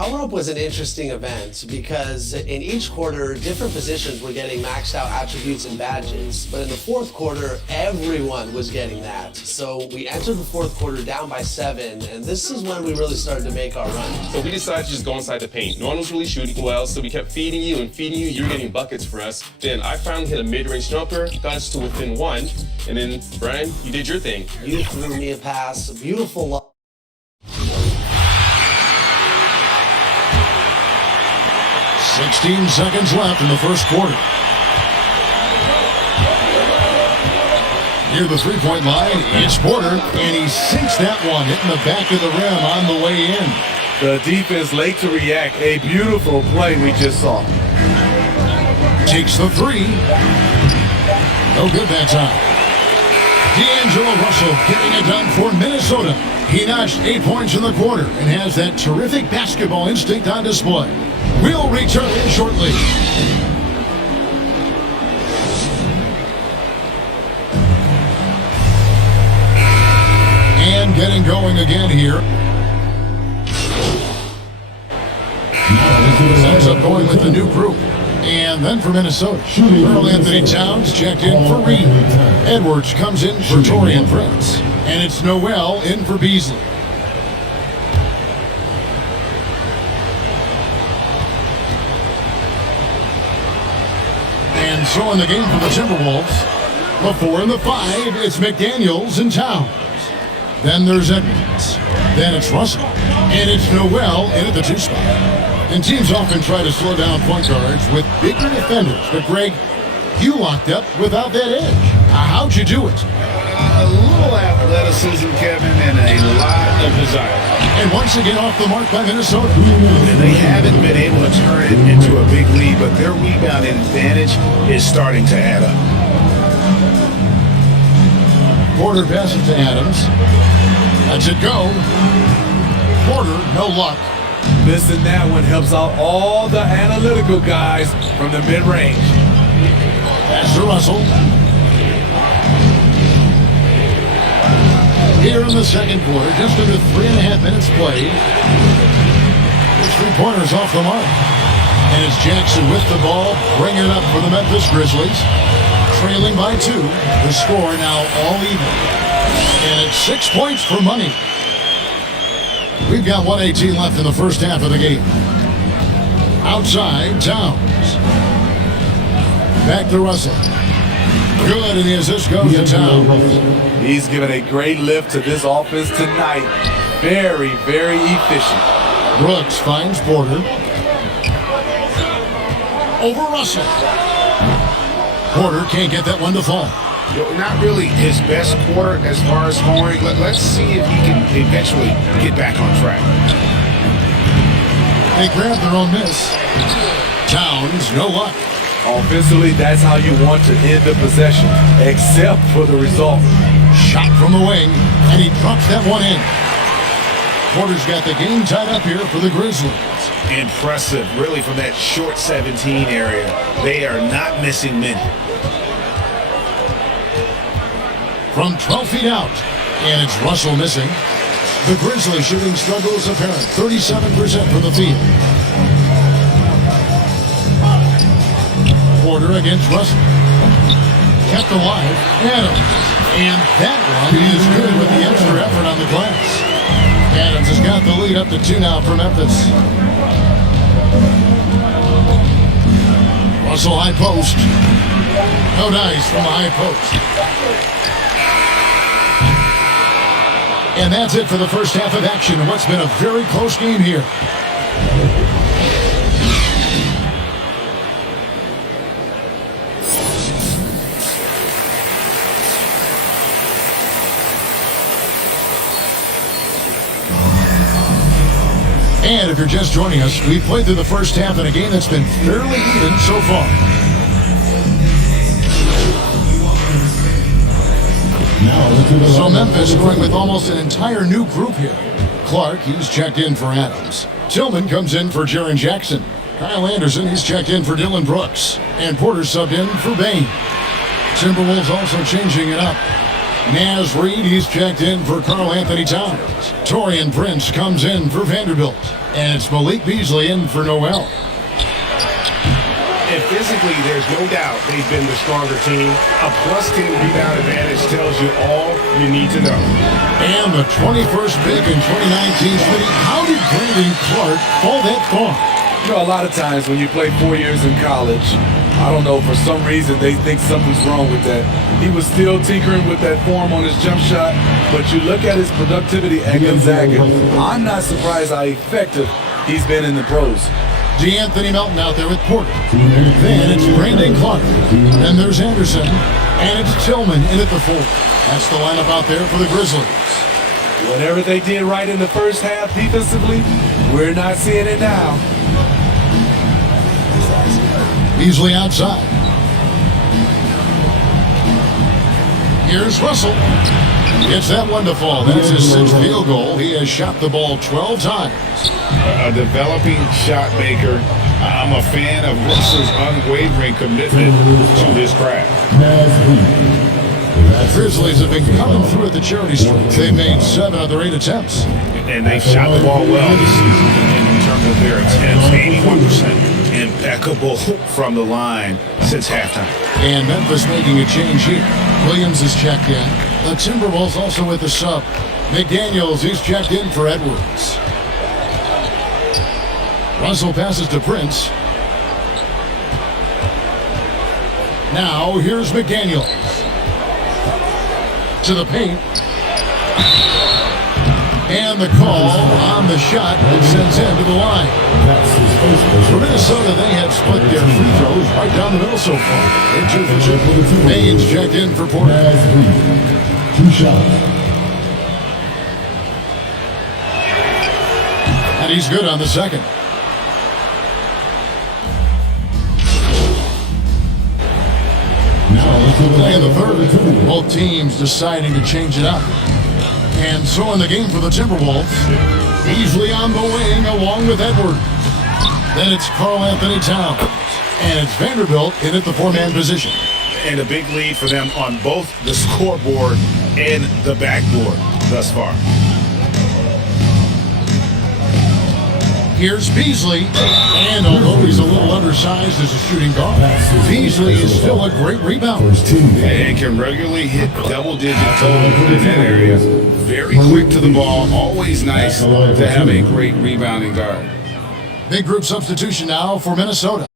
Power Up was an interesting event because in each quarter, different positions were getting maxed out attributes and badges. But in the fourth quarter, everyone was getting that. So we entered the fourth quarter down by 7, and this is when we really started to make our run. So we decided to just go inside the paint. No one was really shooting well, so we kept feeding you and feeding you. You were getting buckets for us. Then I finally hit a mid-range jumper, got us to within 1. And then, Brian, you did your thing. You threw me a pass, a beautiful lob. 16 seconds left in the first quarter. Near the three-point line, it's Porter, and he sinks that one, hitting the back of the rim on the way in. The defense late to react. A beautiful play we just saw. Takes the three. No good that time. D'Angelo Russell getting it done for Minnesota. He notched 8 points in the quarter and has that terrific basketball instinct on display. We'll return shortly. And getting going again here. Ends up going with the new group. And then for Minnesota, Earl Anthony Towns checked in for Reed. Edwards comes in for Taurean Prince. And it's Noel in for Beasley. And so in the game for the Timberwolves, the 4 and the 5, it's McDaniels and Towns. Then there's Edwards. Then it's Russell. And it's Noel in at the 2 spot. And teams often try to slow down point guards with bigger defenders. But Greg, you locked up without that edge. How'd you do it? A little athleticism, Kevin, and a lot of desire. And once again off the mark by Minnesota. And they haven't been able to turn it into a big lead, but their rebounding advantage is starting to add up. Porter passes to Adams. Lets it go. Porter, no luck. Missing that one helps out all the analytical guys from the mid-range. Pass to Russell. Here in the second quarter, just under 3.5 minutes played. The 3-pointers off the mark. And it's Jackson with the ball, bringing it up for the Memphis Grizzlies. Trailing by 2. The score now all even. And it's 6 points for money. We've got 1:18 left in the first half of the game. Outside, Towns. Back to Russell. Good, and the assist goes to Towns. He's given a great lift to this offense tonight. Very, very efficient. Brooks finds Porter. Over Russell. Porter can't get that one to fall. Not really his best quarter as far as scoring. Let's see if he can eventually get back on track. They grab their own miss. Towns, no luck. Offensively, that's how you want to end the possession, except for the result. Shot from the wing, and he drops that one in. Porter's got the game tied up here for the Grizzlies. Impressive, really, from that short 17 area. They are not missing many. From 12 feet out, and it's Russell missing. The Grizzlies shooting struggle is apparent, 37% from the field. Porter against Russell. Kept alive, Adams. And that one is good with the extra effort on the glass. Adams has got the lead up to 2 now for Memphis. Russell high post. No dice from the high post. And that's it for the first half of action in what's been a very close game here. And if you're just joining us, we've played through the first half in a game that's been fairly even so far. So Memphis going with almost an entire new group here. Clark, he's checked in for Adams. Tillman comes in for Jaren Jackson. Kyle Anderson, he's checked in for Dylan Brooks. And Porter subbed in for Bain. Timberwolves also changing it up. Naz Reid, he's checked in for Karl Anthony Towns. Taurean Prince comes in for Vanderbilt. And it's Malik Beasley in for Noel. And physically, there's no doubt they've been the stronger team. A +10 rebound advantage tells you all you need to know. And the 21st pick in 2019, Smitty, how did Brandon Clark fall that far? You know, a lot of times when you play 4 years in college, I don't know, for some reason they think something's wrong with that. He was still tinkering with that form on his jump shot, but you look at his productivity at Gonzaga, I'm not surprised how effective he's been in the pros. DeAnthony Melton out there with Porter. Then it's Brandon Clark. Then there's Anderson. And it's Tillman in at the 4. That's the lineup out there for the Grizzlies. Whatever they did right in the first half defensively, we're not seeing it now. Beasley outside. Here's Russell. Gets that one to fall. That's his 6th field goal. He has shot the ball 12 times. A developing shot maker. I'm a fan of Russell's unwavering commitment to his craft. The Grizzlies have been coming through at the charity stripe. They made 7 of their 8 attempts. And they've shot the ball well this season in terms of their attempts. 81%. Impeccable from the line since halftime. And Memphis making a change here. Williams is checked in. The Timberwolves also with the sub. McDaniels, he's checked in for Edwards. Russell passes to Prince. Now here's McDaniels. To the paint. And the call on the shot that sends him to the line. For Minnesota, they have split their free throws right down the middle so far. They're 2 for 2. Baines checked in for Porter. 2 shots. And he's good on the second. Play in the third. Both teams deciding to change it up. And so in the game for the Timberwolves, Beasley on the wing along with Edwards. Then it's Karl Anthony Towns. And it's Vanderbilt in at the 4-man position. And a big lead for them on both the scoreboard and the backboard thus far. Here's Beasley, and although he's a little undersized as a shooting guard, Beasley is still a great rebounder. And can regularly hit double-digit totals in that area. Very quick to the ball, always nice to have a great rebounding guard. Big group substitution now for Minnesota.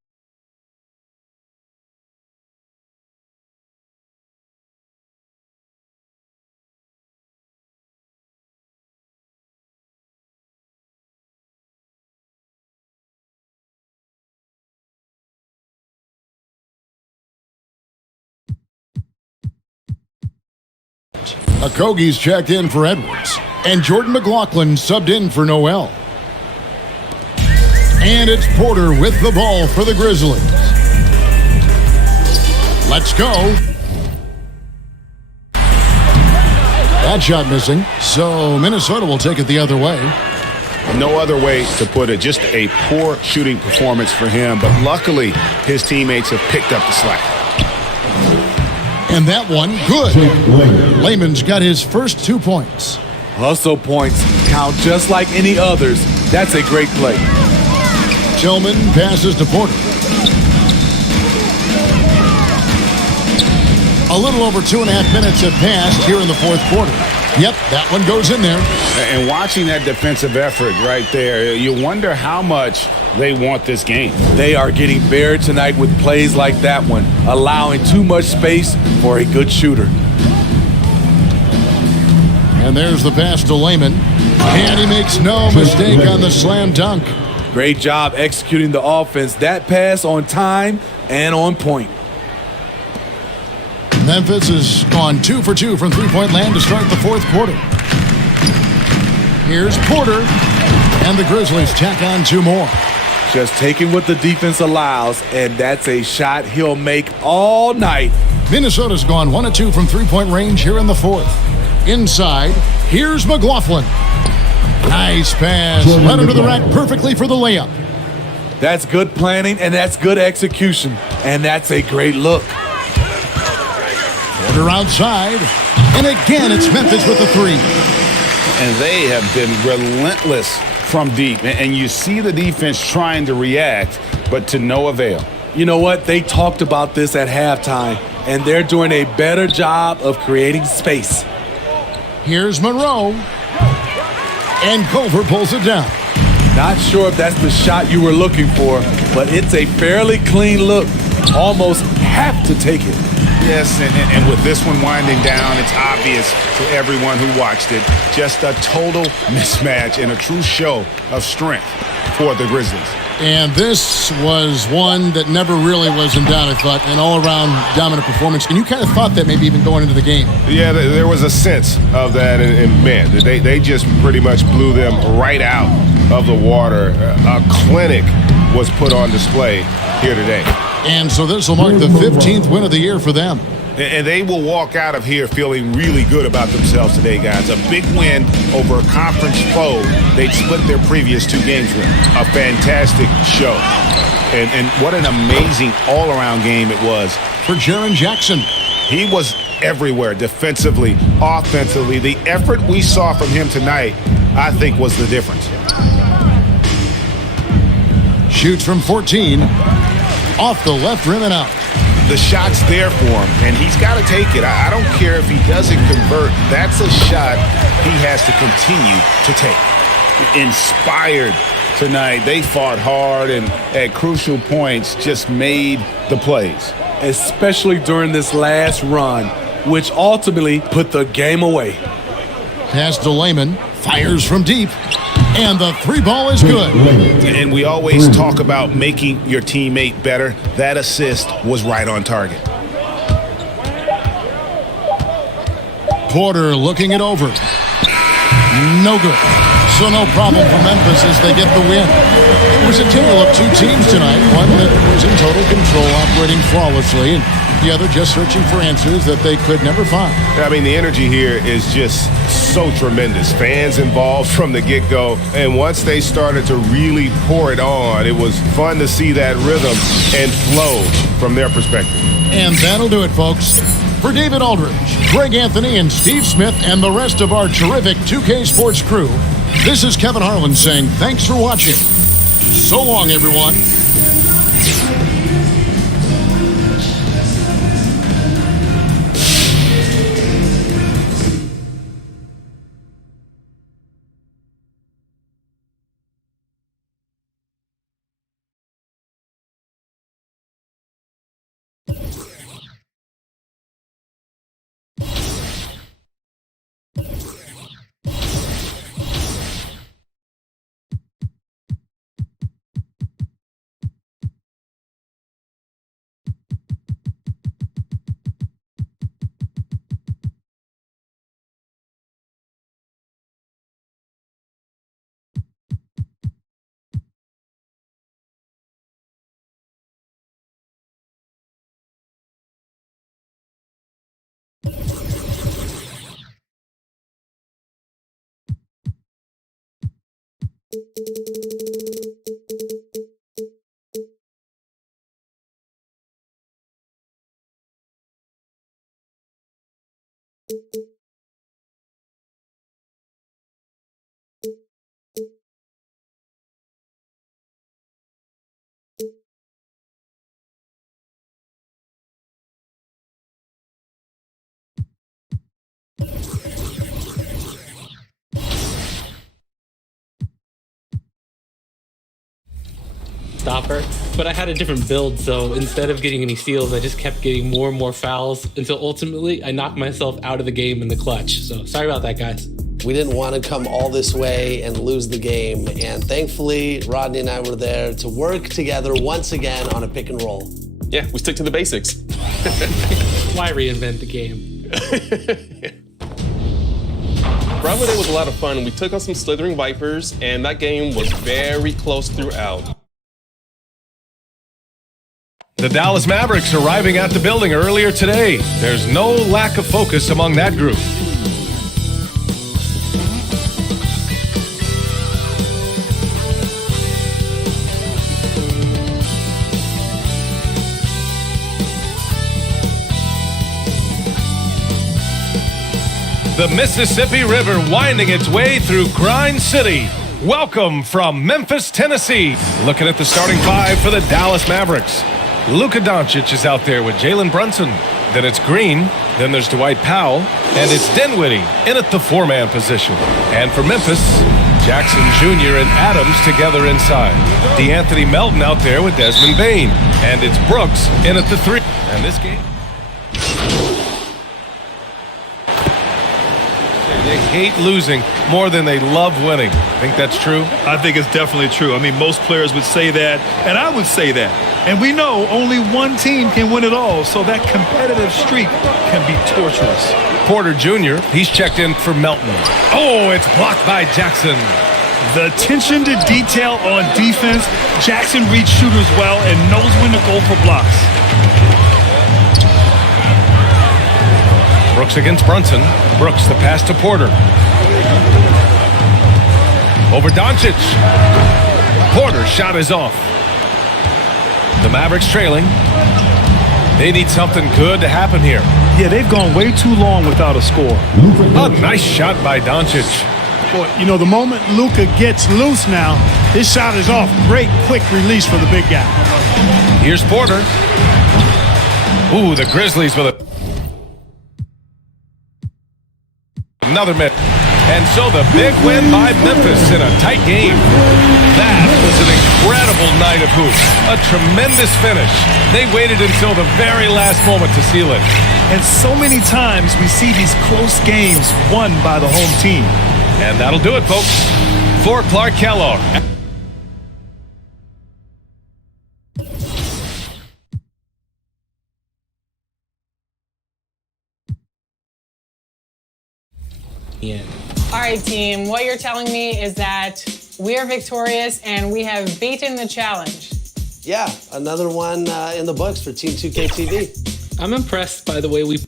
Okogie's checked in for Edwards. And Jordan McLaughlin subbed in for Noel. And it's Porter with the ball for the Grizzlies. Let's go. That shot missing. So Minnesota will take it the other way. No other way to put it. Just a poor shooting performance for him. But luckily, his teammates have picked up the slack. And that one, good. Layman's got his first 2 points. Hustle points count just like any others. That's a great play. Tillman passes to Porter. A little over 2.5 minutes have passed here in the 4th quarter. Yep, that one goes in there. And watching that defensive effort right there, you wonder how much they want this game. They are getting buried tonight with plays like that one, allowing too much space for a good shooter. And there's the pass to Layman. And he makes no mistake on the slam dunk. Great job executing the offense. That pass on time and on point. Memphis has gone 2 for 2 from three-point land to start the 4th quarter. Here's Porter. And the Grizzlies tack on 2 more. Just taking what the defense allows, and that's a shot he'll make all night. Minnesota's gone 1 of 2 from three-point range here in the 4th. Inside, here's McLaughlin. Nice pass. Led him to the rack perfectly for the layup. That's good planning, and that's good execution. And that's a great look. Porter outside. And again, it's Memphis with the three. And they have been relentless from deep. And you see the defense trying to react, but to no avail. You know what? They talked about this at halftime, and they're doing a better job of creating space. Here's Monroe. And Culver pulls it down. Not sure if that's the shot you were looking for, but it's a fairly clean look. Almost have to take it. Yes, and with this one winding down, it's obvious to everyone who watched it. Just a total mismatch and a true show of strength for the Grizzlies. And this was one that never really was in doubt, I thought, an all-around dominant performance. And you kind of thought that maybe even going into the game. Yeah, there was a sense of that, and man, they just pretty much blew them right out of the water. A clinic was put on display here today. And so this will mark the 15th win of the year for them. And they will walk out of here feeling really good about themselves today, guys. A big win over a conference foe they'd split their previous 2 games with. A fantastic show. And what an amazing all-around game it was. For Jaren Jackson. He was everywhere, defensively, offensively. The effort we saw from him tonight, I think, was the difference. Shoots from 14. Off the left rim and out. The shot's there for him, and he's got to take it. I don't care if he doesn't convert. That's a shot he has to continue to take. Inspired tonight. They fought hard and at crucial points just made the plays. Especially during this last run, which ultimately put the game away. Pass to Layman. Fires from deep. And the 3 ball is good. And we always talk about making your teammate better. That assist was right on target. Porter looking it over. No good. So no problem for Memphis as they get the win. It was a tale of 2 teams tonight. One that was in total control, operating flawlessly, and the other just searching for answers that they could never find. I mean, the energy here is just so tremendous. Fans involved from the get-go, and once they started to really pour it on, it was fun to see that rhythm and flow from their perspective. And that'll do it, folks. For David Aldridge, Greg Anthony, and Steve Smith, and the rest of our terrific 2K Sports crew, this is Kevin Harlan saying thanks for watching. So long, everyone. Stopper, but I had a different build, so instead of getting any steals, I just kept getting more and more fouls until ultimately I knocked myself out of the game in the clutch. So sorry about that, guys. We didn't want to come all this way and lose the game, and thankfully Rodney and I were there to work together once again on a pick and roll. Yeah, we stick to the basics. Why reinvent the game? Rivalry Day was a lot of fun. We took on some Slithering Vipers, and that game was very close throughout. The Dallas Mavericks arriving at the building earlier today. There's no lack of focus among that group. The Mississippi River winding its way through Grind City. Welcome from Memphis, Tennessee. Looking at the starting five for the Dallas Mavericks. Luka Doncic is out there with Jalen Brunson. Then it's Green. Then there's Dwight Powell. And it's Dinwiddie in at the four-man position. And for Memphis, Jackson Jr. and Adams together inside. DeAnthony Melton out there with Desmond Bane. And it's Brooks in at the three. And this game... They hate losing more than they love winning. Think that's true? I think it's definitely true. I mean, most players would say that, and I would say that. And we know only one team can win it all, so that competitive streak can be torturous. Porter Jr., he's checked in for Melton. Oh, it's blocked by Jackson. The attention to detail on defense. Jackson reads shooters well and knows when to go for blocks. Brooks against Brunson. Brooks, the pass to Porter. Over Doncic. Porter's shot is off. The Mavericks trailing. They need something good to happen here. Yeah, they've gone way too long without a score. A nice shot by Doncic. Boy, you know, the moment Luka gets loose now, his shot is off. Great quick release for the big guy. Here's Porter. Ooh, the Grizzlies with another minute. And so the big win by Memphis in a tight game. That was an incredible night of hoops. A tremendous finish. They waited until the very last moment to seal it. And so many times we see these close games won by the home team. And that'll do it, folks. For Clark Kellogg. All right, team, what you're telling me is that we are victorious and we have beaten the challenge. Yeah, another one in the books for Team 2K TV. I'm impressed by the way we...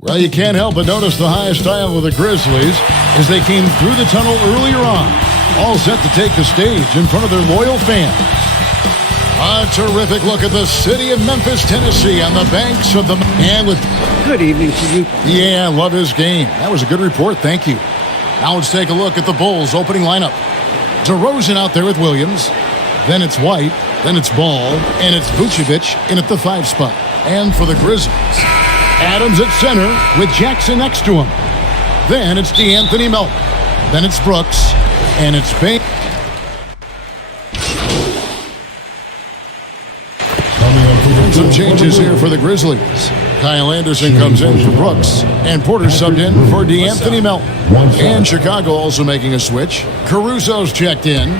Well, you can't help but notice the high style of the Grizzlies as they came through the tunnel earlier on, all set to take the stage in front of their loyal fans. A terrific look at the city of Memphis, Tennessee on the banks of the... And with... Good evening to you. Yeah, love his game. That was a good report. Thank you. Now let's take a look at the Bulls' opening lineup. DeRozan out there with Williams. Then it's White. Then it's Ball. And it's Vucevic in at the 5 spot. And for the Grizzlies, Adams at center with Jackson next to him. Then it's DeAnthony Melton. Then it's Brooks. And it's Bane. Some changes here for the Grizzlies. Kyle Anderson comes in for Brooks, and Porter subbed in for DeAnthony Melton. And Chicago also making a switch. Caruso's checked in.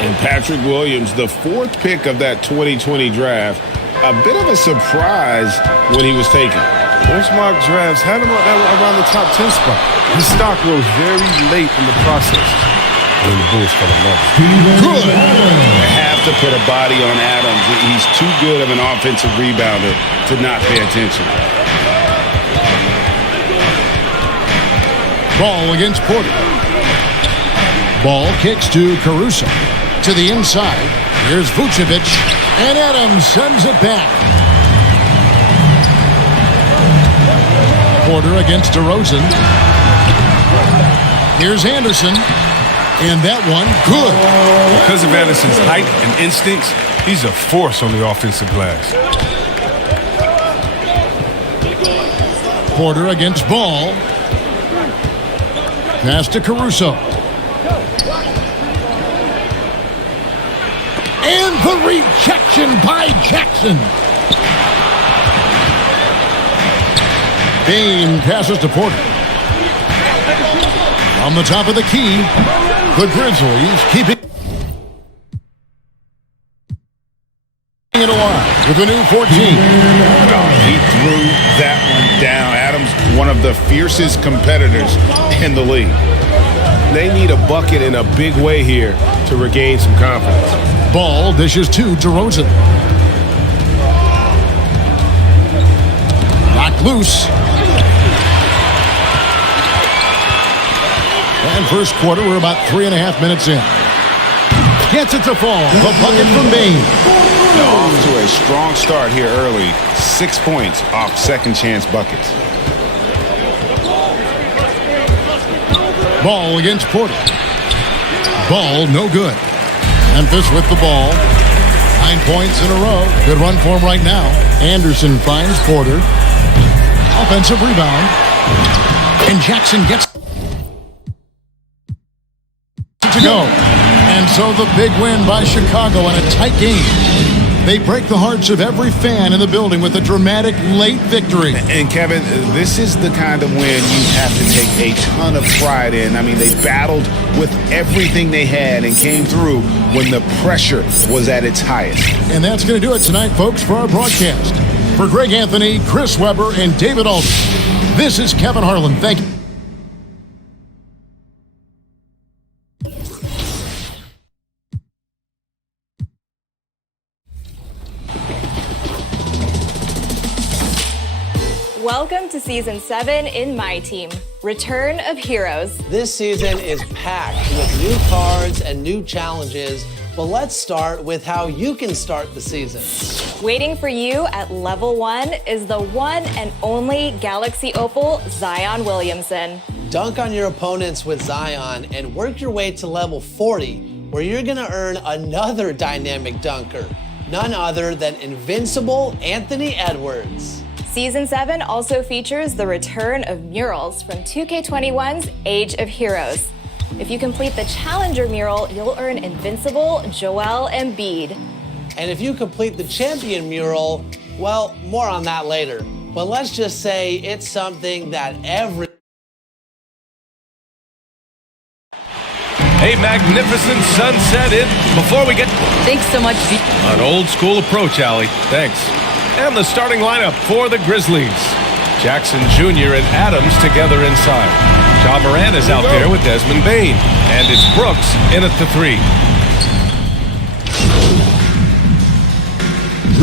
And Patrick Williams, the 4th pick of that 2020 draft, a bit of a surprise when he was taken. Most mock drafts had him around the top 10 spot. His stock rose very late in the process. And the Bulls fell in love. Good. They have to put a body on Adams. He's too good of an offensive rebounder to not pay attention. Ball against Porter. Ball kicks to Caruso. To the inside. Here's Vucevic. And Adams sends it back. Porter against DeRozan. Here's Anderson. And that one, good. Because of Anderson's height and instincts, he's a force on the offensive glass. Porter against Ball. Pass to Caruso. And the rejection by Jackson. Bane passes to Porter. On the top of the key, the Grizzlies keeping it alive with a new 14. He threw that one down. Adams, one of the fiercest competitors in the league. They need a bucket in a big way here to regain some confidence. Ball dishes to DeRozan. Knocked loose. And first quarter, we're about 3.5 minutes in. gets it to fall. The bucket from Bain. Off to a strong start here early. 6 points off second chance buckets. Ball against Porter. Ball no good. Memphis with the ball. 9 points in a row. Good run for him right now. Anderson finds Porter. Offensive rebound. And Jackson gets to go. And so the big win by Chicago in a tight game. They break the hearts of every fan in the building with a dramatic late victory. And Kevin, this is the kind of win you have to take a ton of pride in. I mean, they battled with everything they had and came through when the pressure was at its highest. And that's going to do it tonight, folks, for our broadcast. For Greg Anthony, Chris Webber, and David Aldridge, this is Kevin Harlan. Thank you. Welcome to Season 7 in My Team, Return of Heroes. This season is packed with new cards and new challenges, but let's start with how you can start the season. Waiting for you at Level 1 is the one and only Galaxy Opal Zion Williamson. Dunk on your opponents with Zion and work your way to Level 40, where you're gonna earn another dynamic dunker, none other than Invincible Anthony Edwards. Season 7 also features the return of murals from 2K21's Age of Heroes. If you complete the Challenger mural, you'll earn Invincible Joel Embiid. And if you complete the Champion mural, well, more on that later. But let's just say it's something that every... A magnificent sunset in before we get... Thanks so much, Z. An old school approach, Allie. Thanks. And the starting lineup for the Grizzlies. Jackson Jr. and Adams together inside. Ja Morant is out there with Desmond Bain. And it's Brooks in at the 3.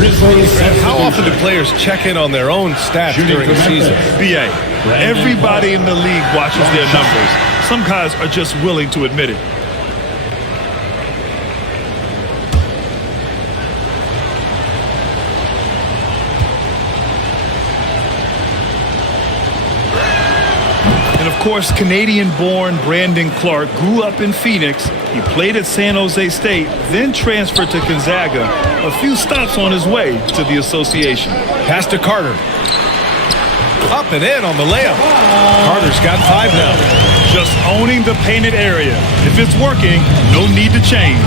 And how often do players check in on their own stats during the season? BA, everybody in the league watches their numbers. Some guys are just willing to admit it. And of course, Canadian-born Brandon Clark grew up in Phoenix. He played at San Jose State, then transferred to Gonzaga. A few stops on his way to the association. Pass to Carter. Up and in on the layup. Carter's got 5 now. Just owning the painted area. If it's working, no need to change.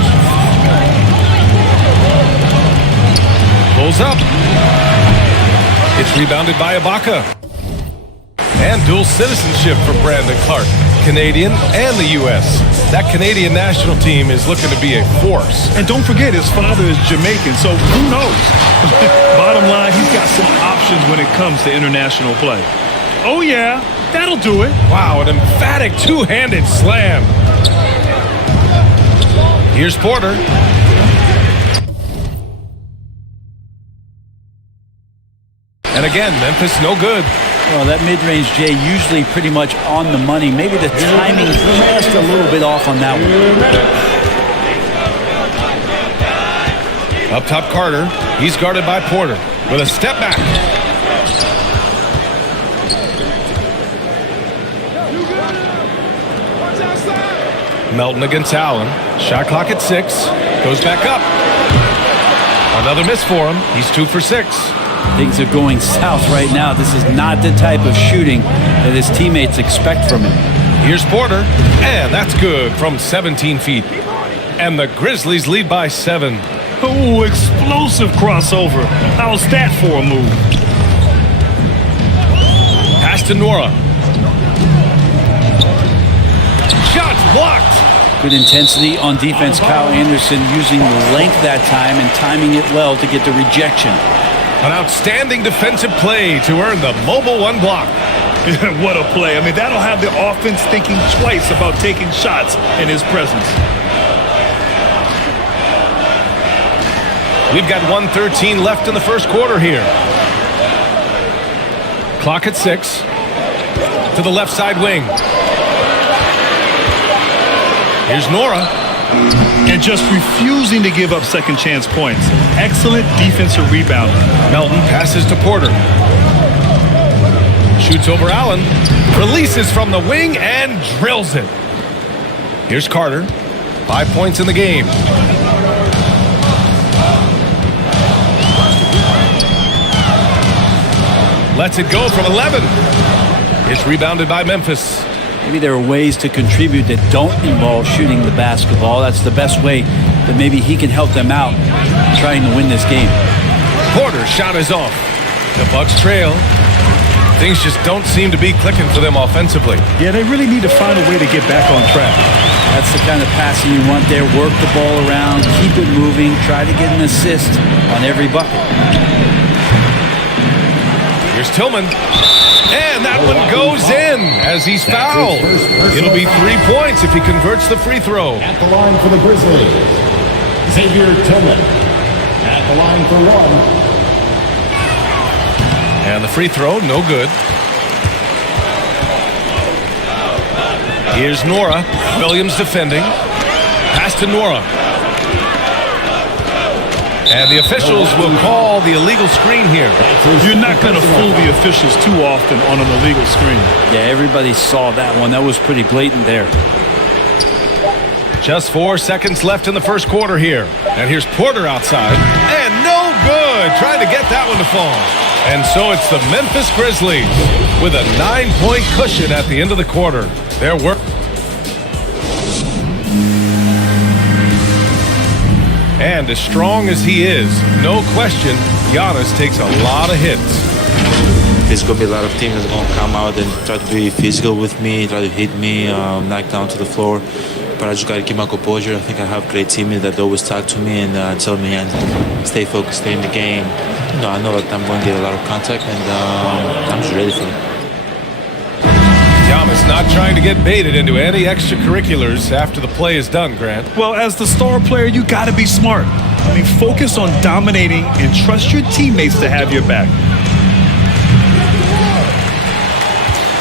Pulls up. It's rebounded by Ibaka. And dual citizenship for Brandon Clark, Canadian and the U.S. That Canadian national team is looking to be a force. And don't forget, his father is Jamaican, so who knows? Bottom line, he's got some options when it comes to international play. Oh yeah, that'll do it. Wow, an emphatic two-handed slam. Here's Porter. And again, Memphis no good. Well, that mid-range, Jay, usually pretty much on the money. Maybe the timing just a little bit off on that one. Up top, Carter. He's guarded by Porter with a step back. Melton against Allen. Shot clock at 6. Goes back up. Another miss for him. He's 2 for 6. Things are going south right now. This is not the type of shooting that his teammates expect from him. Here's Porter, and that's good from 17 feet. And the Grizzlies lead by 7. Ooh, explosive crossover. How's that for a move? Pass to Nora. Shots blocked. Good intensity on defense. Kyle Anderson using the length that time and timing it well to get the rejection. An outstanding defensive play to earn the mobile 1 block. What a play. I mean, that'll have the offense thinking twice about taking shots in his presence. We've got 1:13 left in the first quarter here. Clock at 6. To the left side wing. Here's Nora. and just refusing to give up second chance points. Excellent defensive rebounding. Melton passes to Porter. Shoots over Allen. Releases from the wing and drills it. Here's Carter. 5 points in the game. Lets it go from 11. It's rebounded by Memphis. Maybe there are ways to contribute that don't involve shooting the basketball. That's the best way that maybe he can help them out trying to win this game. Porter's shot is off. The Bucks trail. Things just don't seem to be clicking for them offensively. Yeah, they really need to find a way to get back on track. That's the kind of passing you want there. Work the ball around, keep it moving, try to get an assist on every bucket. Here's Tillman. And that one goes in as he's fouled. It'll be 3 points if he converts the free throw. At the line for the Grizzlies, Xavier Tillman. At the line for one. And the free throw, no good. Here's Nora. Williams defending. Pass to Nora. And the officials will call the illegal screen here. You're not going to fool the officials too often on an illegal screen. Yeah, everybody saw that one. That was pretty blatant there. Just 4 seconds left in the first quarter here. And here's Porter outside. And no good. Trying to get that one to fall. And so it's the Memphis Grizzlies with a 9-point cushion at the end of the quarter. Their work. And as strong as he is, no question, Giannis takes a lot of hits. There's going to be a lot of teams that are going to come out and try to be physical with me, try to hit me, knock down to the floor. But I just got to keep my composure. I think I have great teammates that always talk to me and tell me, stay focused, stay in the game. I know that I'm going to get a lot of contact, and I'm just ready for it. Giannis not trying to get baited into any extracurriculars after the play is done, Grant. Well, as the star player, you got to be smart. I mean, focus on dominating and trust your teammates to have your back.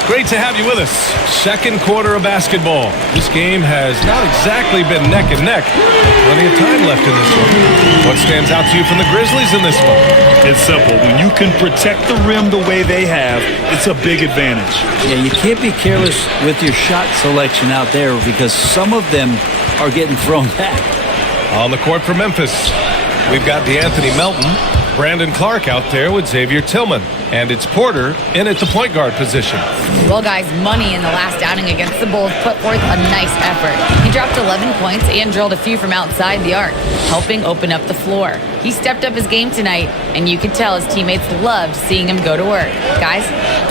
Great to have you with us. Second quarter of basketball. This game has not exactly been neck and neck. Plenty of time left in this one. What stands out to you from the Grizzlies in this one? It's simple. When you can protect the rim the way they have, it's a big advantage. Yeah, you can't be careless with your shot selection out there because some of them are getting thrown back. On the court for Memphis, we've got DeAnthony Melton, Brandon Clark out there with Xavier Tillman. And it's Porter in at the point guard position. Well, guys, Money in the last outing against the Bulls put forth a nice effort. He dropped 11 points and drilled a few from outside the arc, helping open up the floor. He stepped up his game tonight, and you could tell his teammates loved seeing him go to work. Guys?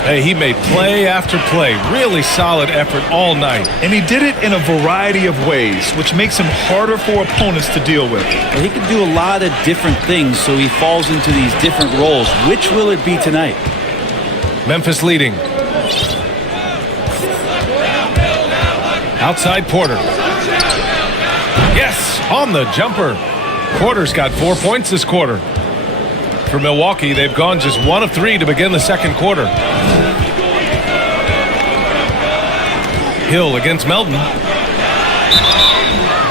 Hey, he made play after play. Really solid effort all night. And he did it in a variety of ways, which makes him harder for opponents to deal with. Well, he can do a lot of different things, so he falls into these different roles. Which will it be tonight? Memphis leading. Outside Porter. Yes, on the jumper. Porter's got 4 points this quarter. For Milwaukee, they've gone just 1 of 3 to begin the second quarter. Hill against Melton.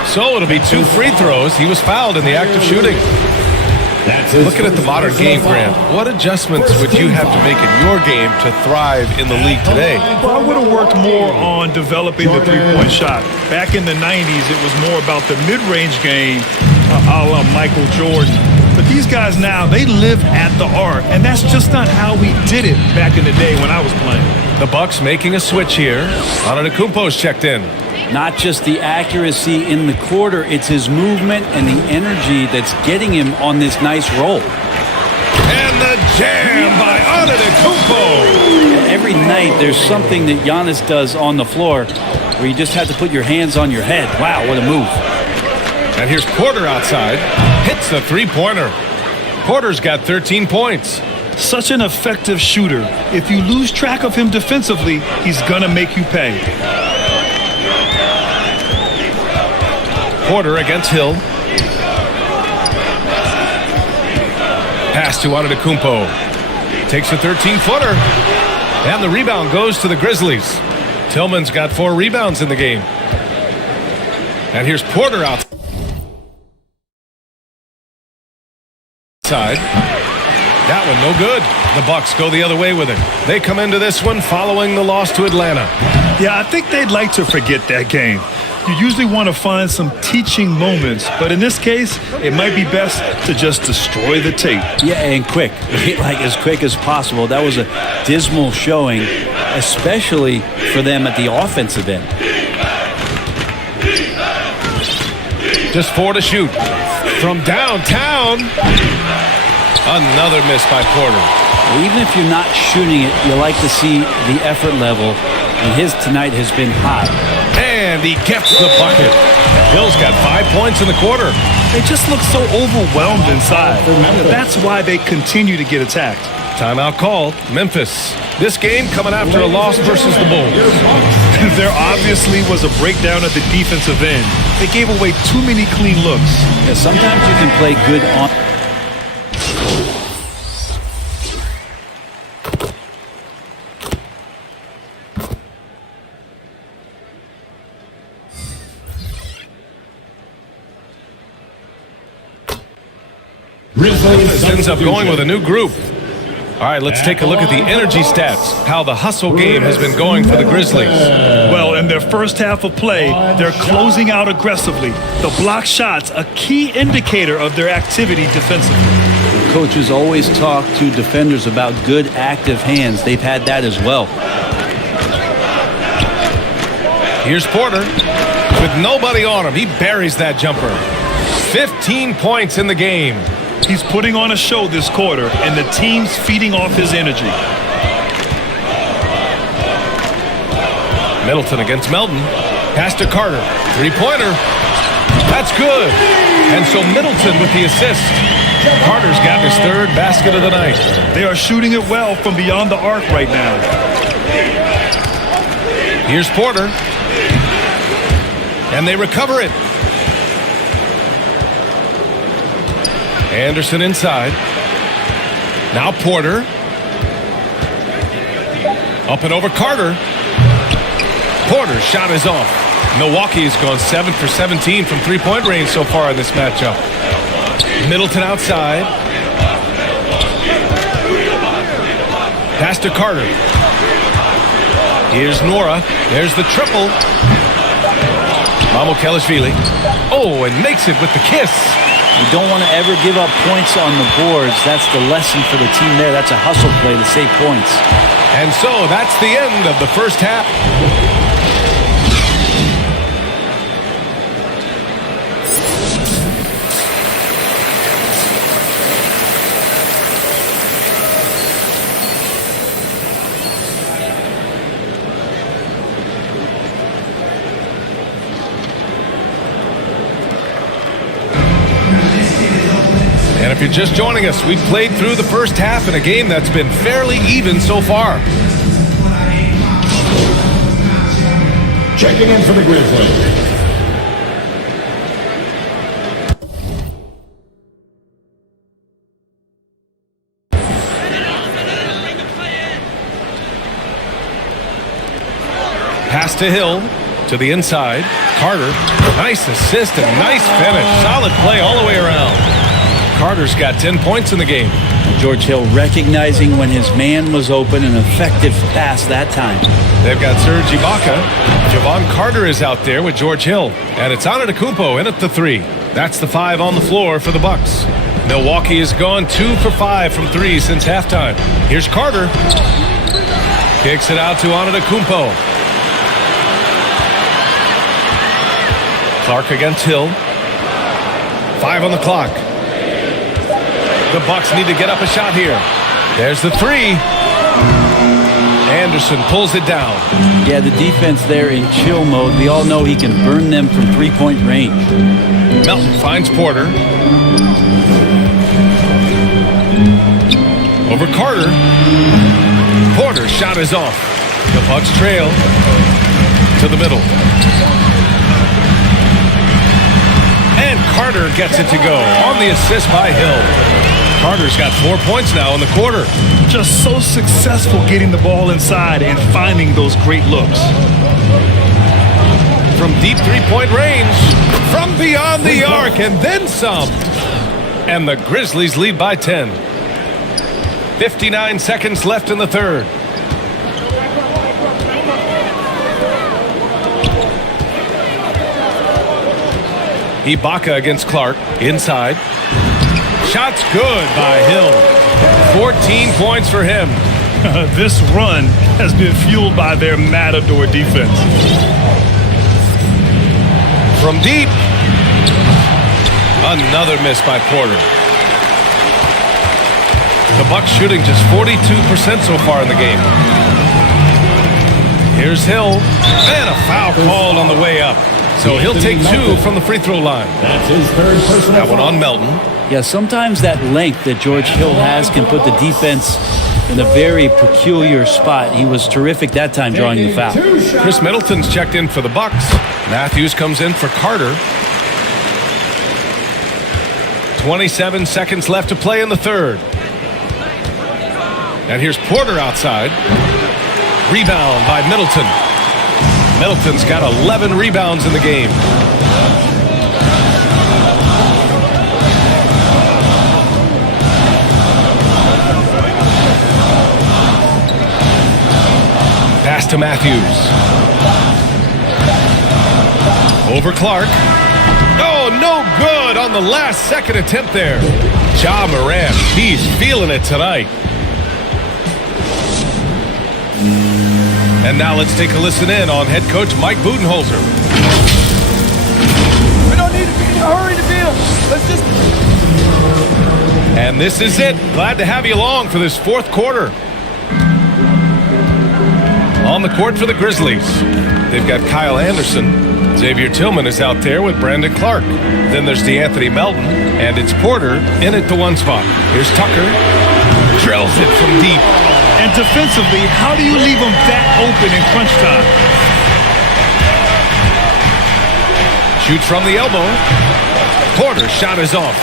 So it'll be 2 free throws. He was fouled in the act of shooting. Looking at the modern game, Grant, what adjustments would you have to make in your game to thrive in the league today? Well, I would have worked more on developing the three-point shot. Back in the 90s, it was more about the mid-range game, a la Michael Jordan. But these guys now, they live at the arc, and that's just not how we did it back in the day when I was playing. The Bucks making a switch here. Antetokounmpo's checked in. Not just the accuracy in the quarter, it's his movement and the energy that's getting him on this nice roll. And the jam by Antetokounmpo. Every night there's something that Giannis does on the floor where you just have to put your hands on your head. Wow, what a move. And here's Porter outside. Hits the three-pointer. Porter's got 13 points. Such an effective shooter. If you lose track of him defensively, he's gonna make you pay. Porter against Hill. Pass to Antetokounmpo. Takes a 13-footer. And the rebound goes to the Grizzlies. Tillman's got 4 rebounds in the game. And here's Porter outside. That one no good. The Bucks go the other way with it. They come into this one following the loss to Atlanta. Yeah, I think they'd like to forget that game. You usually want to find some teaching moments, but in this case, it might be best to just destroy the tape. Yeah, and quick. Like as quick as possible. That was a dismal showing, especially for them at the offensive end. Just 4 to shoot. From downtown. Another miss by Porter. Even if you're not shooting it, you like to see the effort level, and his tonight has been high. And he gets the bucket. Hill's got 5 points in the quarter. They just look so overwhelmed inside. That's why they continue to get attacked. Timeout called. Memphis. This game coming after a loss versus the Bulls. There obviously was a breakdown at the defensive end. They gave away too many clean looks. Yeah, sometimes you can play good on. Grizzlies ends up going with a new group. All right, let's take a look at the energy stats, how the hustle game has been going for the Grizzlies. Well, in their first half of play, they're closing out aggressively. The block shots, a key indicator of their activity defensively. Coaches always talk to defenders about good active hands. They've had that as well. Here's Porter with nobody on him. He buries that jumper. 15 points in the game. He's putting on a show this quarter, and the team's feeding off his energy. Middleton against Melton. Pass to Carter. Three-pointer. That's good. And so Middleton with the assist. Carter's got his third basket of the night. They are shooting it well from beyond the arc right now. Here's Porter. And they recover it. Anderson inside. Now Porter. Up and over Carter. Porter's shot is off. Milwaukee's gone 7 for 17 from three-point range so far in this matchup. Middleton outside. Pass to Carter. Here's Nora. There's the triple. Mamukelashvili. Oh, and makes it with the kiss. You don't want to ever give up points on the boards. That's the lesson for the team there. That's a hustle play to save points. And so that's the end of the first half. And if you're just joining us, we've played through the first half in a game that's been fairly even so far. Checking in for the Grizzlies. Pass to Hill, to the inside. Carter, nice assist and nice finish. Solid play all the way around. Carter's got 10 points in the game. George Hill recognizing when his man was open, an effective pass that time. They've got Serge Ibaka. Javon Carter is out there with George Hill. And it's Antetokounmpo in at the three. That's the 5 on the floor for the Bucks. Milwaukee has gone 2 for 5 from 3 since halftime. Here's Carter. Kicks it out to Antetokounmpo. Clark against Hill. 5 on the clock. The Bucks need to get up a shot here. There's the 3. Anderson pulls it down. Yeah, the defense there in chill mode. We all know he can burn them from three-point range. Melton finds Porter. Over Carter. Porter's shot is off. The Bucks trail to the middle. And Carter gets it to go on the assist by Hill. Carter's got 4 points now in the quarter. Just so successful getting the ball inside and finding those great looks. from deep three-point range, from beyond the arc, and then some. And the Grizzlies lead by 10. 59 seconds left in the third. Ibaka against Clark, inside. Shot's good by Hill. 14 points for him. This run has been fueled by their Matador defense. From deep. Another miss by Porter. The Bucks shooting just 42% so far in the game. Here's Hill. And a foul called on the way up. So he'll take 2 from the free throw line. That's his third personal That one on Melton. Yeah, sometimes that length that George Hill has can put the defense in a very peculiar spot. He was terrific that time drawing the foul. Chris Middleton's checked in for the Bucks. Matthews comes in for Carter. 27 seconds left to play in the third. And here's Porter outside. Rebound by Middleton. Middleton's got 11 rebounds in the game. Pass to Matthews. Over Clark. Oh, no good on the last second attempt there. Ja Morant, he's feeling it tonight. And now let's take a listen in on head coach Mike Budenholzer. We don't need to be in a hurry to beat them. Let's just... And this is it. Glad to have you along for this fourth quarter. On the court for the Grizzlies, they've got Kyle Anderson. Xavier Tillman is out there with Brandon Clark. Then there's DeAnthony Melton, and it's Porter in at the one spot. Here's Tucker. Drills it from deep. And defensively, how do you leave them that open in crunch time? Shoots from the elbow. Porter's shot is off.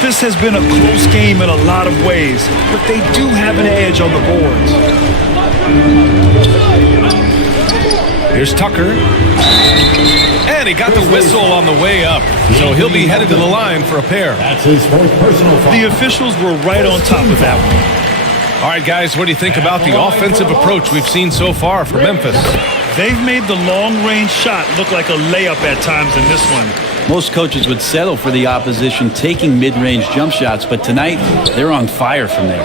This has been a close game in a lot of ways, but they do have an edge on the boards. Here's Tucker. And he got the whistle on the way up. So he'll be headed to the line for a pair. That's his fourth personal foul. The officials were right on top of that one. All right, guys, what do you think about the offensive approach we've seen so far for Memphis? They've made the long-range shot look like a layup at times in this one. Most coaches would settle for the opposition taking mid-range jump shots, but tonight they're on fire from there.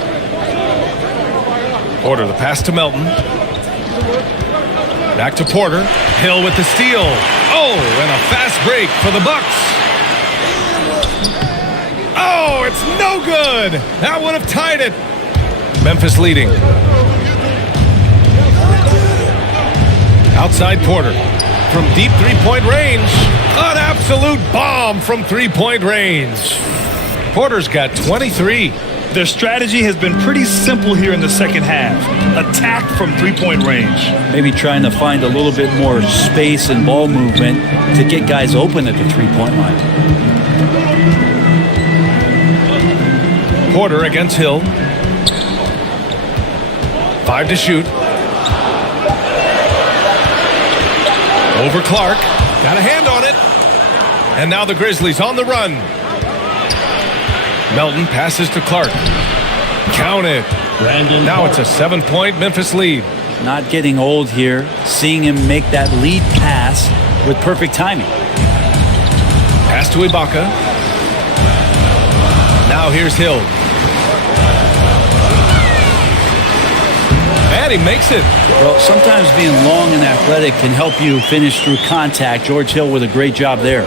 Porter, the pass to Melton. Back to Porter. Hill with the steal. Oh, and a fast break for the Bucks. Oh, it's no good. That would have tied it. Memphis leading. Outside Porter. From deep three-point range. An absolute bomb from three-point range. Porter's got 23. Their strategy has been pretty simple here in the second half. Attack from three-point range. Maybe trying to find a little bit more space and ball movement to get guys open at the three-point line. Porter against Hill. 5 to shoot. Over Clark. Got a hand on it. And now the Grizzlies on the run. Melton passes to Clark. Count it. Brandon now it's a 7-point Memphis lead. Not getting old here. Seeing him make that lead pass with perfect timing. Pass to Ibaka. Now here's Hill. And he makes it. Well, sometimes being long and athletic can help you finish through contact. George Hill with a great job there.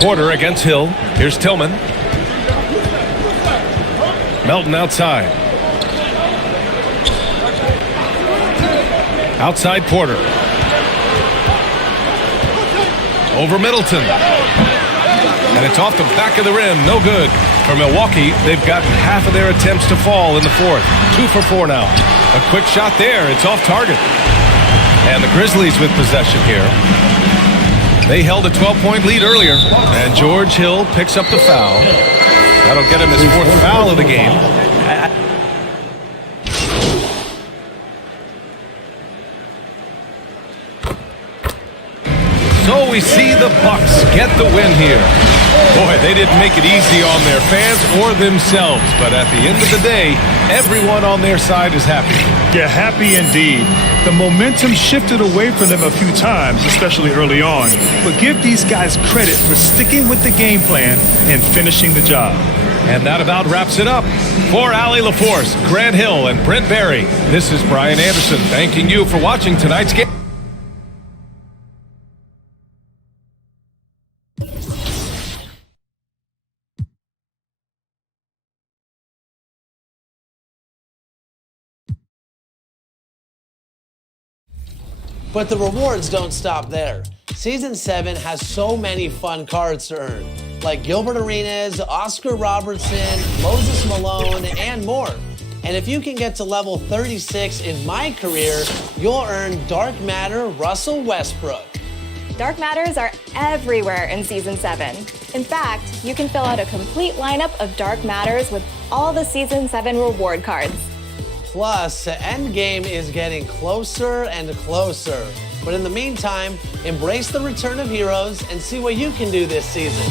Porter against Hill. Here's Tillman. Melton outside. Outside Porter. Over Middleton. And it's off the back of the rim. No good. For Milwaukee, they've gotten half of their attempts to fall in the fourth. 2 for 4 now. A quick shot there. It's off target. And the Grizzlies with possession here. They held a 12-point lead earlier. And George Hill picks up the foul. That'll get him his fourth foul of the game. So we see the Bucks get the win here. Boy, they didn't make it easy on their fans or themselves, but at the end of the day, everyone on their side is happy. Yeah, happy indeed. The momentum shifted away from them a few times, especially early on. But give these guys credit for sticking with the game plan and finishing the job. And that about wraps it up. For Allie LaForce, Grant Hill, and Brent Barry, this is Brian Anderson thanking you for watching tonight's game. But the rewards don't stop there. Season 7 has so many fun cards to earn, like Gilbert Arenas, Oscar Robertson, Moses Malone, and more. And if you can get to level 36 in my career, you'll earn Dark Matter Russell Westbrook. Dark Matters are everywhere in Season 7. In fact, you can fill out a complete lineup of Dark Matters with all the Season 7 reward cards. Plus, the end game is getting closer and closer. But in the meantime, embrace the return of heroes and see what you can do this season.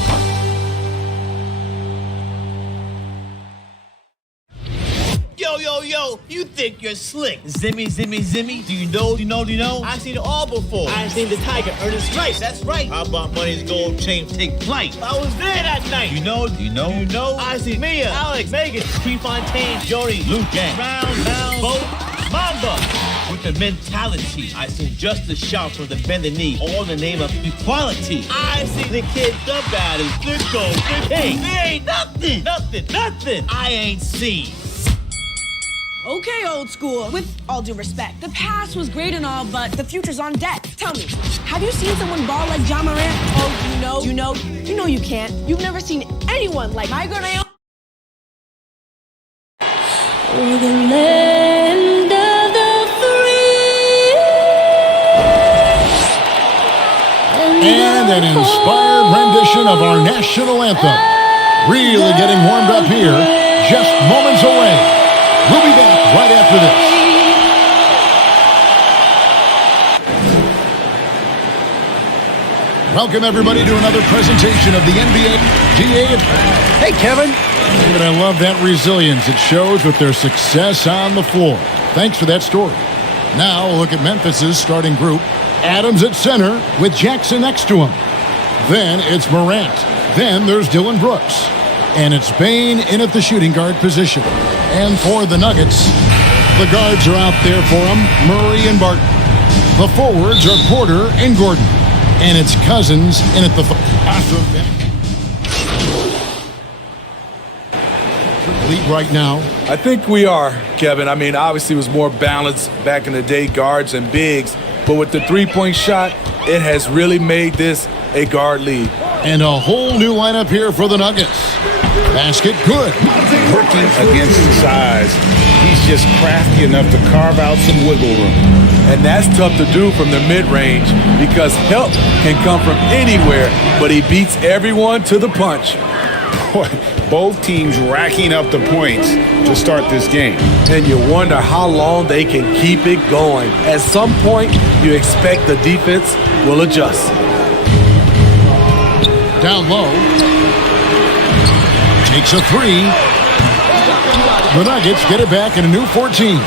Yo, you think you're slick. Zimmy. Do you know? I've seen it all before. I've seen the tiger earn his stripes. That's right. How about Money's gold chain take flight? I was there that night. You know? I see Mia, Alex, Megan, Prefontaine, Jody, Luke, Gang, Brown, Bo, Mamba. With the mentality, I seen justice shout from the bend the knee, all in the name of equality. I see the kid, the baddest, the gold, the king. There ain't nothing I ain't seen. Okay, old school. With all due respect, the past was great and all, but the future's on deck. Tell me, have you seen someone ball like Ja Morant? Oh, you know you can't. You've never seen anyone like my girl Naomi. We're the land of the free. And an inspired rendition of our national anthem. Really getting warmed up here, just moments away. We'll be back right after this. Welcome, everybody, to another presentation of the NBA GA. Hey, Kevin. But I love that resilience it shows with their success on the floor. Thanks for that story. Now we'll look at Memphis's starting group. Adams at center with Jackson next to him. Then it's Morant. Then there's Dylan Brooks. And it's Bane in at the shooting guard position. And for the Nuggets, the guards are out there for them, Murray and Barton. The forwards are Porter and Gordon. And it's Cousins in at the lead right now. I think we are, Kevin. I mean, obviously it was more balanced back in the day, guards and bigs. But with the three-point shot, it has really made this a guard lead. And a whole new lineup here for the Nuggets. Basket good. Working against the size. He's just crafty enough to carve out some wiggle room. And that's tough to do from the mid-range because help can come from anywhere, but he beats everyone to the punch. Boy, both teams racking up the points to start this game. And you wonder how long they can keep it going. At some point, you expect the defense will adjust. Down low. Takes a three. The Nuggets get it back in a new 14.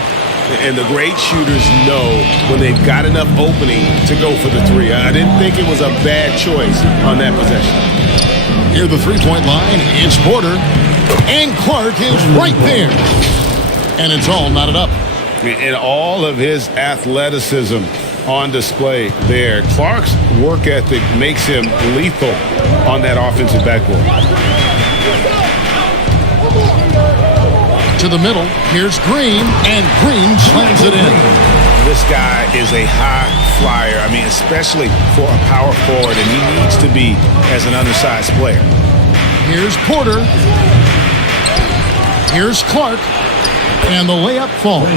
And the great shooters know when they've got enough opening to go for the three. I didn't think it was a bad choice on that possession. Near the three-point line, it's Porter. And Clark is right there. And it's all knotted up. And all of his athleticism on display there. Clark's work ethic makes him lethal on that offensive backboard. To the middle, here's Green, and Green slams it in. This guy is a high flyer. I mean, especially for a power forward, and he needs to be as an undersized player. Here's Porter. Here's Clark, and the layup falls.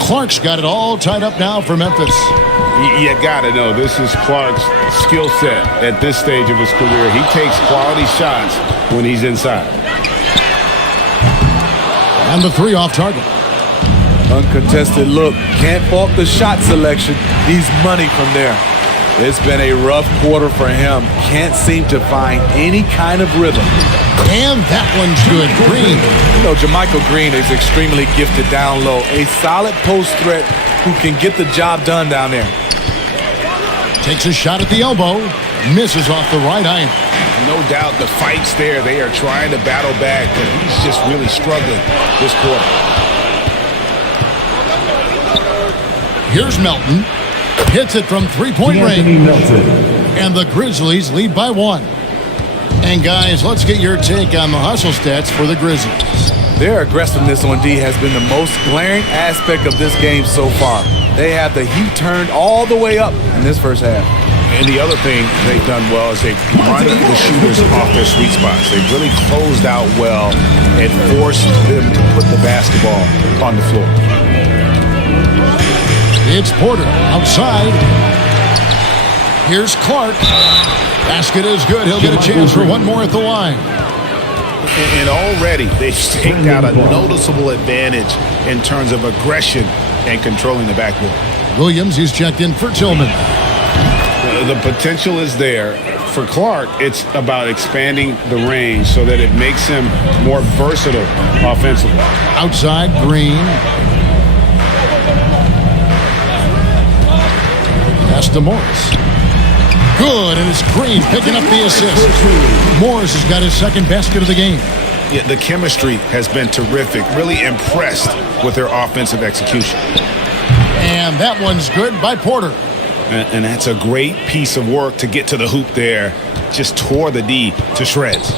Clark's got it all tied up now for Memphis. You got to know this is Clark's skill set at this stage of his career. He takes quality shots when he's inside. And the three off target. Uncontested look. Can't fault the shot selection. He's money from there. It's been a rough quarter for him. Can't seem to find any kind of rhythm. And that one's good. Green. You know, JaMychal Green is extremely gifted down low. A solid post threat who can get the job done down there. Takes a shot at the elbow. Misses off the right iron. No doubt the fight's there. They are trying to battle back, but he's just really struggling this quarter. Here's Melton. Hits it from three-point range. And the Grizzlies lead by 1. And guys, let's get your take on the hustle stats for the Grizzlies. Their aggressiveness on D has been the most glaring aspect of this game so far. They have the heat turned all the way up in this first half. And the other thing they've done well is they've run the shooters off their sweet spots. They've really closed out well and forced them to put the basketball on the floor. It's Porter outside. Here's Clark. Basket is good. He'll get a chance for one more at the line. And already they've taken out a noticeable advantage in terms of aggression and controlling the backboard. Williams, he's checked in for Tillman. The potential is there. For Clark, it's about expanding the range so that it makes him more versatile offensively. Outside, Green. Pass to Morris. Good, and it's Green picking up the assist. Morris has got his second basket of the game. Yeah, the chemistry has been terrific. Really impressed with their offensive execution. And that one's good by Porter. And that's a great piece of work to get to the hoop there. Just tore the D to shreds.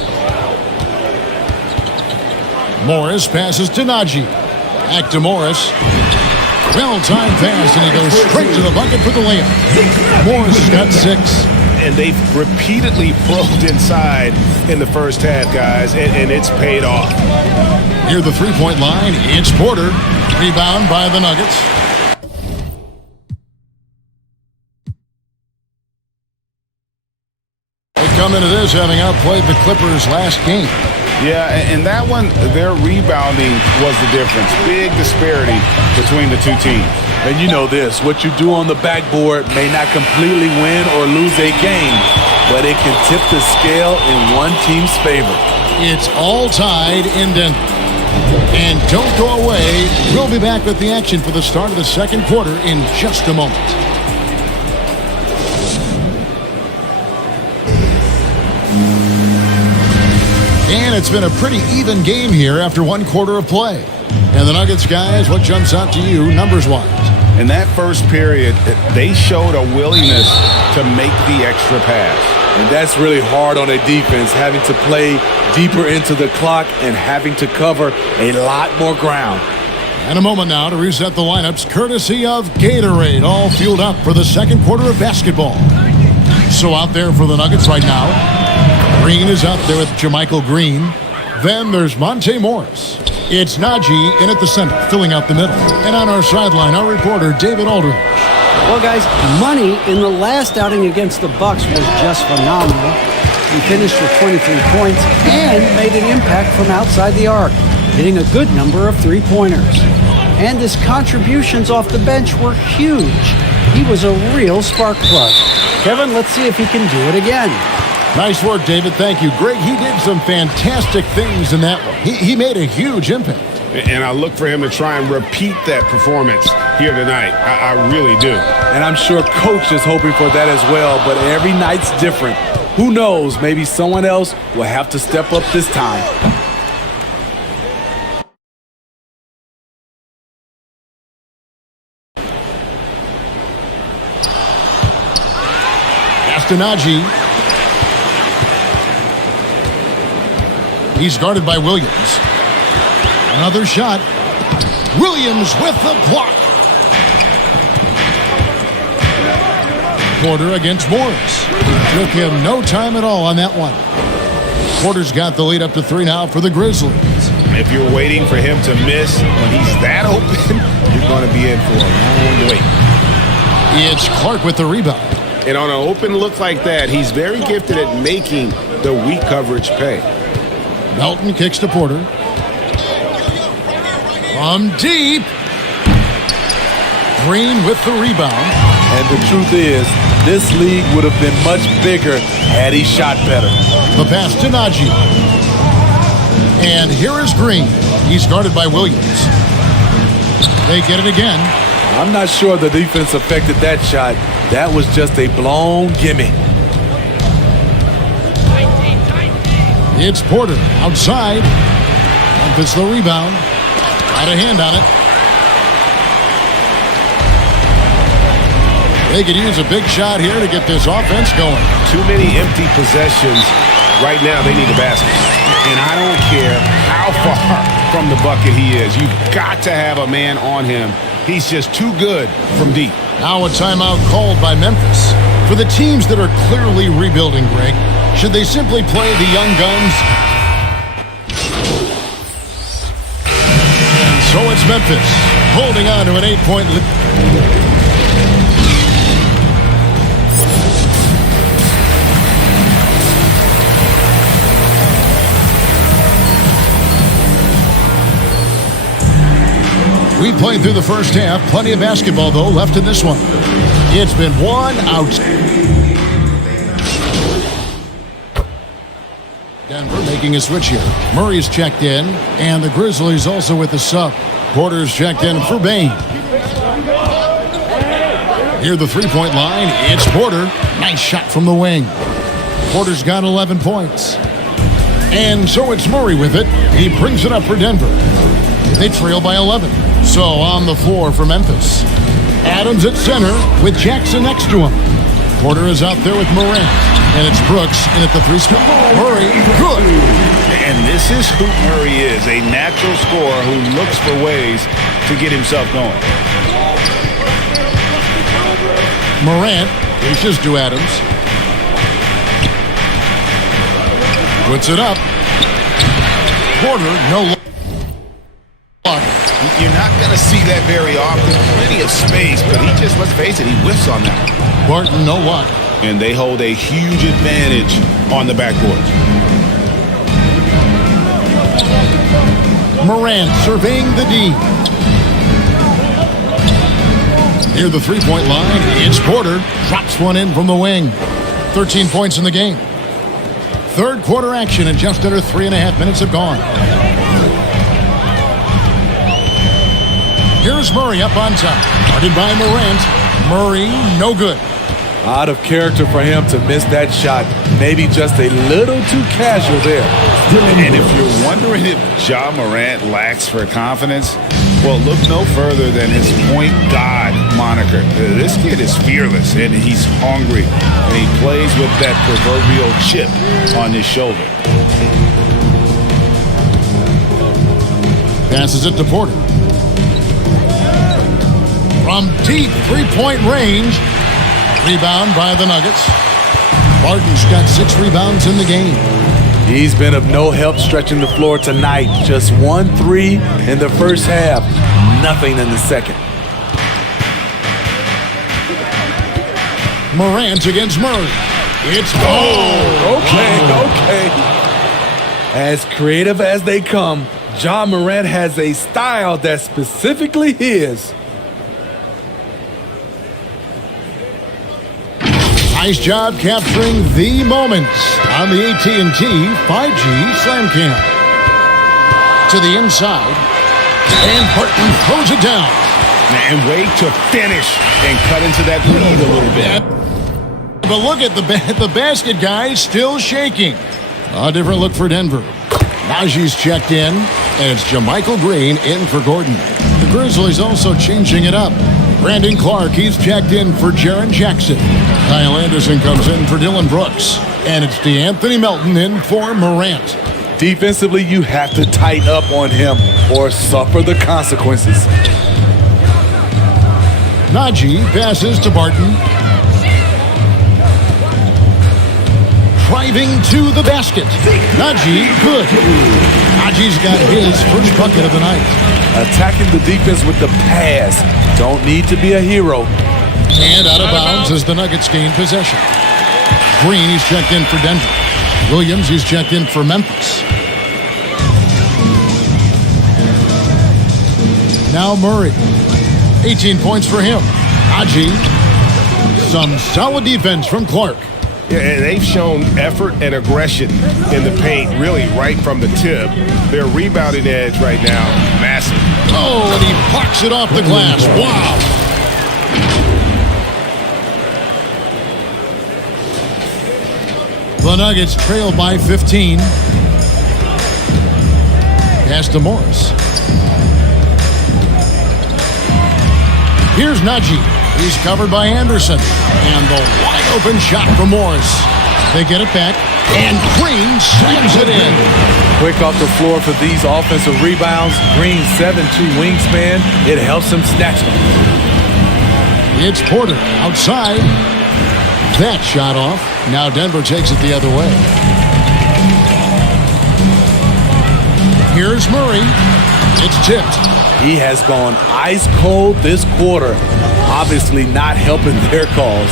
Morris passes to Najee. Back to Morris. Well-timed pass, and he goes straight to the bucket for the layup. Morris has got 6. And they've repeatedly probed inside in the first half, guys, and it's paid off. Near the three-point line, it's Porter. Rebound by the Nuggets. They come into this having outplayed the Clippers last game. Yeah, and that one, their rebounding was the difference. Big disparity between the two teams. And you know this, what you do on the backboard may not completely win or lose a game, but it can tip the scale in one team's favor. It's all tied in Denver. And don't go away. We'll be back with the action for the start of the second quarter in just a moment. And it's been a pretty even game here after one quarter of play. And the Nuggets, guys, what jumps out to you numbers-wise? In that first period, they showed a willingness to make the extra pass. And that's really hard on a defense, having to play deeper into the clock and having to cover a lot more ground. And a moment now to reset the lineups, courtesy of Gatorade, all fueled up for the second quarter of basketball. So out there for the Nuggets right now, Green is up there with JaMychal Green. Then there's Monte Morris. It's Najee in at the center, filling out the middle. And on our sideline, our reporter, David Aldridge. Well, guys, Money in the last outing against the Bucks was just phenomenal. He finished with 23 points and made an impact from outside the arc, hitting a good number of three-pointers. And his contributions off the bench were huge. He was a real spark plug. Kevin, let's see if he can do it again. Nice work, David. Thank you. Greg, he did some fantastic things in that one. He made a huge impact. And I look for him to try and repeat that performance here tonight. I really do. And I'm sure Coach is hoping for that as well, but every night's different. Who knows? Maybe someone else will have to step up this time. Pass to Najee. He's guarded by Williams. Another shot. Williams with the block. Porter against Morris. Took him no time at all on that one. Porter's got the lead up to 3 now for the Grizzlies. If you're waiting for him to miss when he's that open, you're going to be in for a long wait. It's Clark with the rebound. And on an open look like that, he's very gifted at making the weak coverage pay. Melton kicks to Porter. From deep. Green with the rebound. And the truth is, this league would have been much bigger had he shot better. The pass to Najee. And here is Green. He's guarded by Williams. They get it again. I'm not sure the defense affected that shot. That was just a blown gimme. It's Porter outside. Memphis the rebound. Got a hand on it. They could use a big shot here to get this offense going. Too many empty possessions. Right now, they need a basket. And I don't care how far from the bucket he is. You've got to have a man on him. He's just too good from deep. Now a timeout called by Memphis. For the teams that are clearly rebuilding, Greg, should they simply play the young guns? And so it's Memphis holding on to an 8-point lead. We played through the first half. Plenty of basketball, though, left in this one. It's been one out. Denver making a switch here. Murray's checked in, and the Grizzlies also with the sub. Porter's checked in for Bane. Near the three-point line, it's Porter. Nice shot from the wing. Porter's got 11 points. And so it's Murray with it. He brings it up for Denver. They trail by 11. So on the floor for Memphis. Adams at center with Jackson next to him. Porter is out there with Morant. And it's Brooks in at the three-spot. Murray, good. And this is who Murray is, a natural scorer who looks for ways to get himself going. Morant reaches to Adams. Puts it up. Porter, no luck. You're not going to see that very often. Plenty of space, but he just, let's face it, he whiffs on that. Barton, no luck. And they hold a huge advantage on the backboard. Morant surveying the D. Near the three-point line, it's Porter. Drops one in from the wing. 13 points in the game. Third quarter action, and just under 3.5 minutes have gone. Here's Murray up on top. Guarded by Morant. Murray, no good. Out of character for him to miss that shot. Maybe just a little too casual there. And if you're wondering if Ja Morant lacks for confidence, well, look no further than his point god moniker. This kid is fearless, and he's hungry, and he plays with that proverbial chip on his shoulder. Passes it to Porter. From deep three-point range. Rebound by the Nuggets. Barton's got 6 rebounds in the game. He's been of no help stretching the floor tonight. Just 1 3 in the first half. Nothing in the second. Morant against Murray. It's Okay. As creative as they come, Ja Morant has a style that's specifically his. Nice job capturing the moments on the AT&T 5G Slam Cam. To the inside, and Barton throws it down. And wait to finish and cut into that lead a little bit. But look at the basket, guys, still shaking. A different look for Denver. Najee's checked in, and it's JaMychal Green in for Gordon. The Grizzlies also changing it up. Brandon Clark, he's checked in for Jaren Jackson. Kyle Anderson comes in for Dylan Brooks. And it's DeAnthony Melton in for Morant. Defensively, you have to tighten up on him or suffer the consequences. Najee passes to Barton. Driving to the basket. Najee, good. Najee's got his first bucket of the night. Attacking the defense with the pass. Don't need to be a hero. And out of bounds as the Nuggets gain possession. Green, he's checked in for Denver. Williams, he's checked in for Memphis. Now Murray. 18 points for him. Najee Some solid defense from Clark. Yeah, and they've shown effort and aggression in the paint, really right from the tip. Their rebounding edge right now, massive. Oh, and he parks it off the glass. Wow. The Nuggets trail by 15. Pass to Morris. Here's Najee. He's covered by Anderson. And the wide open shot from Morris. They get it back. And Green slams it in. Quick off the floor for these offensive rebounds. Green 7'2" wingspan. It helps him snatch them. It's Porter outside. That shot off. Now Denver takes it the other way. Here's Murray. It's tipped. He has gone ice cold this quarter. Obviously not helping their cause.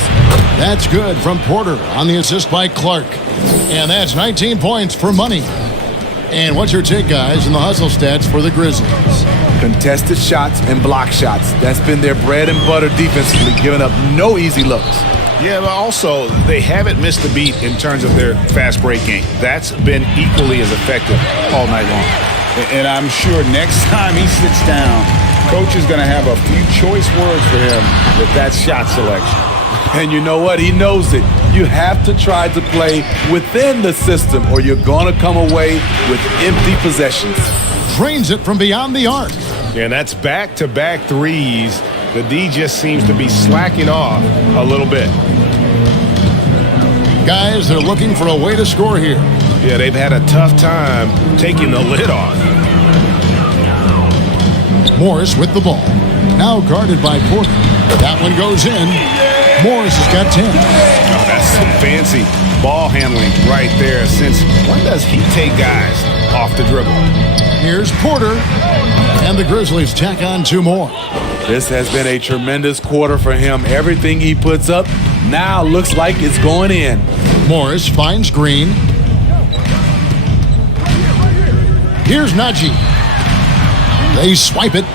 That's good from Porter on the assist by Clark. And that's 19 points for Money. And what's your take, guys, in the hustle stats for the Grizzlies? Contested shots and block shots. That's been their bread and butter defensively, giving up no easy looks. Yeah, but also they haven't missed a beat in terms of their fast break game. That's been equally as effective all night long. And I'm sure next time he sits down, Coach is going to have a few choice words for him with that shot selection. And you know what? He knows it. You have to try to play within the system or you're going to come away with empty possessions. Drains it from beyond the arc. Yeah, and that's back-to-back threes. The D just seems to be slacking off a little bit. Guys, they're looking for a way to score here. Yeah, they've had a tough time taking the lid off. Morris with the ball. Now guarded by Porter. That one goes in. Morris has got 10. Oh, that's some fancy ball handling right there. Since when does he take guys off the dribble? Here's Porter. And the Grizzlies tack on 2 more. This has been a tremendous quarter for him. Everything he puts up now looks like it's going in. Morris finds Green. Here's Najee. They swipe it.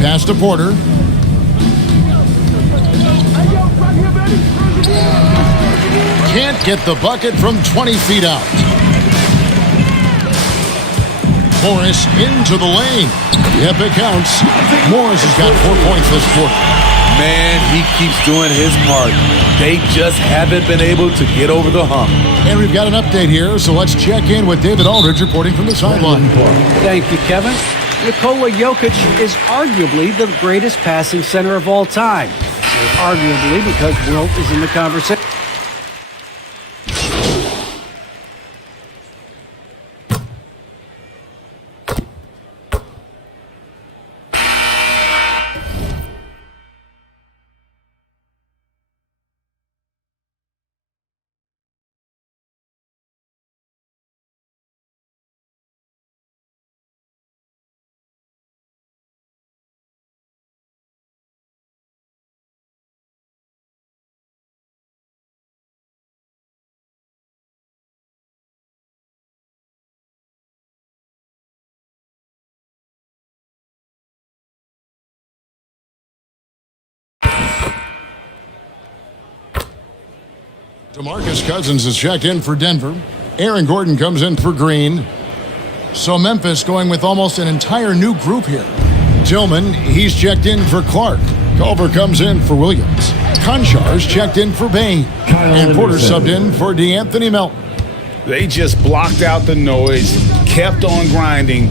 Pass to Porter. Can't get the bucket from 20 feet out. Morris into the lane. Yep, it counts. Morris has got 4 points this quarter. Man, he keeps doing his part. They just haven't been able to get over the hump. And we've got an update here, so let's check in with David Aldridge reporting from the sideline. Thank you, Kevin. Nikola Jokic is arguably the greatest passing center of all time. Arguably because Wilt is in the conversation. DeMarcus Cousins is checked in for Denver. Aaron Gordon comes in for Green. So Memphis going with almost an entire new group here. Tillman, he's checked in for Clark. Culver comes in for Williams. Konchar's checked in for Bain. And Porter subbed in for DeAnthony Melton. They just blocked out the noise, kept on grinding,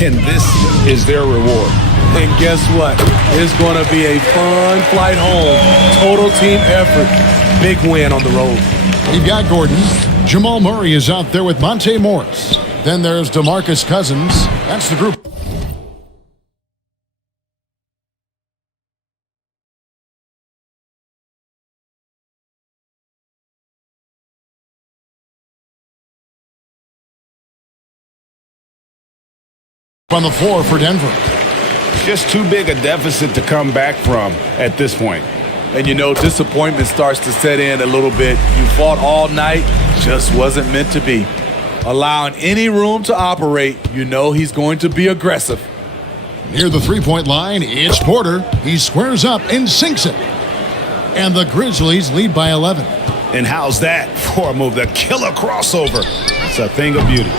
and this is their reward. And guess what? It's going to be a fun flight home. Total team effort. Big win on the road. We've got Gordon. Jamal Murray is out there with Monte Morris. Then there's DeMarcus Cousins. That's the group. On the floor for Denver. Just too big a deficit to come back from at this point. And you know, disappointment starts to set in a little bit. You fought all night, just wasn't meant to be. Allowing any room to operate, you know he's going to be aggressive. Near the three-point line, it's Porter. He squares up and sinks it. And the Grizzlies lead by 11. And how's that for a move? The killer crossover. It's a thing of beauty.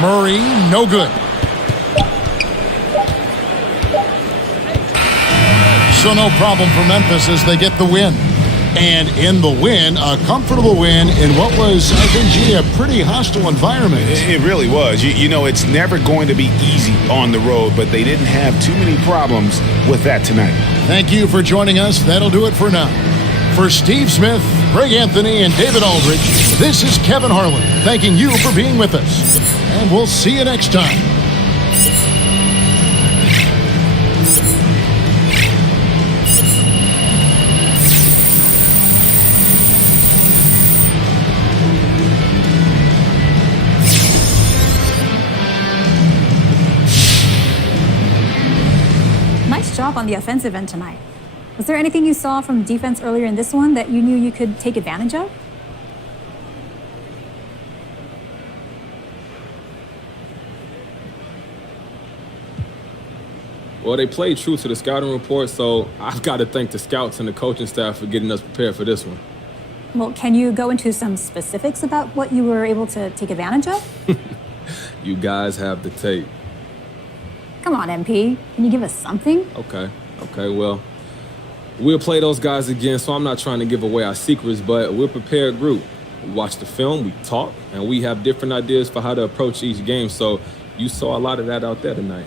Murray, no good. So no problem for Memphis as they get the win. And in the win, a comfortable win in what was, I think, G, a pretty hostile environment. It really was. You know, it's never going to be easy on the road, but they didn't have too many problems with that tonight. Thank you for joining us. That'll do it for now. For Steve Smith, Greg Anthony, and David Aldridge, this is Kevin Harlan thanking you for being with us. And we'll see you next time. Nice job on the offensive end tonight. Was there anything you saw from defense earlier in this one that you knew you could take advantage of? Well, they played true to the scouting report, so I've got to thank the scouts and the coaching staff for getting us prepared for this one. Well, can you go into some specifics about what you were able to take advantage of? You guys have the tape. Come on, MP. Can you give us something? Okay, well, we'll play those guys again, so I'm not trying to give away our secrets, but we're a prepared group. We watch the film, we talk, and we have different ideas for how to approach each game, so you saw a lot of that out there tonight.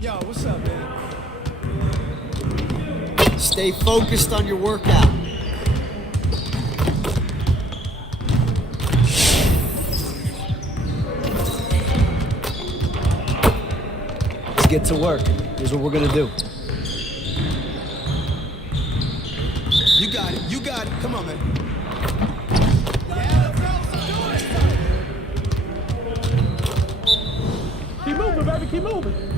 Yo, what's up, man? Stay focused on your workout. Let's get to work. Here's what we're gonna do. You got it. You got it. Come on, man. Keep moving, baby. Keep moving.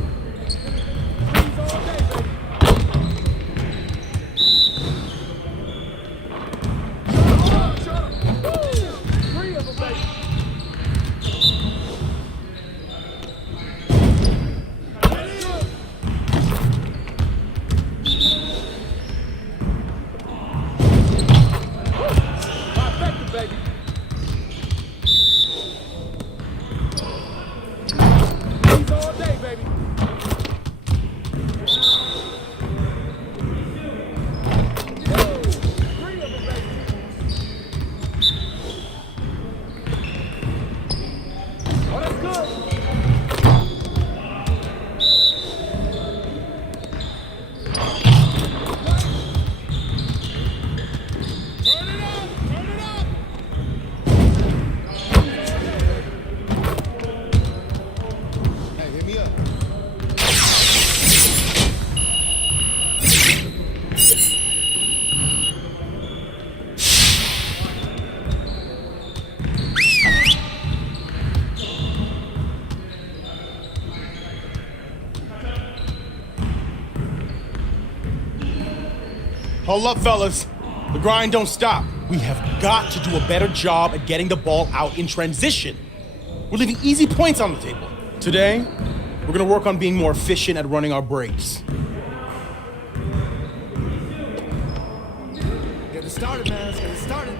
Hold up, fellas. The grind don't stop. We have got to do a better job at getting the ball out in transition. We're leaving easy points on the table. Today, we're gonna work on being more efficient at running our breaks. Get it started, man. Let's get it started.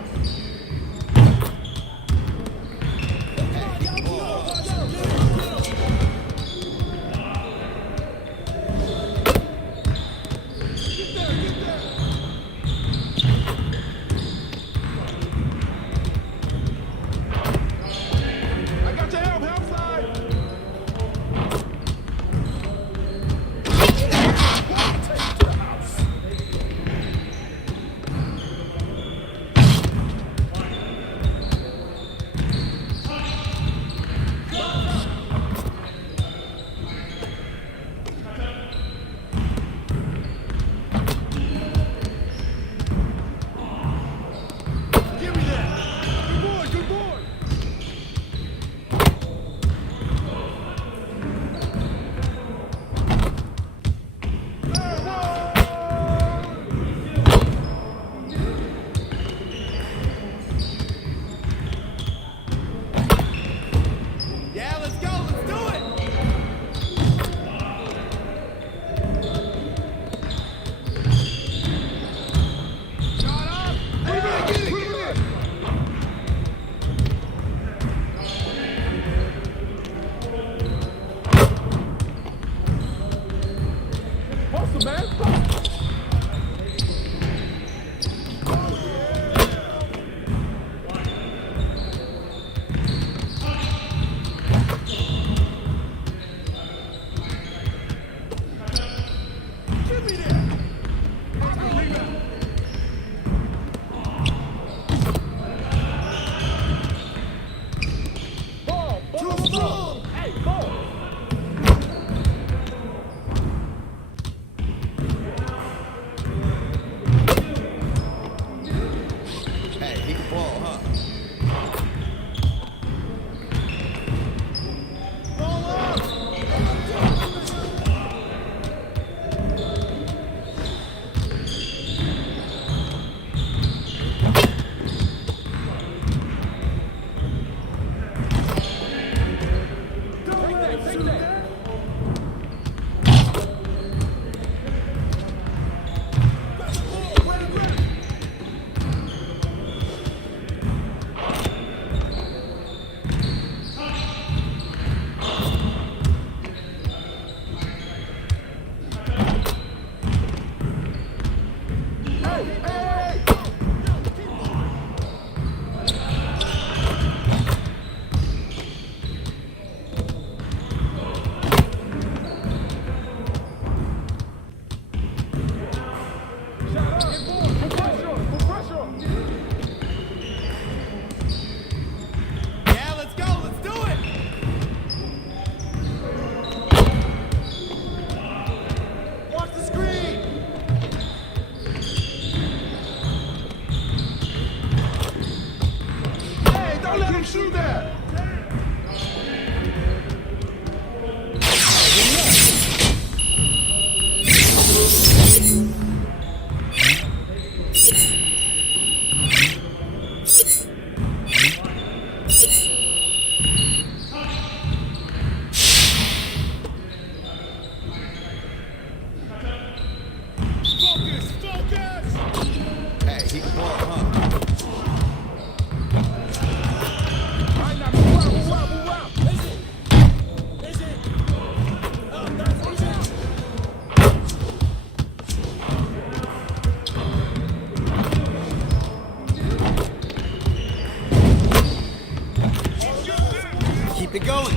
Keep it going.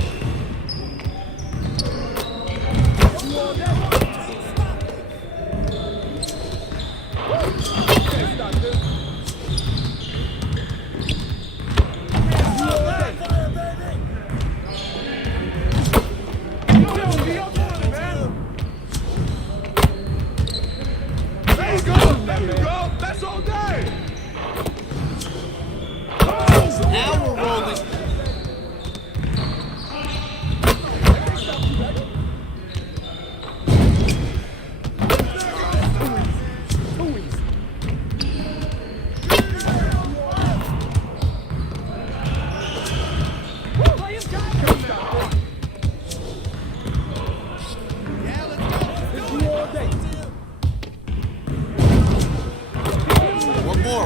That's all day. Now we're rolling.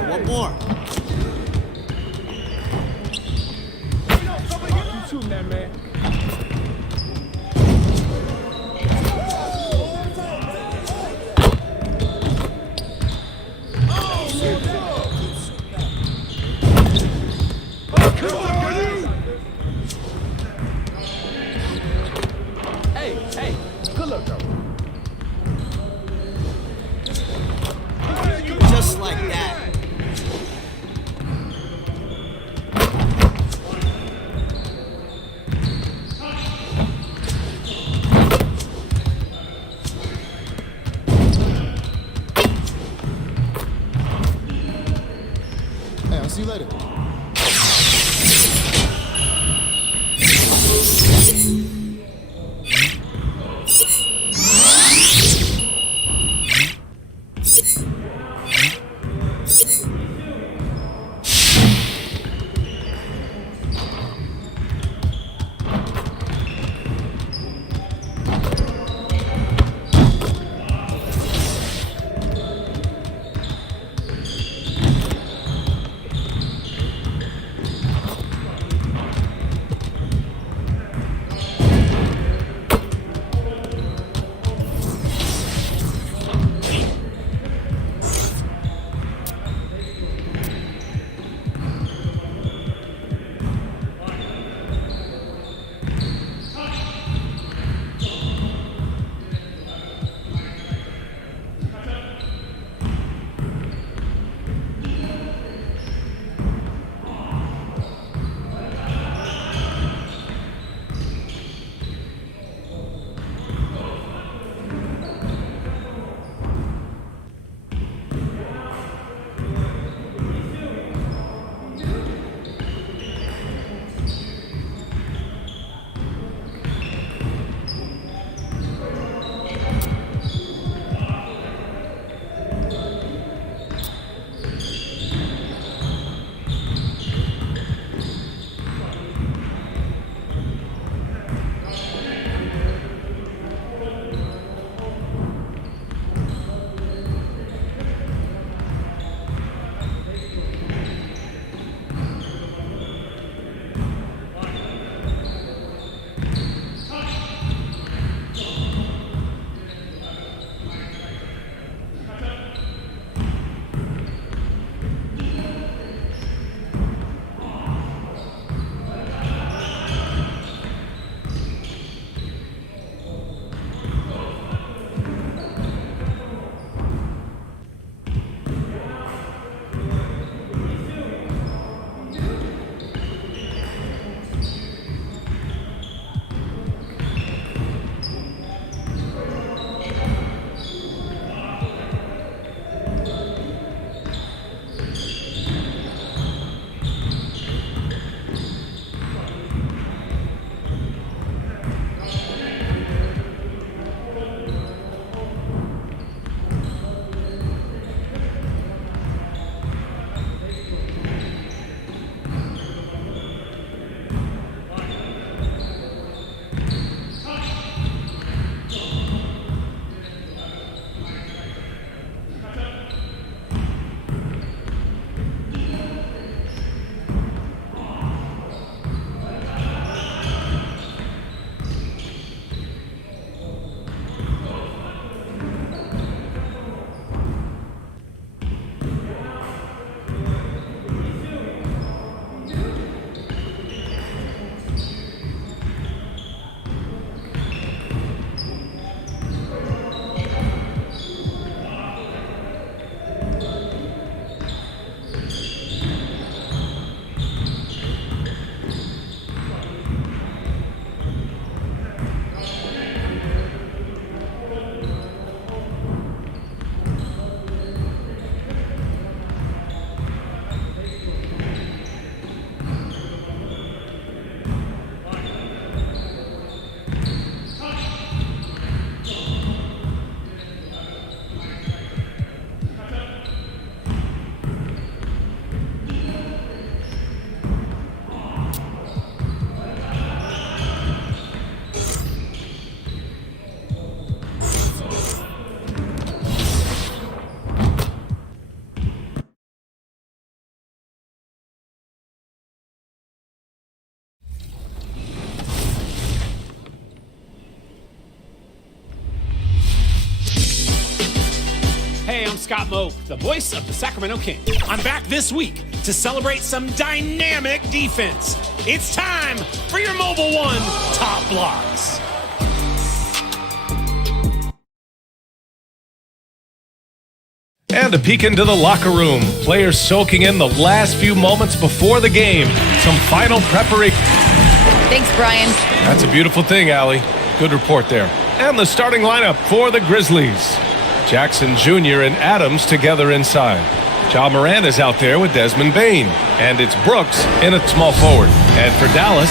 One more. You shooting that, man. Hey, good luck, though. Just like that. Hey, I'll see you later. I'm Scott Moak, the voice of the Sacramento Kings. I'm back this week to celebrate some dynamic defense. It's time for your Mobile One Top Blocks. And a peek into the locker room. Players soaking in the last few moments before the game. Some final preparation. Thanks, Brian. That's a beautiful thing, Allie. Good report there. And the starting lineup for the Grizzlies. Jackson Jr. and Adams together inside. Ja Morant is out there with Desmond Bane. And it's Brooks in at small forward. And for Dallas,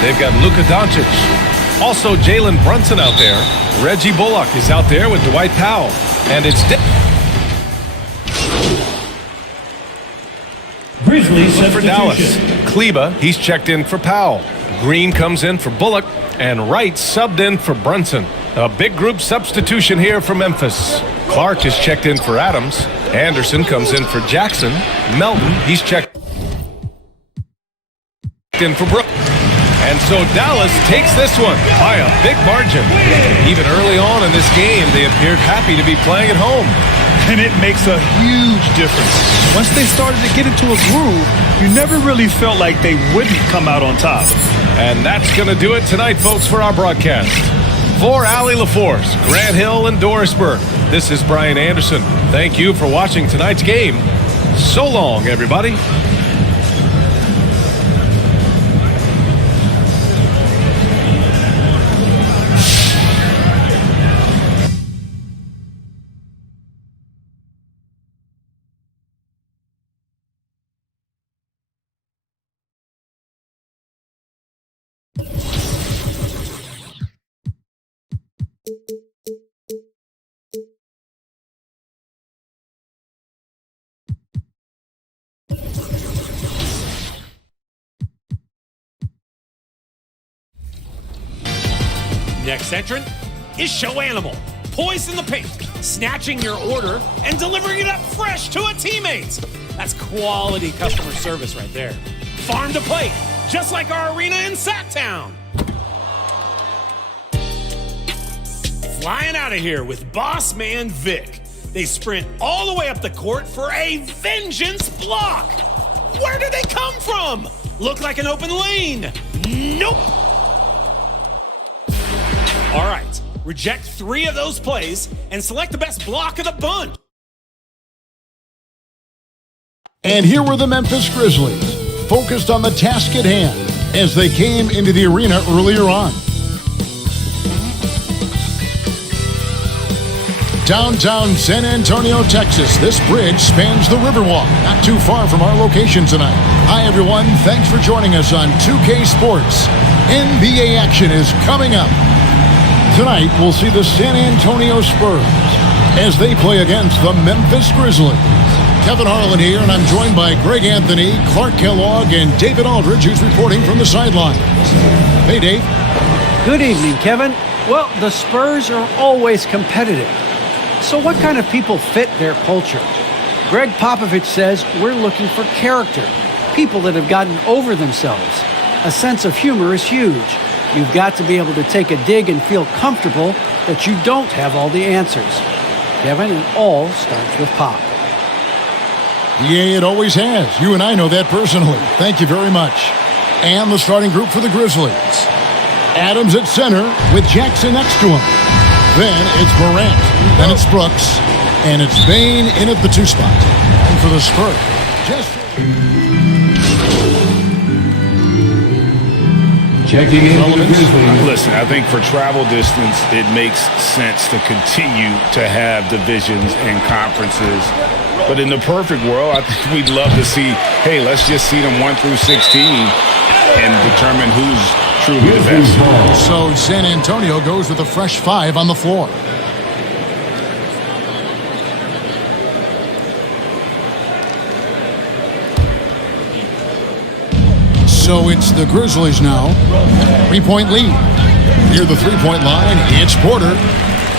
they've got Luka Doncic. Also Jalen Brunson out there. Reggie Bullock is out there with Dwight Powell. And it's Grizzlies for Dallas. Kleba, he's checked in for Powell. Green comes in for Bullock. And Wright subbed in for Brunson. A big group substitution here for Memphis. Clark is checked in for Adams. Anderson comes in for Jackson. Melton, he's checked in for Brooks. And so Dallas takes this one by a big margin. Even early on in this game, they appeared happy to be playing at home. And it makes a huge difference. Once they started to get into a groove, you never really felt like they wouldn't come out on top. And that's going to do it tonight, folks, for our broadcast. For Allie LaForce, Grant Hill, and Doris Burke, this is Brian Anderson. Thank you for watching tonight's game. So long, everybody. Next entrant is Show Animal, poised in the paint, snatching your order and delivering it up fresh to a teammate. That's quality customer service right there. Farm to plate, just like our arena in Sacktown. Flying out of here with Boss Man Vic. They sprint all the way up the court for a vengeance block. Where did they come from? Look like an open lane. Nope. All right, reject 3 of those plays and select the best block of the bunch. And here were the Memphis Grizzlies, focused on the task at hand as they came into the arena earlier on. Downtown San Antonio, Texas, this bridge spans the Riverwalk, not too far from our location tonight. Hi, everyone. Thanks for joining us on 2K Sports. NBA action is coming up. Tonight, we'll see the San Antonio Spurs as they play against the Memphis Grizzlies. Kevin Harlan here, and I'm joined by Greg Anthony, Clark Kellogg, and David Aldridge, who's reporting from the sidelines. Hey, Dave. Good evening, Kevin. Well, the Spurs are always competitive. So what kind of people fit their culture? Greg Popovich says we're looking for character, people that have gotten over themselves. A sense of humor is huge. You've got to be able to take a dig and feel comfortable that you don't have all the answers. Kevin, it all starts with Pop. Yeah, it always has. You and I know that personally. Thank you very much. And the starting group for the Grizzlies. Adams at center with Jackson next to him. Then it's Morant. Then it's Brooks. And it's Bane in at the 2 spot. And for the Spurs, checking in with the Grizzlies. Listen, I think for travel distance, it makes sense to continue to have divisions and conferences. But in the perfect world, I think we'd love to see, hey, let's just see them 1 through 16 and determine who's truly the best. So San Antonio goes with a fresh 5 on the floor. So it's the Grizzlies now. 3-point lead. Near the 3-point line, it's Porter.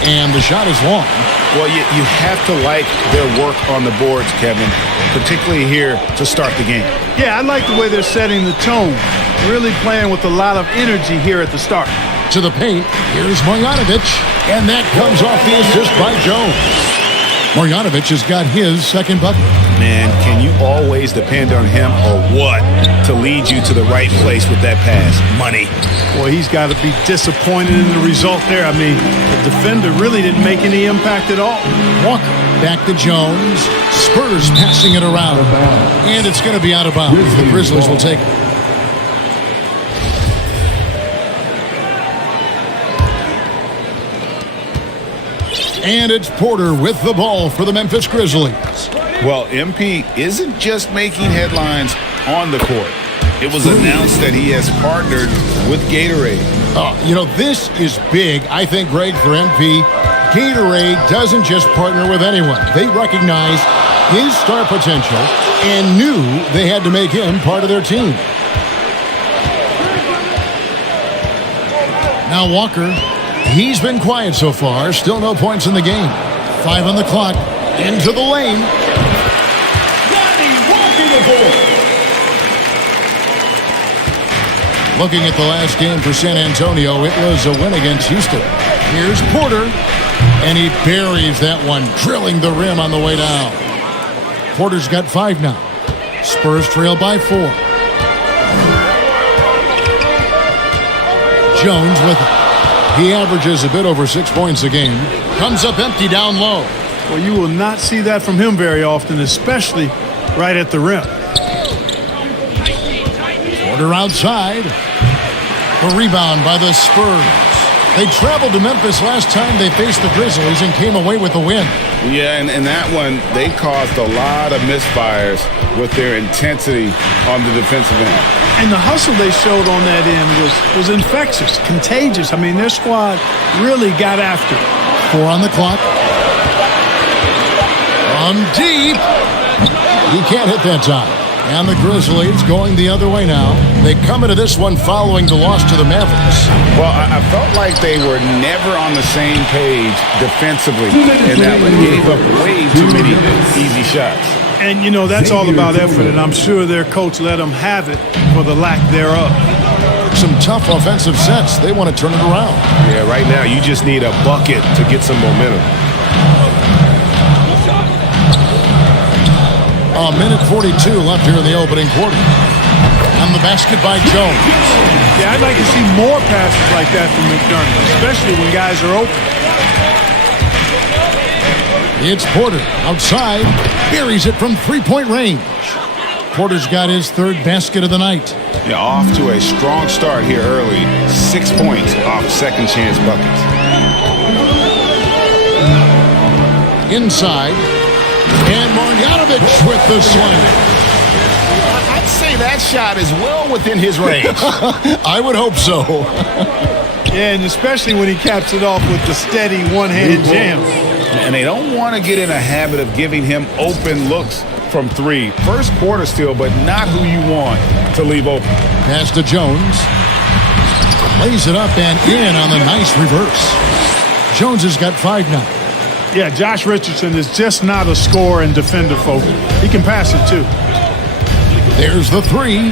And the shot is long. Well, you have to like their work on the boards, Kevin, particularly here to start the game. Yeah, I like the way they're setting the tone. Really playing with a lot of energy here at the start. To the paint, here's Marjanovic. And that comes off the assist by Jones. Marjanovic has got his second bucket. Man, can you always depend on him or what to lead you to the right place with that pass? Money. Boy, he's got to be disappointed in the result there. I mean, the defender really didn't make any impact at all. Walker back to Jones. Spurs passing it around. And it's going to be out of bounds. The Grizzlies will take it. And it's Porter with the ball for the Memphis Grizzlies. Well, MP isn't just making headlines on the court. It was announced that he has partnered with Gatorade. This is big, I think, Greg, for MP. Gatorade doesn't just partner with anyone. They recognize his star potential and knew they had to make him part of their team. Now Walker, he's been quiet so far. Still no points in the game. 5 on the clock. Into the lane. Looking at the last game for San Antonio, it was a win against Houston. Here's Porter, and he buries that one, drilling the rim on the way down. Porter's got 5 now. Spurs trail by 4. Jones with it. He averages a bit over 6 points a game. Comes up empty down low. Well, you will not see that from him very often, especially right at the rim. Porter outside. The rebound by the Spurs. They traveled to Memphis last time they faced the Grizzlies and came away with the win. Yeah, and in that one, they caused a lot of misfires with their intensity on the defensive end. And the hustle they showed on that end was infectious, contagious. I mean, their squad really got after it. 4 on the clock. From deep. He can't hit that time. And the Grizzlies going the other way now. They come into this one following the loss to the Mavericks. Well, I felt like they were never on the same page defensively. And that one gave up way too many easy shots. And, that's all about effort, and I'm sure their coach let them have it for the lack thereof. Some tough offensive sets. They want to turn it around. Yeah, right now you just need a bucket to get some momentum. A minute 42 left here in the opening quarter. And the basket by Jones. Yeah, I'd like to see more passes like that from McDermott, especially when guys are open. It's Porter outside. Buries it from 3-point range. Porter's got his 3rd basket of the night. Yeah, off to a strong start here early. 6 points off second chance buckets. Inside. And Marjanovic with the slam. I'd say that shot is well within his range. I would hope so. Yeah, and especially when he caps it off with the steady one-handed jam. And they don't want to get in a habit of giving him open looks from 3. First quarter still, but not who you want to leave open. Pass to Jones. Lays it up and in on the nice reverse. Jones has got 5 now. Yeah, Josh Richardson is just not a scorer and defender, folks. He can pass it, too. There's the 3.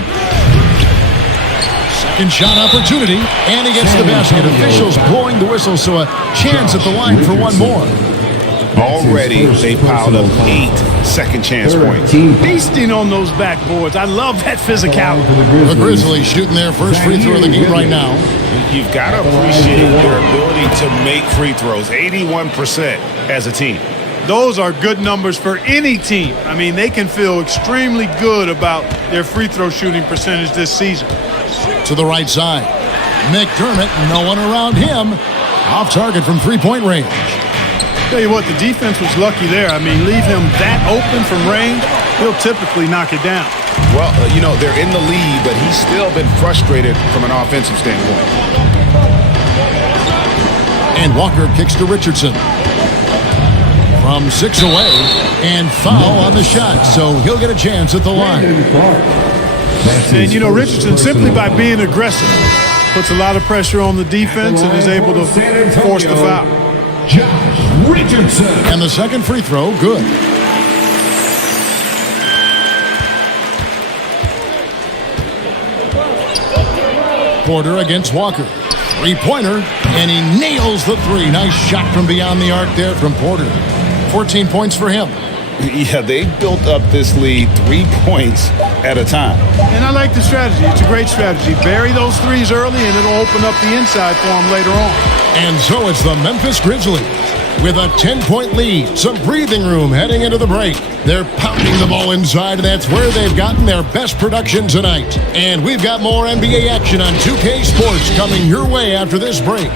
Second shot opportunity, and he gets the basket. Officials blowing the whistle, so a chance at the line for one more. Already, they piled up 8 second chance points. Feasting on those backboards. I love that physicality. The Grizzlies shooting their first free throw of the game right now. You've got to appreciate their ability to make free throws. 81% as a team. Those are good numbers for any team. I mean, they can feel extremely good about their free throw shooting percentage this season. To the right side. McDermott, no one around him. Off target from 3-point range. Tell you what, the defense was lucky there. I mean, leave him that open from range, he'll typically knock it down. Well, they're in the lead, but he's still been frustrated from an offensive standpoint. And Walker kicks to Richardson. From 6 away, and foul on the shot, so he'll get a chance at the line. And, Richardson, simply by being aggressive, puts a lot of pressure on the defense and is able to force the foul. Josh Richardson. And the second free throw, good. Porter against Walker. 3-pointer, and he nails the 3. Nice shot from beyond the arc there from Porter. 14 points for him. Yeah, they built up this lead 3 points at a time. And I like the strategy. It's a great strategy. Bury those threes early, and it'll open up the inside for them later on. And so it's the Memphis Grizzlies with a 10-point lead. Some breathing room heading into the break. They're pounding the ball inside, and that's where they've gotten their best production tonight. And we've got more NBA action on 2K Sports coming your way after this break.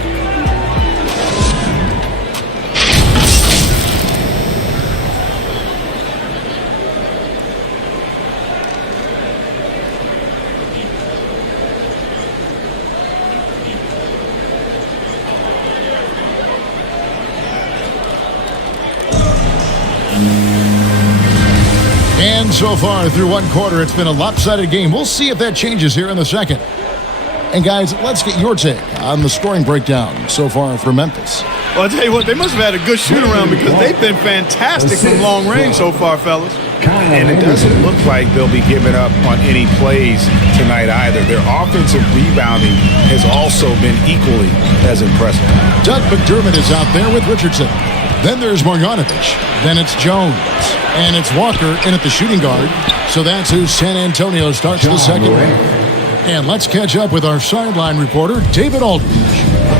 And so far through one quarter, it's been a lopsided game. We'll see if that changes here in the second. And guys, let's get your take on the scoring breakdown so far for Memphis. Well, I'll tell you what, they must have had a good shoot-around because they've been fantastic from long range so far, fellas. And it doesn't look like they'll be giving up on any plays tonight either. Their offensive rebounding has also been equally as impressive. Doug McDermott is out there with Richardson. Then there's Marjanovic. Then it's Jones. And it's Walker in at the shooting guard. So that's who San Antonio starts the second one. And let's catch up with our sideline reporter, David Aldridge.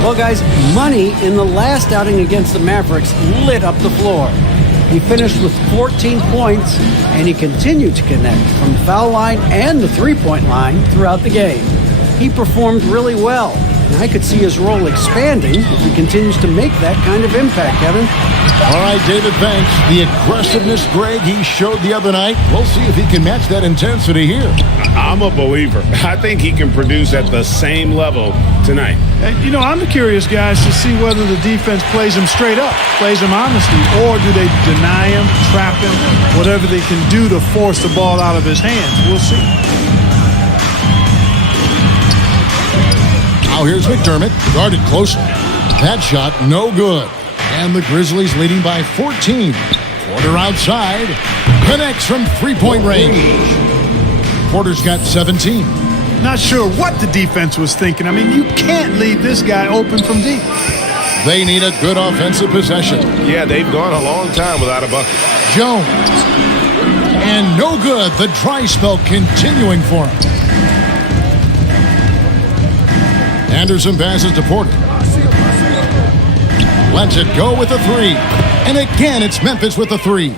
Well, guys, Money in the last outing against the Mavericks lit up the floor. He finished with 14 points, and he continued to connect from the foul line and the three-point line throughout the game. He performed really well, and I could see his role expanding if he continues to make that kind of impact, Kevin. All right, David, thanks. The aggressiveness, Greg, he showed the other night. We'll see if he can match that intensity here. I'm a believer. I think he can produce at the same level tonight. And, I'm curious, guys, to see whether the defense plays him straight up, plays him honestly, or do they deny him, trap him, whatever they can do to force the ball out of his hands. We'll see. Now here's McDermott, guarded closely. That shot, no good. And the Grizzlies leading by 14. Porter outside. Connects from three-point range. Porter's got 17. Not sure what the defense was thinking. I mean, you can't leave this guy open from deep. They need a good offensive possession. Yeah, they've gone a long time without a bucket. Jones. And no good. The dry spell continuing for him. Anderson passes to Porter. Lets it go with a three. And again, it's Memphis with a three.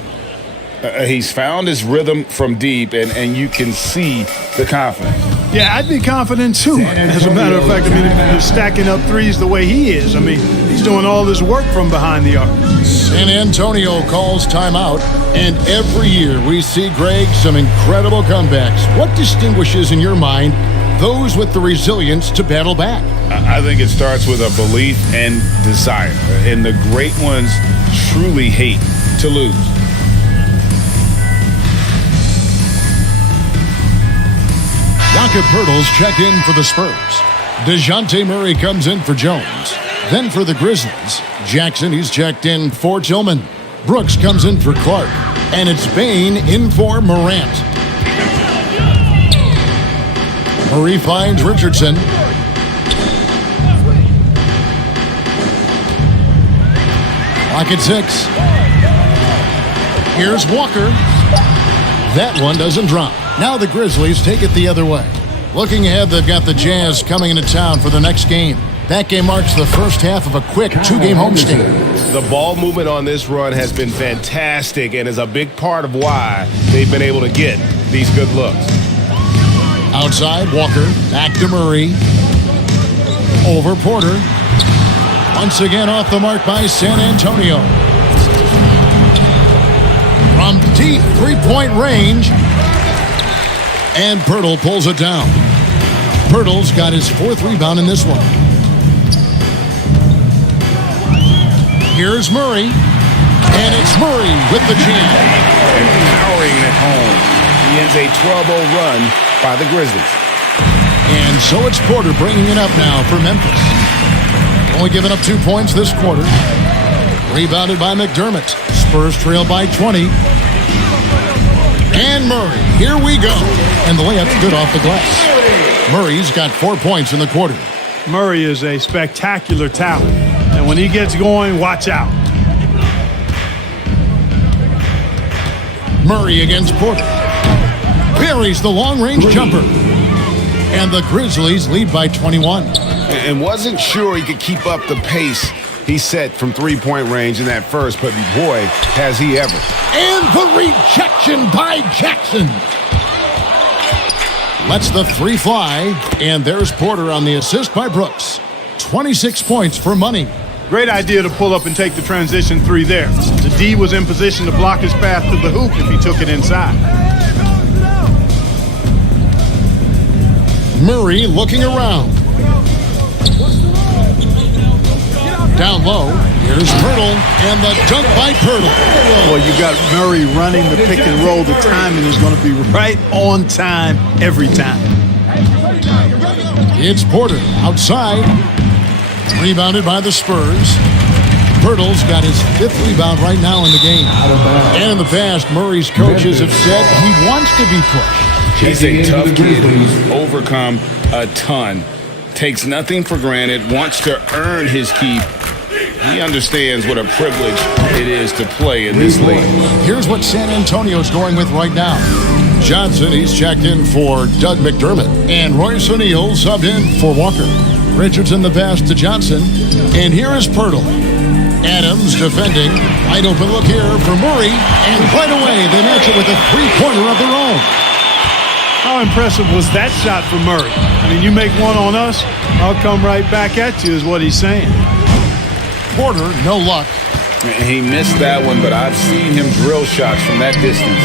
He's found his rhythm from deep, and you can see the confidence. Yeah, I'd be confident too. As a matter of fact, he's stacking up threes the way he is. He's doing all this work from behind the arc. San Antonio calls timeout, and every year we see, Greg, some incredible comebacks. What distinguishes, in your mind, those with the resilience to battle back? I think it starts with a belief and desire, and the great ones truly hate to lose. Jakob Poeltl's checked in for the Spurs. DeJounte Murray comes in for Jones. Then for the Grizzlies, Jackson, he's checked in for Tillman. Brooks comes in for Clark. And it's Bane in for Morant. Murray finds Richardson. Clock at 6. Here's Walker. That one doesn't drop. Now the Grizzlies take it the other way. Looking ahead, they've got the Jazz coming into town for the next game. That game marks the first half of a quick two-game homestand. The ball movement on this run has been fantastic and is a big part of why they've been able to get these good looks. Outside, Walker, back to Murray. Over Porter. Once again off the mark by San Antonio. From deep three-point range. And Poeltl pulls it down. Poeltl's got his fourth rebound in this one. Here's Murray. And it's Murray with the jam. Empowering at home. He ends a 12-0 run by the Grizzlies. And so it's Porter bringing it up now for Memphis. Only giving up 2 points this quarter. Rebounded by McDermott. Spurs trail by 20. And Murray, here we go. And the layup's good off the glass. Murray's got 4 points in the quarter. Murray is a spectacular talent. And when he gets going, watch out. Murray against Porter. Buries the long-range jumper. And the Grizzlies lead by 21. And wasn't sure he could keep up the pace he set from three-point range in that first, but boy, has he ever. And the rejection by Jackson. Lets the three fly, and there's Porter on the assist by Brooks. 26 points for Money. Great idea to pull up and take the transition three there. The D was in position to block his path to the hoop if he took it inside. Murray looking around. Down low, here's Pirtle, and the dunk by Pirtle. Boy, you got Murray running the pick and roll. The timing is going to be right on time every time. It's Porter outside. Rebounded by the Spurs. Pirtle's got his 5th rebound right now in the game. And in the past, Murray's coaches have said he wants to be pushed. He's a tough kid who's overcome a ton. Takes nothing for granted, wants to earn his keep. He understands what a privilege it is to play in this league. Here's what San Antonio's going with right now. Johnson, he's checked in for Doug McDermott. And Royce O'Neal subbed in for Walker. Richardson the pass to Johnson. And here is Pirtle. Adams defending. Wide open look here for Murray. And right away, they match it with a three-pointer of their own. How impressive was that shot from Murray? I mean, you make one on us, I'll come right back at you is what he's saying. Porter, no luck. He missed that one, but I've seen him drill shots from that distance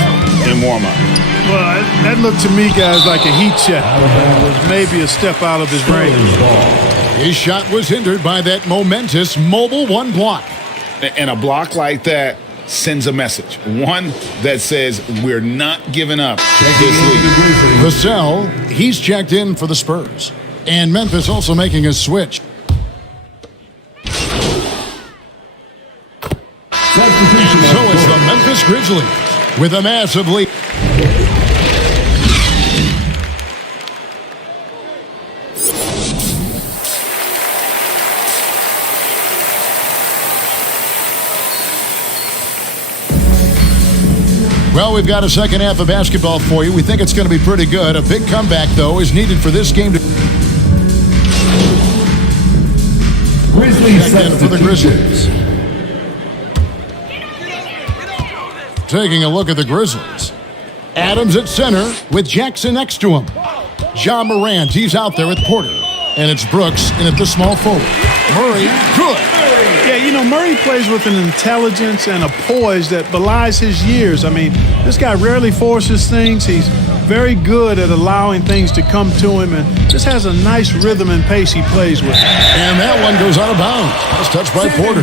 in warm-up. Well, that looked to me, guys, like a heat check. It was maybe a step out of his range. His shot was hindered by that momentous mobile one block. And a block like that sends a message. One that says we're not giving up this league. Vassell, he's checked in for the Spurs. And Memphis also making a switch. And so it's the Memphis Grizzlies with a massive lead. Well, we've got a second half of basketball for you. We think it's going to be pretty good. A big comeback, though, is needed for this game to... Grizzlies for the Grizzlies. Taking a look at the Grizzlies. Adams at center with Jackson next to him. Ja Morant, he's out there with Porter. And it's Brooks in at the small forward. Murray, good. Yeah, you know, Murray plays with an intelligence and a poise that belies his years. I mean, this guy rarely forces things. He's very good at allowing things to come to him and just has a nice rhythm and pace he plays with. And that one goes out of bounds. That's touched by Porter.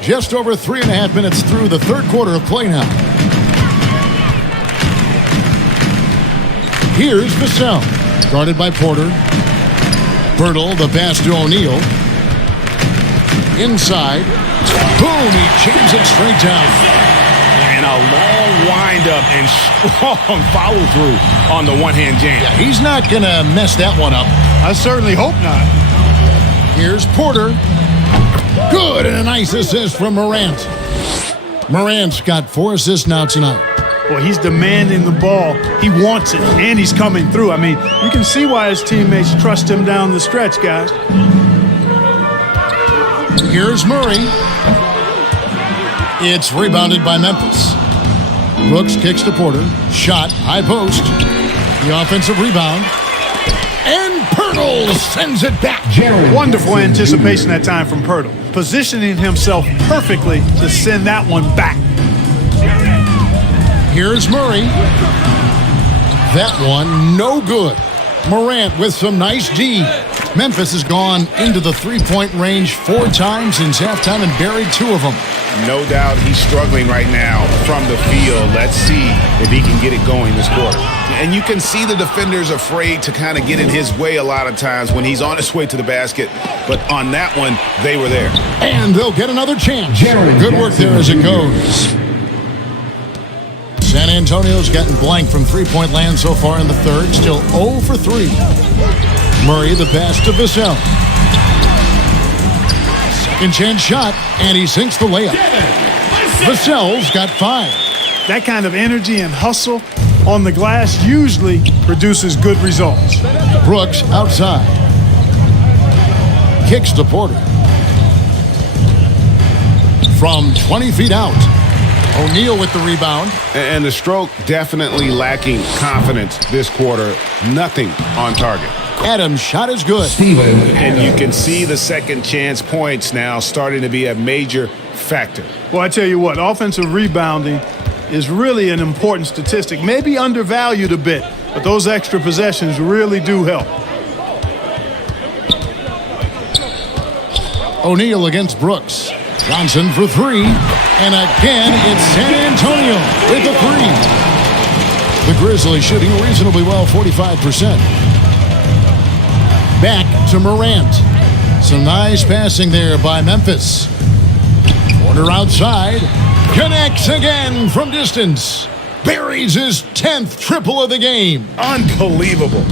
Just over 3.5 minutes through the third quarter of play now. Here's Vassell. Guarded by Porter. Pirtle, the pass to O'Neal. Inside. Boom, he jams it straight down. And a long wind-up and strong follow-through on the one-hand jam. Yeah, he's not going to mess that one up. I certainly hope not. Here's Porter. Good, and a nice assist from Morant. Morant's got 4 assists now tonight. Well, he's demanding the ball. He wants it, and he's coming through. I mean, you can see why his teammates trust him down the stretch, guys. Here's Murray. It's rebounded by Memphis. Brooks kicks to Porter. Shot, high post. The offensive rebound. And Pirtle sends it back. Wonderful anticipation that time from Pirtle. Positioning himself perfectly to send that one back. Here's Murray. That one, no good. Morant with some nice D. Memphis has gone into the three-point range 4 times since halftime and buried 2 of them. No doubt he's struggling right now from the field. Let's see if he can get it going this quarter. And you can see the defenders afraid to kind of get in his way a lot of times when he's on his way to the basket. But on that one, they were there. And they'll get another chance. Good work there as it goes. San Antonio's gotten blank from three-point land so far in the third. Still 0 for 3. Murray the pass to Vassell. Second chance shot, and he sinks the layup. Vassell's got 5. That kind of energy and hustle on the glass usually produces good results. Brooks outside. Kicks to Porter. From 20 feet out. O'Neal with the rebound. And the stroke definitely lacking confidence this quarter. Nothing on target. Adams' shot is good. And you can see the second chance points now starting to be a major factor. Well, I tell you what, offensive rebounding is really an important statistic. Maybe undervalued a bit, but those extra possessions really do help. O'Neal against Brooks. Johnson for 3. And again, it's San Antonio with the 3. The Grizzlies shooting reasonably well, 45%. Back to Morant. Some nice passing there by Memphis. Porter outside. Connects again from distance. Buries his 10th triple of the game. Unbelievable.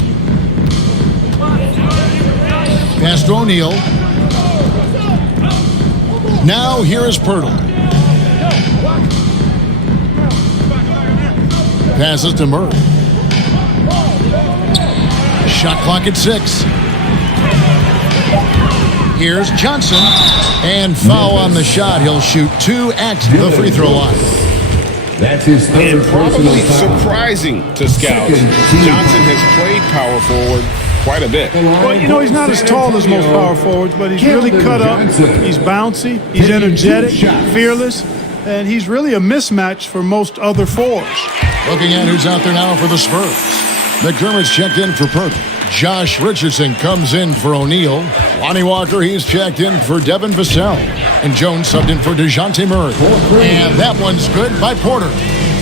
Pass to O'Neal. Now here is Pirtle. Passes to Murray. Shot clock at 6. Here's Johnson. And foul on the shot. He'll shoot 2 at the free throw line. That's his and probably surprising to scouts. Johnson has played power forward quite a bit. Well, you know, he's not as tall as most power forwards, but he's really cut up. He's bouncy. He's energetic, fearless, and he's really a mismatch for most other fours. Looking at who's out there now for the Spurs. McDermott's checked in for Perk. Josh Richardson comes in for O'Neal. Lonnie Walker, he's checked in for Devin Vassell. And Jones subbed in for DeJounte Murray. And that one's good by Porter.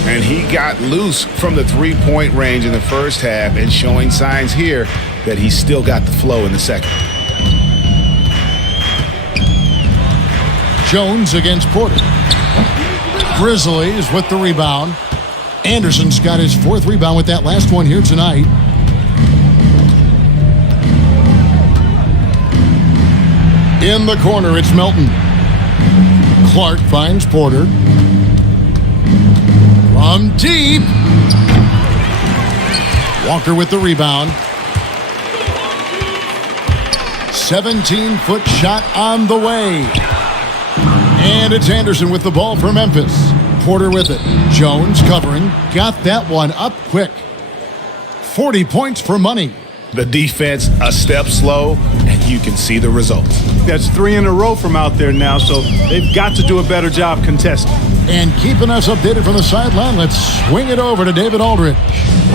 And he got loose from the three-point range in the first half and showing signs here that he's still got the flow in the second. Jones against Porter. Grizzlies with the rebound. Anderson's got his 4th rebound with that last one here tonight. In the corner, it's Melton. Clark finds Porter. From deep. Walker with the rebound. 17-foot shot on the way. And it's Anderson with the ball for Memphis. Porter with it. Jones covering. Got that one up quick. 40 points for money. The defense a step slow, and you can see the results. That's 3 in a row from out there now, so they've got to do a better job contesting. And keeping us updated from the sideline, let's swing it over to David Aldridge.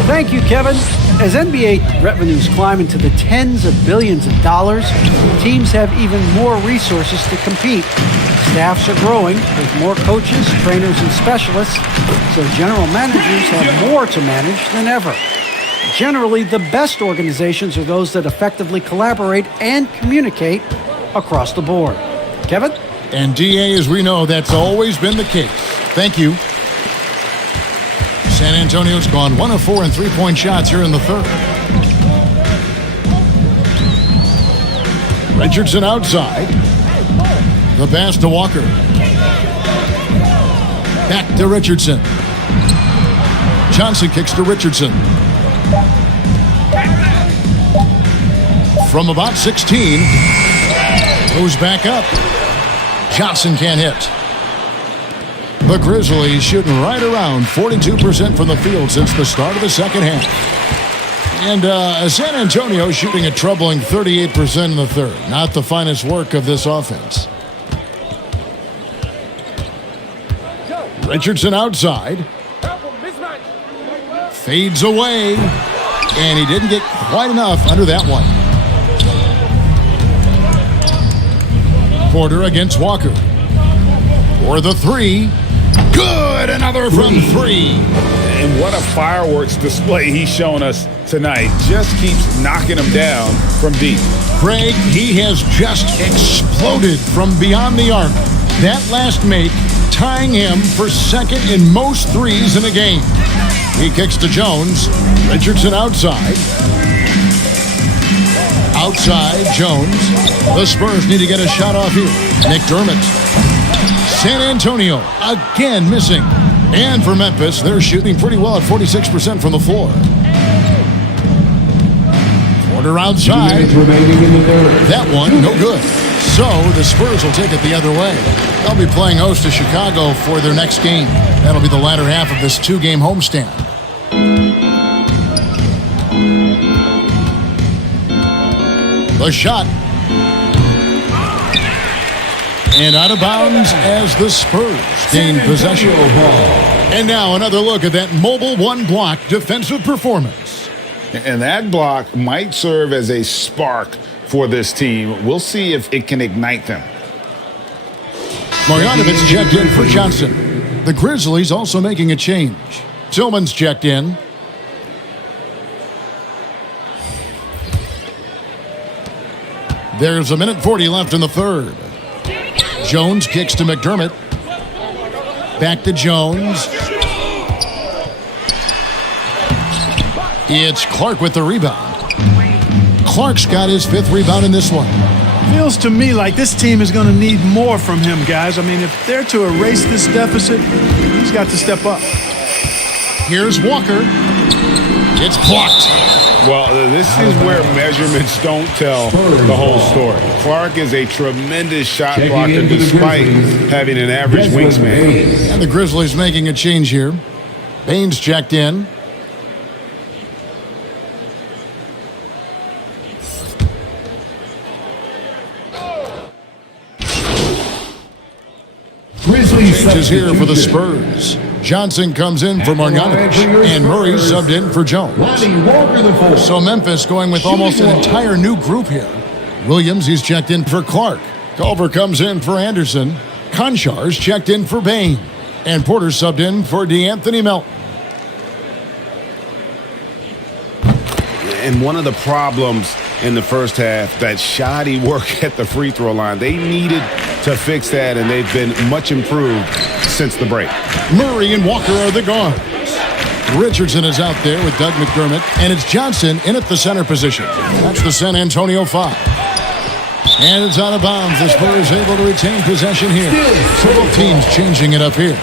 Thank you, Kevin. As NBA revenues climb into the tens of billions of dollars, teams have even more resources to compete. Staffs are growing with more coaches, trainers, and specialists, so general managers have more to manage than ever. Generally, the best organizations are those that effectively collaborate and communicate across the board. Kevin? And DA, as we know, that's always been the case. Thank you. San Antonio's gone 1 of 4 in three-point shots here in the third. Richardson outside. The pass to Walker. Back to Richardson. Johnson kicks to Richardson. From about 16. Goes back up. Johnson can't hit. The Grizzlies shooting right around 42% from the field since the start of the second half. And San Antonio shooting a troubling 38% in the third. Not the finest work of this offense. Richardson outside. Fades away. And he didn't get quite enough under that one. Porter against Walker. For the 3. Good! Another from 3. And what a fireworks display he's showing us tonight. Just keeps knocking them down from deep. Craig, he has just exploded from beyond the arc. That last make tying him for second in most threes in a game. He kicks to Jones. Richardson outside. Outside, Jones. The Spurs need to get a shot off here. McDermott. San Antonio again missing. And for Memphis, they're shooting pretty well at 46% from the floor. Porter outside. That one, no good. So the Spurs will take it the other way. They'll be playing host to Chicago for their next game. That'll be the latter half of this 2-game homestand. The shot. And out of bounds as the Spurs gain possession. And now another look at that mobile one-block defensive performance. And that block might serve as a spark for this team. We'll see if it can ignite them. Marjanovic checked in for Johnson. The Grizzlies also making a change. Tillman's checked in. There's 1:40 left in the third. Jones kicks to McDermott. Back to Jones. It's Clark with the rebound. Clark's got his 5th rebound in this one. Feels to me like this team is going to need more from him, guys. I mean, if they're to erase this deficit, he's got to step up. Here's Walker. It's blocked. Well, this is where measurements don't tell the whole story. Clark is a tremendous shot blocker despite having an average wingspan. And the Grizzlies making a change here. Baines checked in. Changes here for the Spurs. Johnson comes in for Marjanovic, and Murray subbed in for Jones. So Memphis going with almost an entire new group here. Williams, he's checked in for Clark. Culver comes in for Anderson. Konchar's checked in for Bain. And Porter subbed in for DeAnthony Melton. And one of the problems in the first half, that shoddy work at the free throw line. They needed to fix that, and they've been much improved since the break. Murray and Walker are the guards. Richardson is out there with Doug McDermott, and it's Johnson in at the center position. That's the San Antonio 5. And it's out of bounds. The Spurs able to retain possession here. So both teams changing it up here.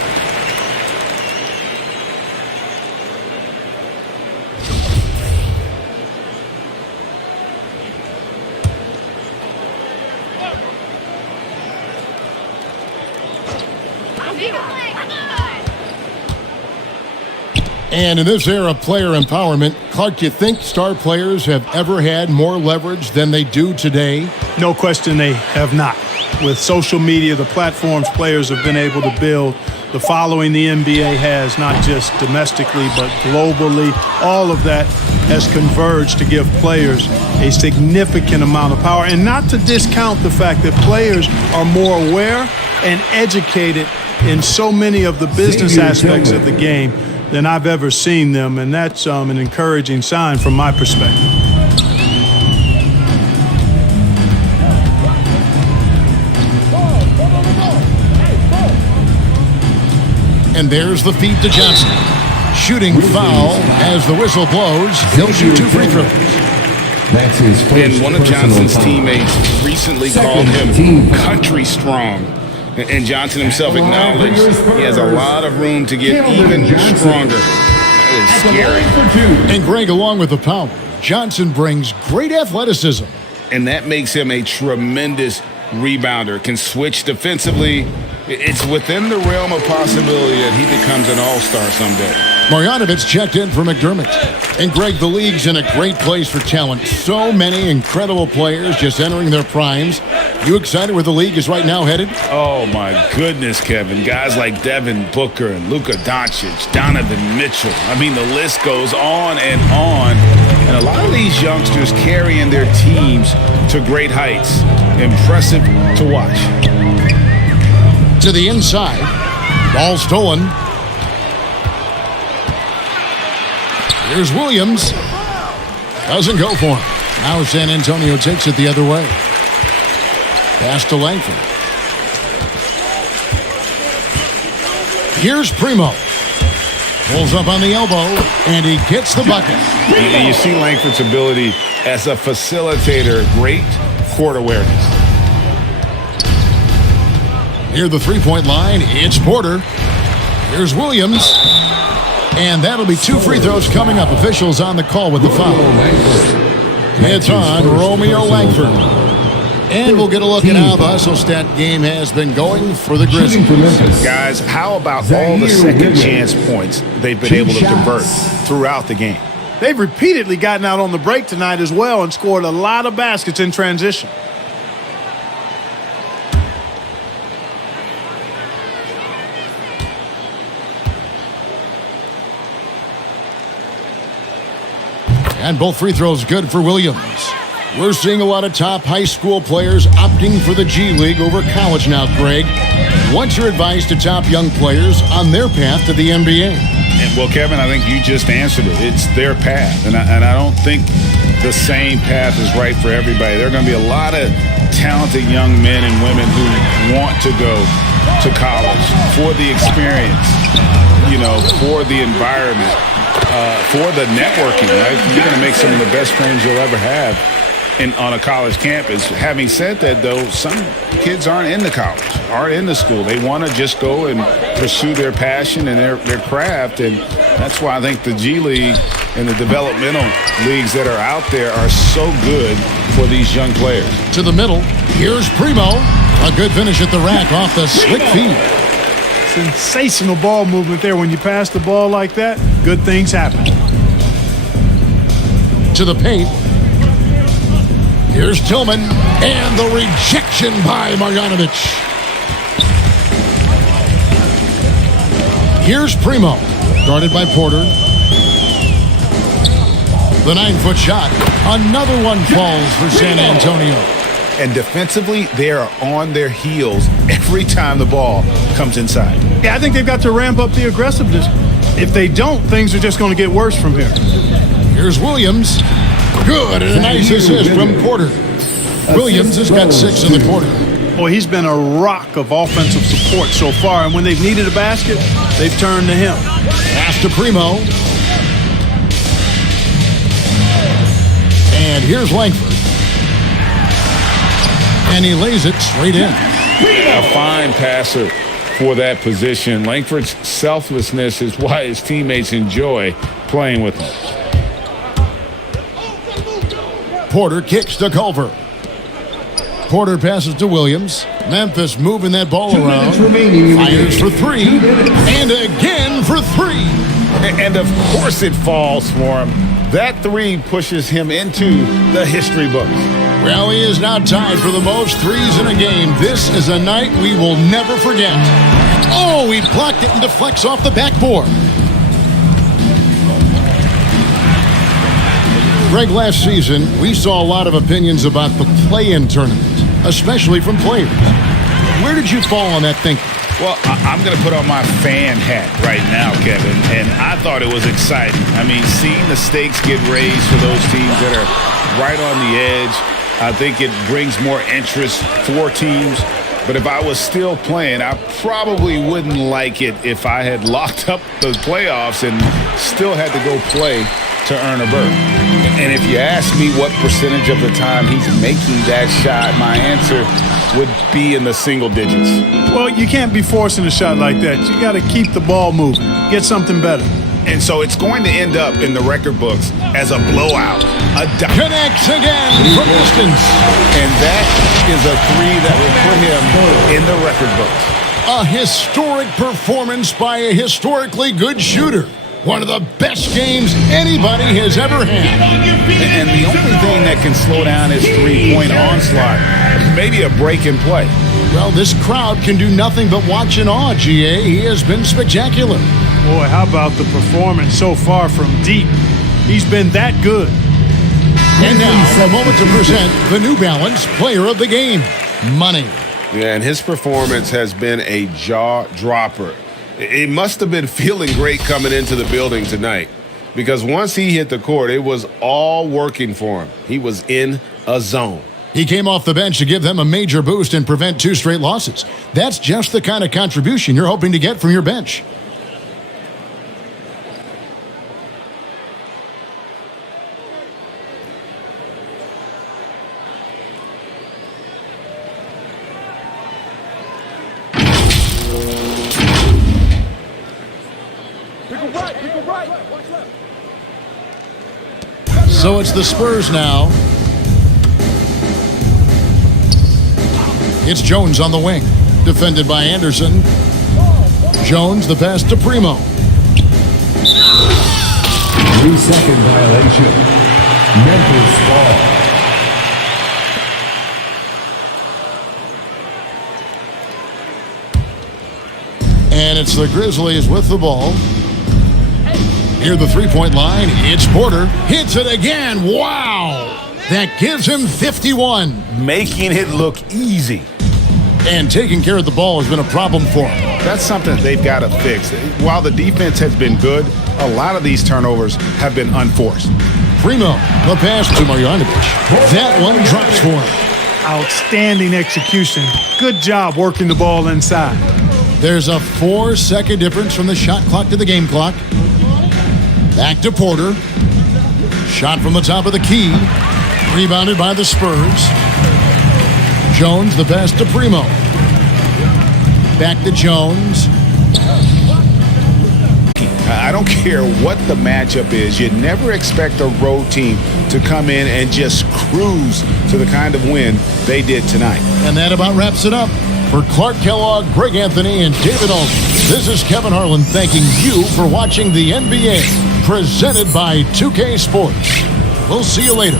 And in this era of player empowerment, Clark, you think star players have ever had more leverage than they do today? No question they have not. With social media, the platforms players have been able to build, the following the NBA has, not just domestically but globally, all of that has converged to give players a significant amount of power. And not to discount the fact that players are more aware and educated in so many of the business aspects of the game than I've ever seen them, and that's an encouraging sign from my perspective. And there's the feed to Johnson. Shooting foul as the whistle blows. He'll shoot 2 free throws. And one of Johnson's teammates recently called him country strong. And Johnson himself acknowledged he has a lot of room to get even stronger. That is scary. And Greg, along with the power, Johnson brings great athleticism. And that makes him a tremendous rebounder. Can switch defensively. It's within the realm of possibility that he becomes an all-star someday. Marjanovic checked in for McDermott. And Greg, the league's in a great place for talent. So many incredible players just entering their primes. You excited where the league is right now headed? Oh, my goodness, Kevin. Guys like Devin Booker and Luka Doncic, Donovan Mitchell. I mean, the list goes on and on. And a lot of these youngsters carrying their teams to great heights. Impressive to watch. To the inside. Ball stolen. Here's Williams. Doesn't go for him. Now San Antonio takes it the other way. Pass to Langford. Here's Primo. Pulls up on the elbow, and he gets the bucket. And you see Langford's ability as a facilitator. Great court awareness. Near the three-point line, it's Porter. Here's Williams. And that'll be 2 free throws coming up. Officials on the call with the foul. It's on Romeo Langford. And we'll get a look at how the hustle stat game has been going for the Grizzlies. Guys, how about all the second chance points they've been able to convert throughout the game? They've repeatedly gotten out on the break tonight as well and scored a lot of baskets in transition. And both free throws good for Williams. We're seeing a lot of top high school players opting for the G League over college now, Greg. What's your advice to top young players on their path to the NBA? And well, Kevin, I think you just answered it. It's their path. And I don't think the same path is right for everybody. There are going to be a lot of talented young men and women who want to go to college for the experience, for the environment, for the networking, right? You're going to make some of the best friends you'll ever have on a college campus. Having said that, though, some kids aren't into college, aren't into school. They want to just go and pursue their passion and their craft, and that's why I think the G League and the developmental leagues that are out there are so good for these young players. To the middle, here's Primo. A good finish at the rack off the slick feed. Sensational ball movement there. When you pass the ball like that, good things happen. To the paint. Here's Tillman, and the rejection by Marjanovic. Here's Primo, guarded by Porter. The 9-foot shot. Another one falls for San Antonio. And defensively, they are on their heels every time the ball comes inside. Yeah, I think they've got to ramp up the aggressiveness. If they don't, things are just going to get worse from here. Here's Williams. Good, and a nice assist from Porter. Williams has got 6 in the quarter. Boy, he's been a rock of offensive support so far, and when they've needed a basket, they've turned to him. Pass to Primo. And here's Langford. And he lays it straight in. A fine passer for that position. Langford's selflessness is why his teammates enjoy playing with him. Porter kicks to Culver. Porter passes to Williams. Memphis moving that ball around. Fires for 3. And again for 3. And of course it falls for him. That 3 pushes him into the history books. Well, he is now tied for the most threes in a game. This is a night we will never forget. Oh, he blocked it and deflects off the backboard. Greg, last season, we saw a lot of opinions about the play-in tournament, especially from players. Where did you fall on that thinking? Well, I'm going to put on my fan hat right now, Kevin, and I thought it was exciting. I mean, seeing the stakes get raised for those teams that are right on the edge, I think it brings more interest for teams. But if I was still playing, I probably wouldn't like it if I had locked up those playoffs and still had to go play to earn a berth. And if you ask me what percentage of the time he's making that shot, my answer would be in the single digits. Well, you can't be forcing a shot like that. You got to keep the ball moving, get something better. And so it's going to end up in the record books as a blowout. Connects again from distance. And that is a 3 that will put him in the record books. A historic performance by a historically good shooter. One of the best games anybody has ever had. And the only thing that can slow down his three-point onslaught, maybe a break in play. Well, this crowd can do nothing but watch in awe, GA. He has been spectacular. Boy, how about the performance so far from deep? He's been that good. And now, a moment to present the New Balance Player of the Game, Money. Yeah, and his performance has been a jaw-dropper. It must have been feeling great coming into the building tonight, because once he hit the court, it was all working for him. He was in a zone. He came off the bench to give them a major boost and prevent 2 straight losses. That's just the kind of contribution you're hoping to get from your bench. So it's the Spurs now. It's Jones on the wing, defended by Anderson. Jones, the pass to Primo. 3-second violation. Memphis ball. And it's the Grizzlies with the ball. Near the three-point line, it's Porter. Hits it again. Wow! That gives him 51. Making it look easy. And taking care of the ball has been a problem for him. That's something they've got to fix. While the defense has been good, a lot of these turnovers have been unforced. Primo, the pass to Marjanovic. That one drops for him. Outstanding execution. Good job working the ball inside. There's a 4-second difference from the shot clock to the game clock. Back to Porter. Shot from the top of the key. Rebounded by the Spurs. Jones, the pass to Primo. Back to Jones. I don't care what the matchup is. You never expect a road team to come in and just cruise to the kind of win they did tonight. And that about wraps it up. For Clark Kellogg, Greg Anthony, and David Aldridge, this is Kevin Harlan thanking you for watching the NBA, presented by 2K Sports. We'll see you later.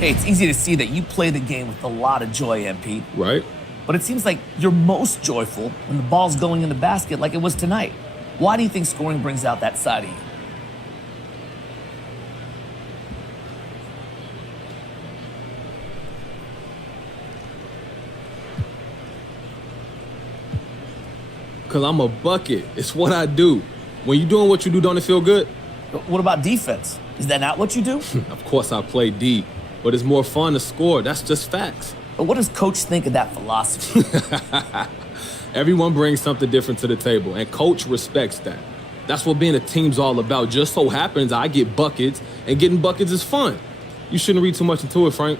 Hey, it's easy to see that you play the game with a lot of joy, MP. Right. But it seems like you're most joyful when the ball's going in the basket like it was tonight. Why do you think scoring brings out that side of you? Because I'm a bucket. It's what I do. When you're doing what you do, don't it feel good? But what about defense? Is that not what you do? Of course I play D, but it's more fun to score. That's just facts. But what does Coach think of that philosophy? Everyone brings something different to the table, and Coach respects that. That's what being a team's all about. Just so happens I get buckets, and getting buckets is fun. You shouldn't read too much into it, Frank.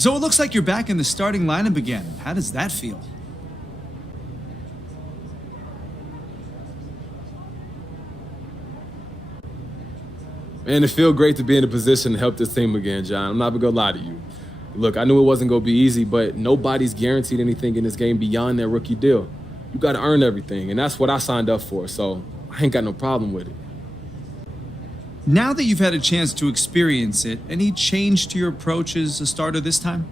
So it looks like you're back in the starting lineup again. How does that feel? Man, it feels great to be in a position to help this team again, John. I'm not gonna lie to you. Look, I knew it wasn't gonna be easy, but nobody's guaranteed anything in this game beyond their rookie deal. You gotta earn everything, and that's what I signed up for, so I ain't got no problem with it. Now that you've had a chance to experience it, any change to your approach as a starter this time?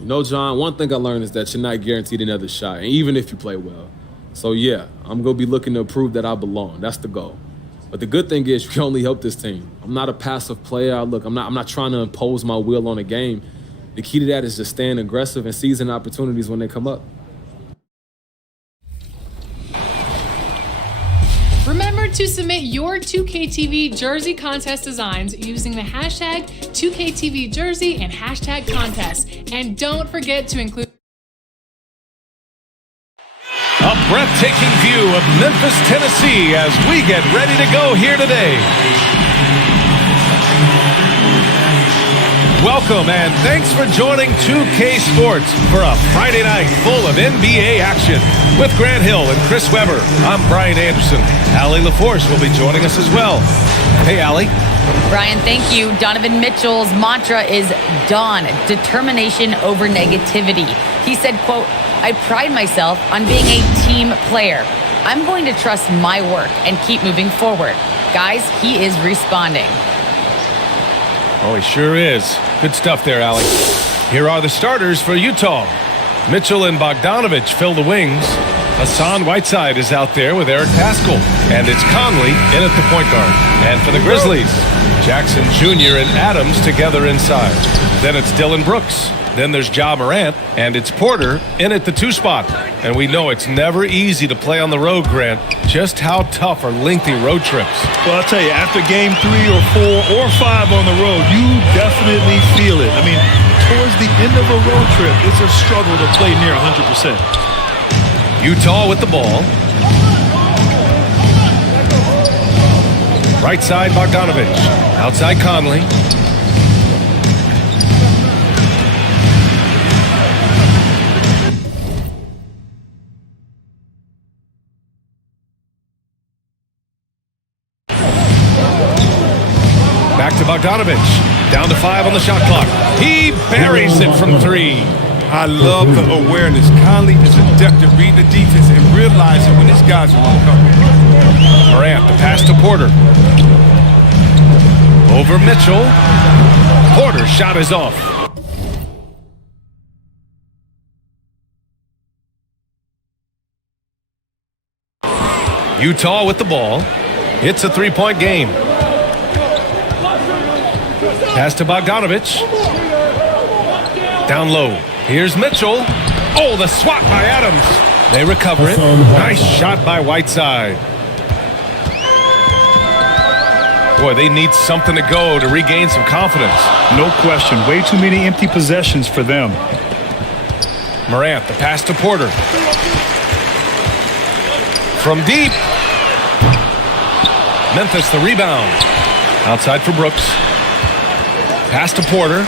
You know, John, one thing I learned is that you're not guaranteed another shot, and even if you play well. So yeah, I'm gonna be looking to prove that I belong. That's the goal. But the good thing is we can only help this team. I'm not a passive player. Look, I'm not trying to impose my will on a game. The key to that is just staying aggressive and seizing opportunities when they come up. Remember to submit your 2KTV jersey contest designs using the hashtag 2KTV jersey and hashtag contest. And don't forget to include A breathtaking view of Memphis, Tennessee as we get ready to go here today. Welcome and thanks for joining 2K Sports for a Friday night full of NBA action. With Grant Hill and Chris Webber, I'm Brian Anderson. Allie LaForce will be joining us as well. Hey, Allie. Brian, thank you. Donovan Mitchell's mantra is dawn, determination over negativity. He said, quote, I pride myself on being a team player. I'm going to trust my work and keep moving forward. Guys, he is responding. Oh, he sure is. Good stuff there, Allie. Here are the starters for Utah. Mitchell and Bogdanovich fill the wings. Hassan Whiteside is out there with Eric Paschall. And it's Conley in at the point guard. And for the Grizzlies, Jackson Jr. and Adams together inside. Then it's Dylan Brooks. Then there's Ja Morant, and it's Porter in at the 2 spot. And we know it's never easy to play on the road, Grant. Just how tough are lengthy road trips? Well, I'll tell you, after game 3 or 4 or 5 on the road, you definitely feel it. I mean, towards the end of a road trip, it's a struggle to play near 100%. Utah with the ball. Right side, Bogdanovich. Outside, Conley. Back to Bogdanovich. Down to 5 on the shot clock. He buries it from 3. I love the awareness. Conley is adept at reading the defense and realizing when these guys are on cover. Morant, the pass to Porter. Over Mitchell. Porter's shot is off. Utah with the ball. It's a 3-point game. Pass to Bogdanovich. Down low. Here's Mitchell. Oh, the swat by Adams. They recover it. Nice shot by Whiteside. Boy, they need something to go to regain some confidence. No question. Way too many empty possessions for them. Morant, the pass to Porter. From deep. Memphis, the rebound. Outside for Brooks. Pass to Porter.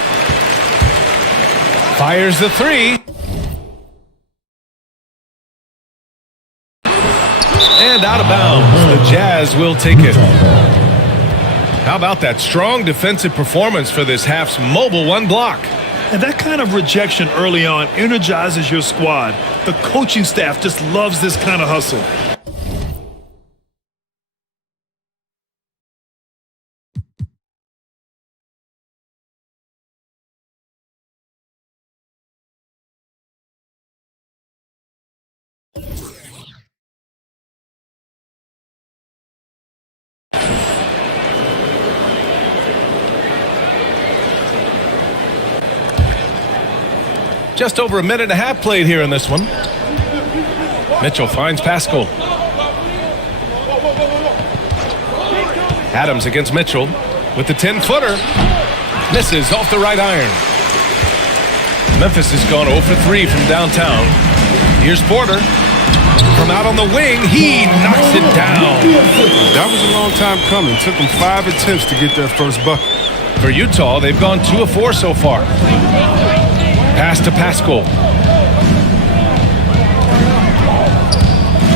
Fires the 3. And out of bounds. The Jazz will take it. How about that strong defensive performance for this half's mobile 1 block? And that kind of rejection early on energizes your squad. The coaching staff just loves this kind of hustle. Just over a minute and a half played here in this one. Mitchell finds Paschall. Adams against Mitchell with the 10-footer. Misses off the right iron. Memphis has gone 0 for 3 from downtown. Here's Porter. From out on the wing, he knocks it down. That was a long time coming. Took them 5 attempts to get their first bucket. For Utah, they've gone 2 of 4 so far. Pass to Pascal.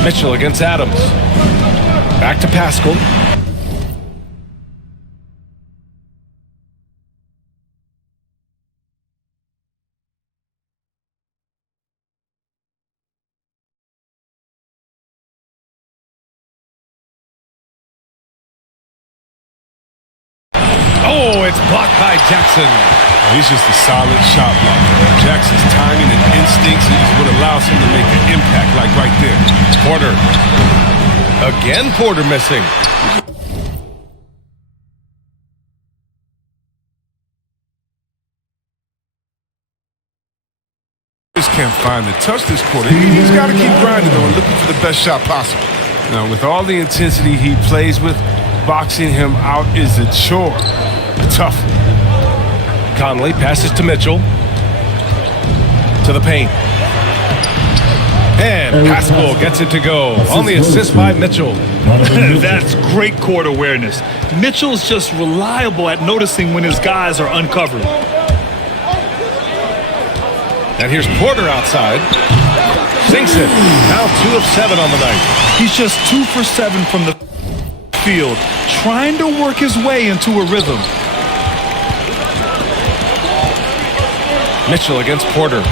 Mitchell against Adams. Back to Pascal. Oh, it's blocked by Jackson. He's just a solid shot blocker. Jackson's timing and instincts is what allows him to make an impact, like right there. Porter. Again, Porter missing. Just can't find the touch this quarter. He's got to keep grinding though and looking for the best shot possible. Now, with all the intensity he plays with, boxing him out is a chore. Tough. Conley passes to Mitchell. To the paint. And Pascal gets it to go on the assist by Mitchell. That's great court awareness. Mitchell's just reliable at noticing when his guys are uncovered. And here's Porter outside. Sinks it. Now 2 of 7 on the night. He's just 2 for 7 from the field, trying to work his way into a rhythm. Mitchell against Porter.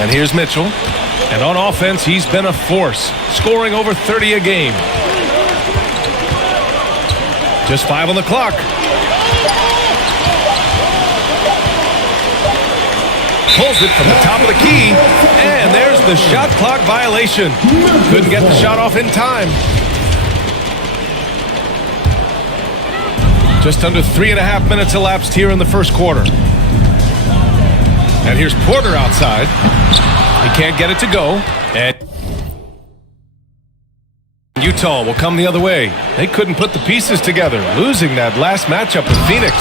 And here's Mitchell. And on offense, he's been a force, scoring over 30 a game. Just 5 on the clock. Pulls it from the top of the key. And there's the shot clock violation. Couldn't get the shot off in time. Just under 3.5 minutes elapsed here in the first quarter. And here's Porter outside. He can't get it to go. And Utah will come the other way. They couldn't put the pieces together, losing that last matchup with Phoenix.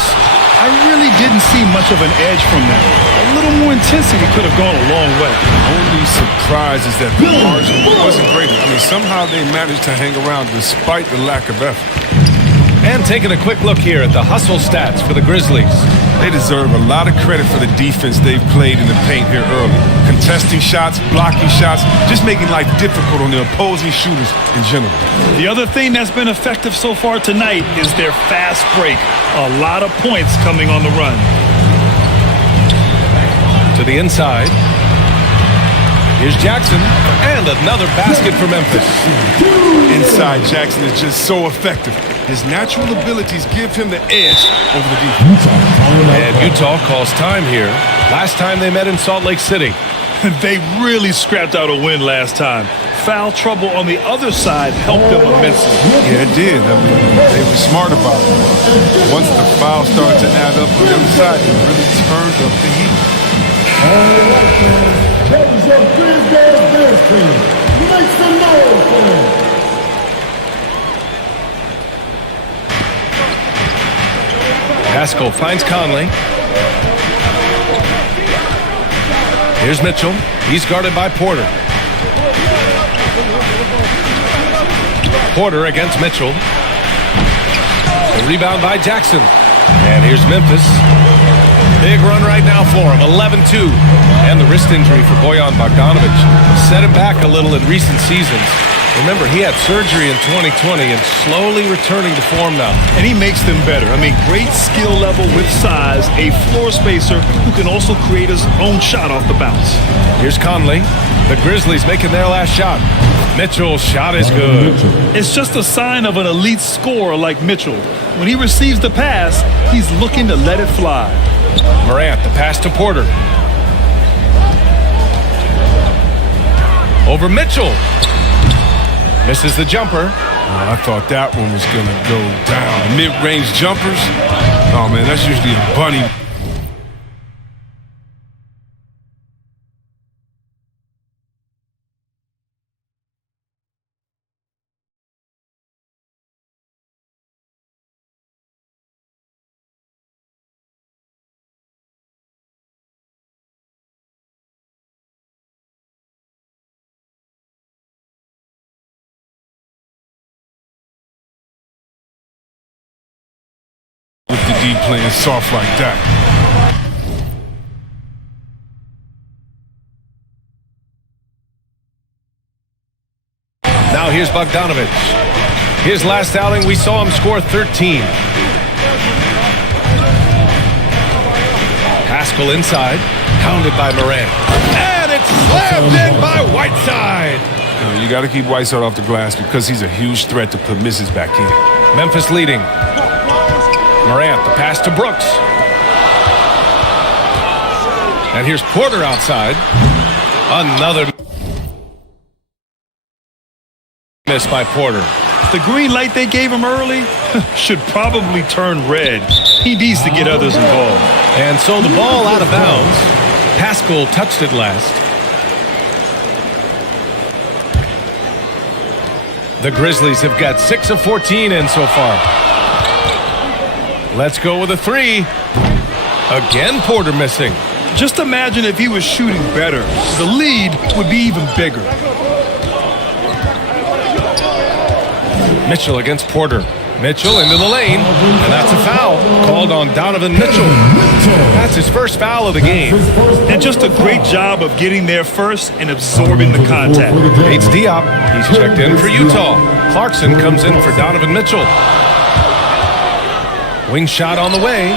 I really didn't see much of an edge from them. A little more intensity could have gone a long way. Only surprise is that the margin wasn't great. I mean, somehow they managed to hang around despite the lack of effort. And taking a quick look here at the hustle stats for the Grizzlies. They deserve a lot of credit for the defense they've played in the paint here early. Contesting shots, blocking shots, just making life difficult on the opposing shooters in general. The other thing that's been effective so far tonight is their fast break. A lot of points coming on the run. To the inside. Here's Jackson, and another basket for Memphis. Inside, Jackson is just so effective. His natural abilities give him the edge over the defense. And Utah calls time here. Last time they met in Salt Lake City. They really scrapped out a win last time. Foul trouble on the other side helped them immensely. Yeah, it did. I mean, they were smart about it. Once the fouls started to add up on the other side, they really turned up the heat. That is your Grizz Bears team. Make some noise for them. Pascal finds Conley. Here's Mitchell. He's guarded by Porter. Porter against Mitchell. The rebound by Jackson. And here's Memphis. Big run right now for him, 11-2. And the wrist injury for Bojan Bogdanovic set him back a little in recent seasons. Remember, he had surgery in 2020 and slowly returning to form now. And he makes them better. I mean, great skill level with size, a floor spacer who can also create his own shot off the bounce. Here's Conley. The Grizzlies making their last shot. Mitchell's shot is good. It's just a sign of an elite scorer like Mitchell. When he receives the pass, he's looking to let it fly. Morant, the pass to Porter. Over Mitchell. Misses the jumper. I thought that one was going to go down. The mid-range jumpers, oh man, that's usually a bunny. AD playing soft like that. Now here's Bogdanovich. His last outing, we saw him score 13. Pascal inside, pounded by Morant. And it's slammed in by Whiteside. You got to keep Whiteside off the glass because he's a huge threat to put misses back in. Memphis leading. Morant, the pass to Brooks. And here's Porter outside. Another miss by Porter. The green light they gave him early should probably turn red. He needs to get others involved. And so the ball out of bounds. Pascal touched it last. The Grizzlies have got 6 of 14 in so far. Let's go with a 3. Again, Porter missing. Just imagine if he was shooting better. The lead would be even bigger. Mitchell against Porter. Mitchell into the lane, and that's a foul called on Donovan Mitchell. That's his first foul of the game. And just a great job of getting there first and absorbing the contact. Bates Diop, he's checked in for Utah. Clarkson comes in for Donovan Mitchell. Wing shot on the way.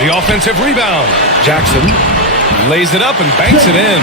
The offensive rebound. Jackson lays it up and banks it in.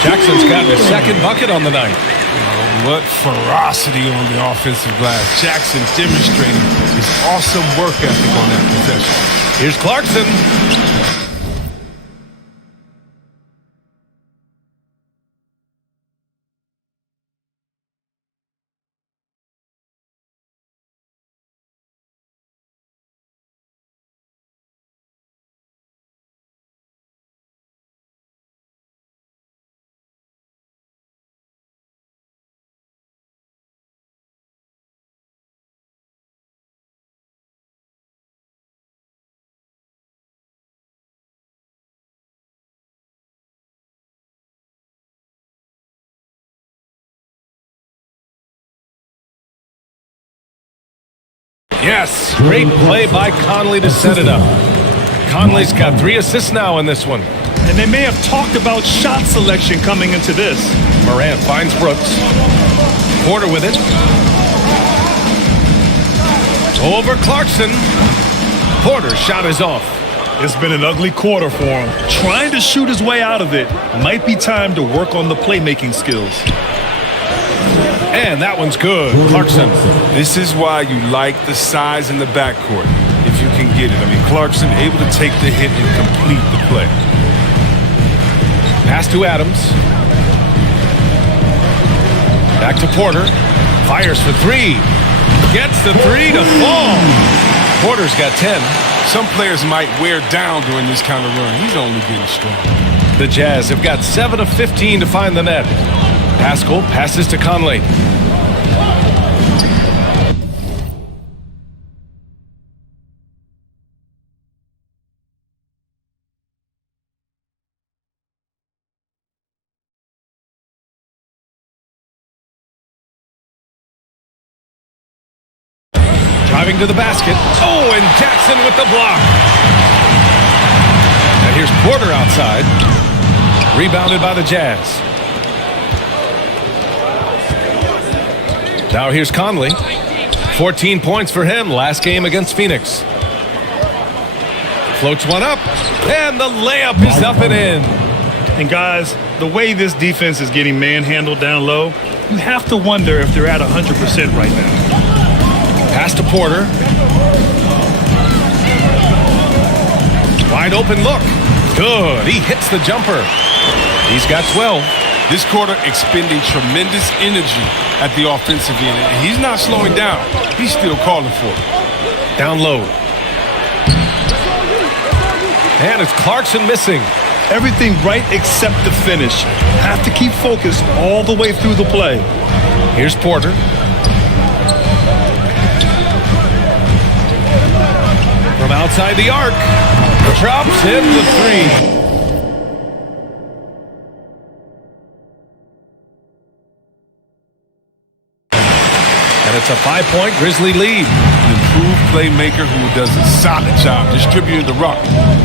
Jackson's gotten his second bucket on the night. What ferocity on the offensive glass. Jackson demonstrating his awesome work ethic on that possession. Here's Clarkson. Yes, great play by Conley to set it up. Conley's got 3 assists now in this one. And they may have talked about shot selection coming into this. Morant finds Brooks. Porter with it. Over Clarkson. Porter's shot is off. It's been an ugly quarter for him. Trying to shoot his way out of it. Might be time to work on the playmaking skills. And that one's good. Clarkson. This is why you like the size in the backcourt, if you can get it. I mean, Clarkson able to take the hit and complete the play. Pass to Adams. Back to Porter. Fires for 3. Gets the 3 to fall. Porter's got 10. Some players might wear down during this kind of run. He's only getting strong. The Jazz have got 7 of 15 to find the net. Pascal passes to Conley. Driving to the basket. Oh, and Jackson with the block. And here's Porter outside. Rebounded by the Jazz. Now here's Conley. 14 points for him last game against Phoenix. Floats one up, and the layup is up and in. And guys, the way this defense is getting manhandled down low, you have to wonder if they're at 100% right now. Pass to Porter. Wide open look. Good. He hits the jumper. He's got 12. This quarter expending tremendous energy at the offensive end. And he's not slowing down. He's still calling for it. Down low. And it's Clarkson missing. Everything right except the finish. Have to keep focused all the way through the play. Here's Porter. From outside the arc. Drops in the three. And it's a 5-point Grizzly lead. An improved playmaker who does a solid job distributing the rock.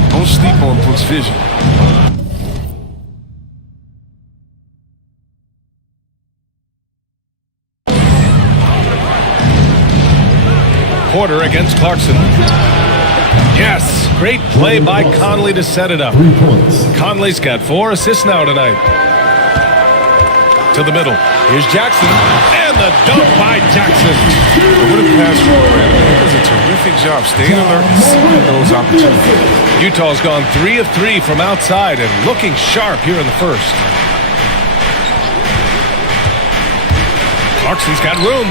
Don't sleep on Brooks' vision. Porter against Clarkson. Yes, great play by Conley to set it up. Conley's got 4 assists now tonight. To the middle. Here's Jackson. And the dunk by Jackson. What a pass for Durant. He does a terrific job staying alert and seeing those opportunities. Utah's gone 3 of 3 from outside and looking sharp here in the first. Clarkson's got room.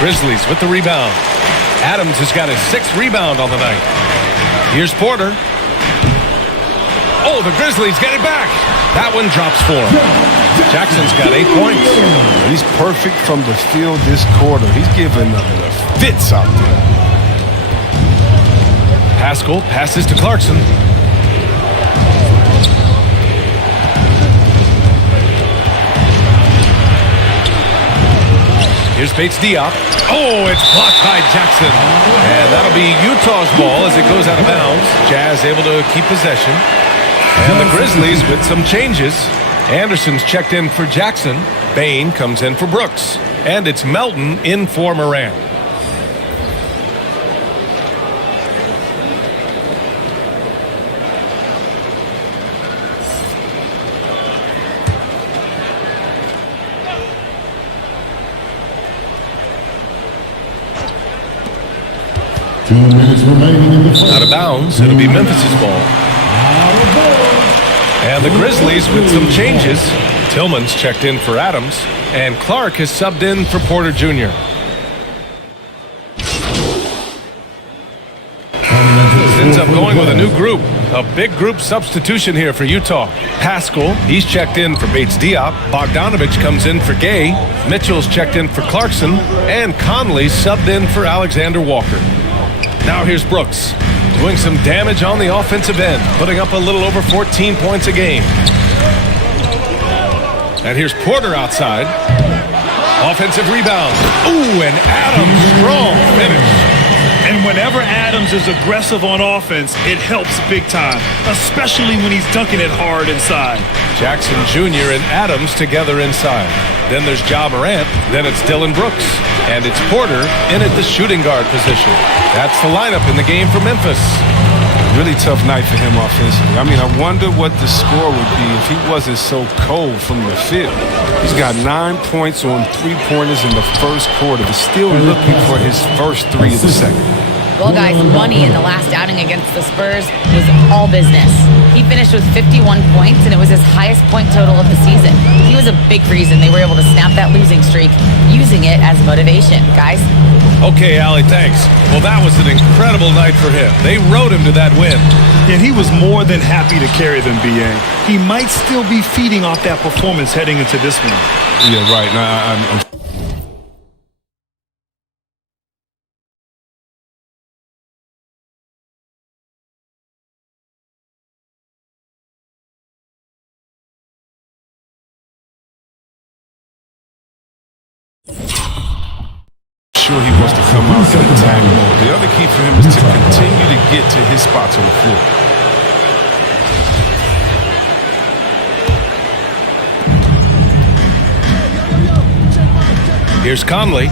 Grizzlies with the rebound. Adams has got his 6th rebound on the night. Here's Porter. Oh, the Grizzlies get it back. That one drops for him. Jackson's got 8 points. He's perfect from the field this quarter. He's giving them the fits out there. Pascal passes to Clarkson. Here's Bates Diop. Oh, it's blocked by Jackson. And that'll be Utah's ball as it goes out of bounds. Jazz able to keep possession. And the Grizzlies with some changes. Anderson's checked in for Jackson. Bain comes in for Brooks. And it's Melton in for Morant. Out of bounds. It'll be Memphis' ball. And the Grizzlies with some changes. Tillman's checked in for Adams. And Clark has subbed in for Porter Jr. Ends up going with a new group. A big group substitution here for Utah. Pascal, he's checked in for Bates Diop. Bogdanovich comes in for Gay. Mitchell's checked in for Clarkson. And Conley subbed in for Alexander Walker. Now here's Brooks, doing some damage on the offensive end, putting up a little over 14 points a game. And here's Porter outside. Offensive rebound. Ooh, and Adams, strong finish. And whenever Adams is aggressive on offense, it helps big time, especially when he's dunking it hard inside. Jackson Jr. and Adams together inside. Then there's Ja Morant. Then it's Dylan Brooks. And it's Porter in at the shooting guard position. That's the lineup in the game for Memphis. Really tough night for him offensively. I mean, I wonder what the score would be if he wasn't so cold from the field. He's got 9 points on 3-pointers in the first quarter, but still looking for his first 3 of the second. Well, guys, Money in the last outing against the Spurs was all business. He finished with 51 points, and it was his highest point total of the season. He was a big reason they were able to snap that losing streak, using it as motivation. Guys? Okay, Allie, thanks. Well, that was an incredible night for him. They rode him to that win. And he was more than happy to carry them, B.A. He might still be feeding off that performance heading into this one. Yeah, right. I'm sure he wants to come out in attack mode. The other key for him is to continue to get to his spots on the floor. Here's Conley.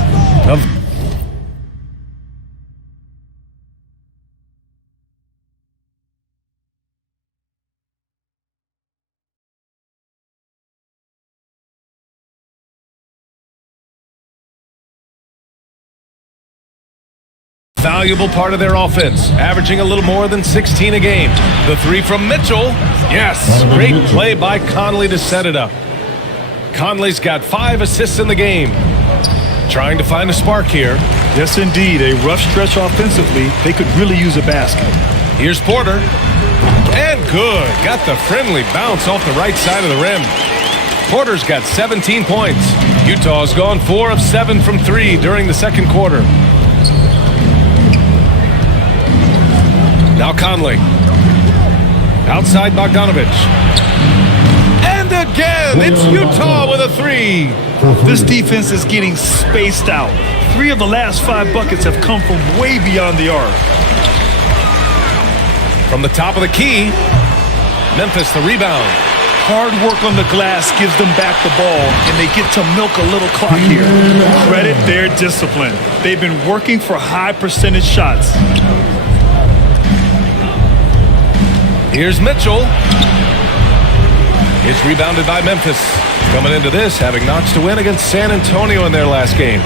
Valuable part of their offense, averaging a little more than 16 a game. The three from Mitchell. Yes, great play by Conley to set it up. Conley's got 5 assists in the game. Trying to find a spark here. Yes, indeed. A rough stretch offensively. They could really use a basket. Here's Porter. And good. Got the friendly bounce off the right side of the rim. Porter's got 17 points. Utah's gone 4 of 7 from 3 during the second quarter. Now Conley. Outside Bogdanovich. And again, it's Utah with a 3. This defense is getting spaced out. 3 of the last 5 buckets have come from way beyond the arc. From the top of the key, Memphis the rebound. Hard work on the glass gives them back the ball, and they get to milk a little clock here. Credit their discipline. They've been working for high percentage shots. Here's Mitchell. It's rebounded by Memphis. Coming into this, having notched a win against San Antonio in their last game.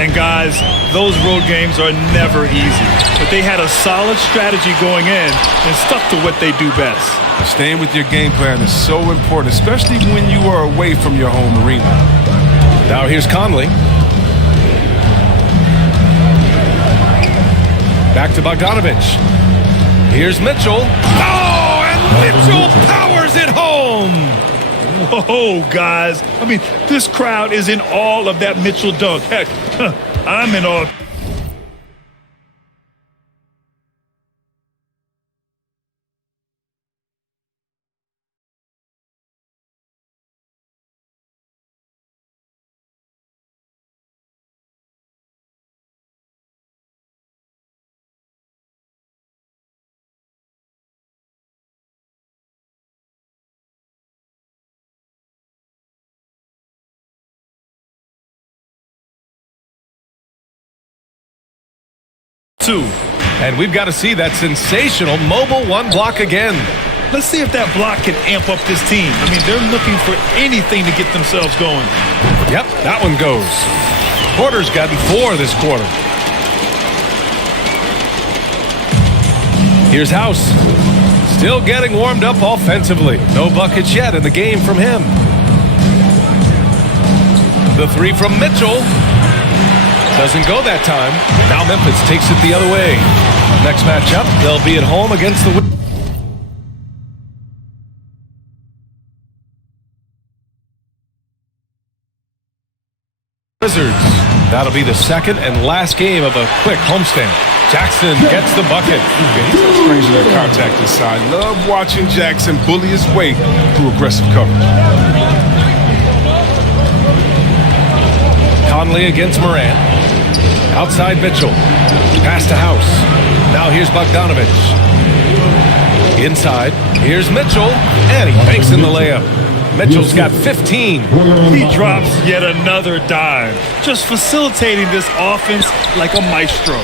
And guys, those road games are never easy. But they had a solid strategy going in and stuck to what they do best. Staying with your game plan is so important, especially when you are away from your home arena. Now here's Conley. Back to Bogdanovich. Here's Mitchell. Oh, and Mitchell powers it home. Whoa, guys. I mean, this crowd is in awe of that Mitchell dunk. Heck, I'm in awe. And we've got to see that sensational mobile 1 block again. Let's see if that block can amp up this team. I mean, they're looking for anything to get themselves going. Yep, that one goes. Porter's gotten 4 this quarter. Here's House. Still getting warmed up offensively. No buckets yet in the game from him. The 3 from Mitchell. Doesn't go that time. Now Memphis takes it the other way. Next matchup, they'll be at home against the Wizards. That'll be the second and last game of a quick homestand. Jackson gets the bucket. He's no stranger to contact inside. Love watching Jackson bully his way through aggressive coverage. Conley against Morant. Outside Mitchell. Pass to House. Now here's Bogdanovich. Inside. Here's Mitchell. And he banks in the layup. Mitchell's got 15. He drops yet another dime. Just facilitating this offense like a maestro.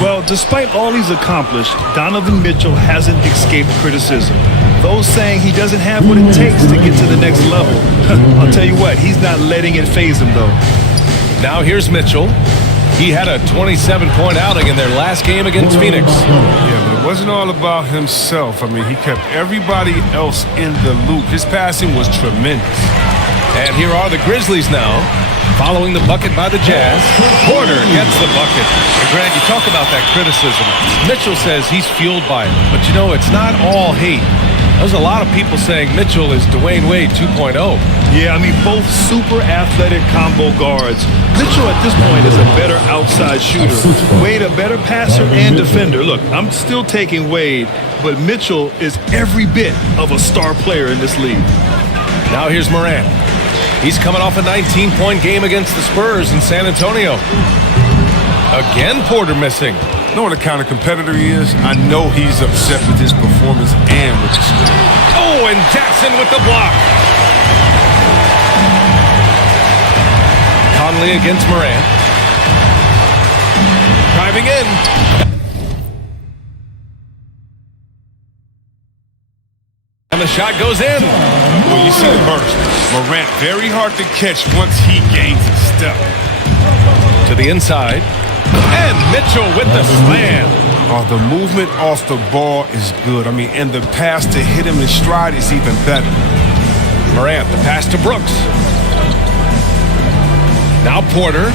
Well, despite all he's accomplished, Donovan Mitchell hasn't escaped criticism. Those saying he doesn't have what it takes to get to the next level. I'll tell you what, he's not letting it faze him, though. Now here's Mitchell. He had a 27-point outing in their last game against Phoenix. Yeah, but it wasn't all about himself. I mean, he kept everybody else in the loop. His passing was tremendous. And here are the Grizzlies now, following the bucket by the Jazz. Porter gets the bucket. And Grant, you talk about that criticism. Mitchell says he's fueled by it. But you know, it's not all hate. There's a lot of people saying Mitchell is Dwayne Wade 2.0. Yeah, I mean, both super athletic combo guards. Mitchell at this point is a better outside shooter. Wade a better passer and defender. Look, I'm still taking Wade, but Mitchell is every bit of a star player in this league. Now here's Morant. He's coming off a 19-point game against the Spurs in San Antonio. Again, Porter missing. Knowing the kind of competitor he is, I know he's upset with his performance and with the score. Oh, and Jackson with the block. Conley against Morant. Driving in. And the shot goes in. Well, you see the burst. Morant very hard to catch once he gains his step. To the inside. And Mitchell with the slam. Oh, the movement off the ball is good. I mean, and the pass to hit him in stride is even better. Morant, the pass to Brooks. Now Porter.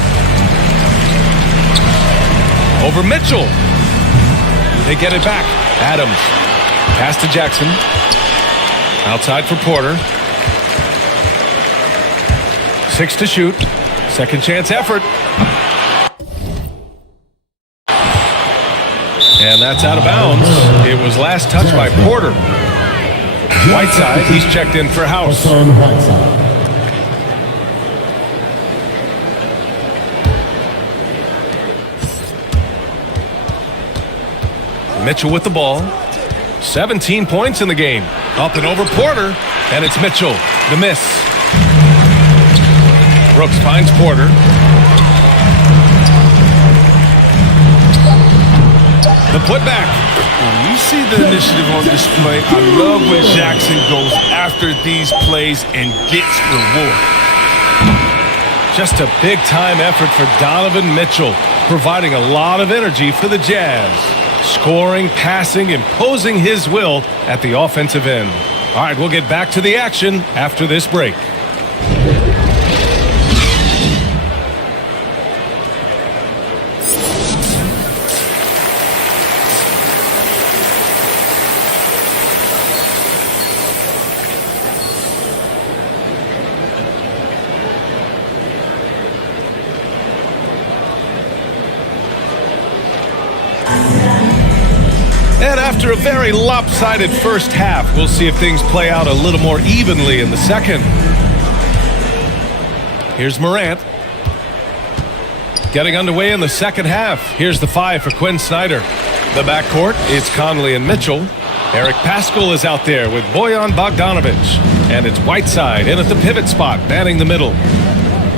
Over Mitchell. They get it back. Adams. Pass to Jackson. Outside for Porter. 6 to shoot. Second chance effort. And that's out of bounds. It was last touched by Porter. Whiteside, he's checked in for House. Mitchell with the ball. 17 points in the game. Up and over Porter. And it's Mitchell. The miss. Brooks finds Porter. The putback. When you see the initiative on display, I love when Jackson goes after these plays and gets reward. Just a big-time effort for Donovan Mitchell, providing a lot of energy for the Jazz. Scoring, passing, imposing his will at the offensive end. All right, we'll get back to the action after this break. And after a very lopsided first half, we'll see if things play out a little more evenly in the second. Here's Morant. Getting underway in the second half. Here's the 5 for Quinn Snyder. The backcourt, it's Conley and Mitchell. Eric Paschall is out there with Bojan Bogdanovic. And it's Whiteside in at the pivot spot, manning the middle.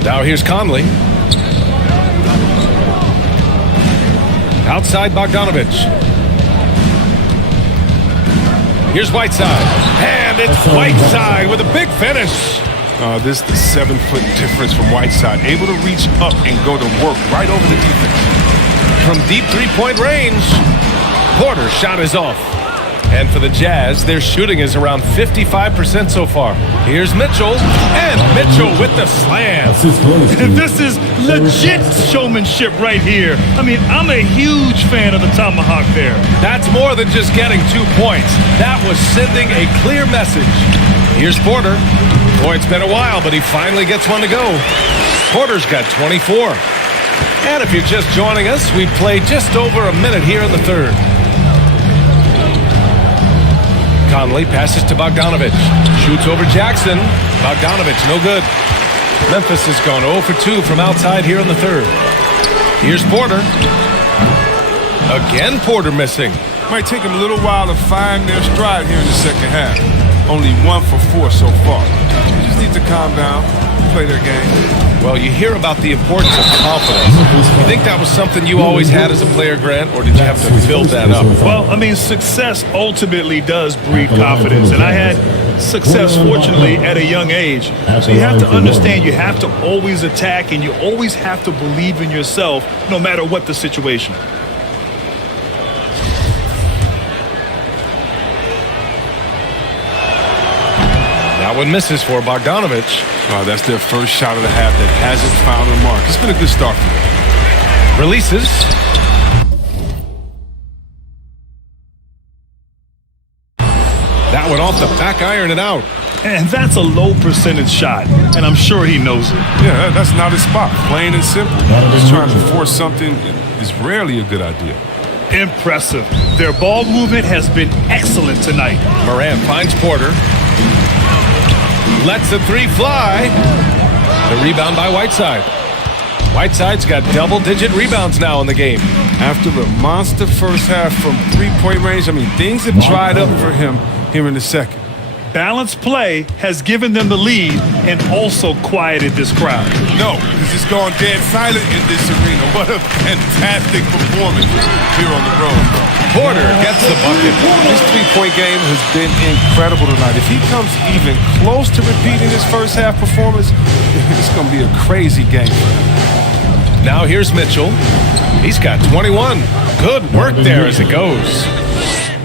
Now here's Conley. Outside Bogdanovic. Here's Whiteside. And it's Whiteside with a big finish. This is the 7-foot difference from Whiteside. Able to reach up and go to work right over the defense. From deep three-point range, Porter's shot is off. And for the Jazz, their shooting is around 55% so far. Here's Mitchell, and Mitchell with the slam. This is legit showmanship right here. I mean, I'm a huge fan of the tomahawk there. That's more than just getting 2 points. That was sending a clear message. Here's Porter. Boy, it's been a while, but he finally gets one to go. Porter's got 24. And if you're just joining us, we've played just over a minute here in the third. Conley passes to Bogdanovic. Shoots over Jackson. Bogdanovic, no good. Memphis has gone 0 for 2 from outside here in the third. Here's Porter. Again, Porter missing. Might take him a little while to find their stride here in the second half. Only 1 for 4 so far. Just need to calm down, play their game. Well, you hear about the importance of confidence. You think that was something you always had as a player, Grant, or did you have to build that up? Well, I mean, success ultimately does breed confidence, and I had success, fortunately, at a young age. So you have to understand you have to always attack, and you always have to believe in yourself no matter what the situation. That one misses for Bogdanovich. That's their first shot of the half that hasn't found a mark. It's been a good start for them. Releases. That one off the back iron and out. And that's a low percentage shot, and I'm sure he knows it. Yeah, that's not his spot. Plain and simple. Just trying to force something is rarely a good idea. Impressive. Their ball movement has been excellent tonight. Morant finds Porter. Lets the three fly. The rebound by Whiteside. Whiteside's got double-digit rebounds now in the game. After a monster first half from three-point range, I mean, things have dried up for him here in the second. Balanced play has given them the lead and also quieted this crowd. No, because it's gone dead silent in this arena. What a fantastic performance here on the road, bro. Porter gets the bucket. His three-point game has been incredible tonight. If he comes even close to repeating his first half performance, it's going to be a crazy game for him. Now here's Mitchell. He's got 21. Good work there as it goes.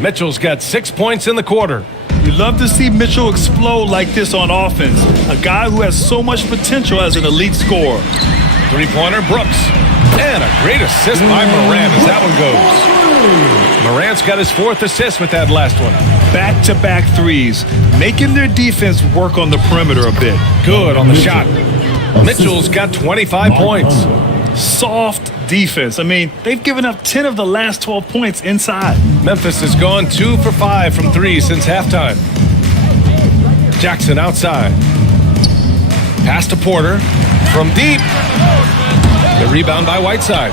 Mitchell's got 6 points in the quarter. You love to see Mitchell explode like this on offense. A guy who has so much potential as an elite scorer. Three-pointer, Brooks. And a great assist by Morant as that one goes. Morant's got his 4th assist with that last one. Back-to-back threes, making their defense work on the perimeter a bit. Good on the shot. Mitchell's got 25 points. Soft defense. I mean, they've given up 10 of the last 12 points inside. Memphis has gone 2 for 5 from 3 since halftime. Jackson outside. Pass to Porter. From deep. The rebound by Whiteside.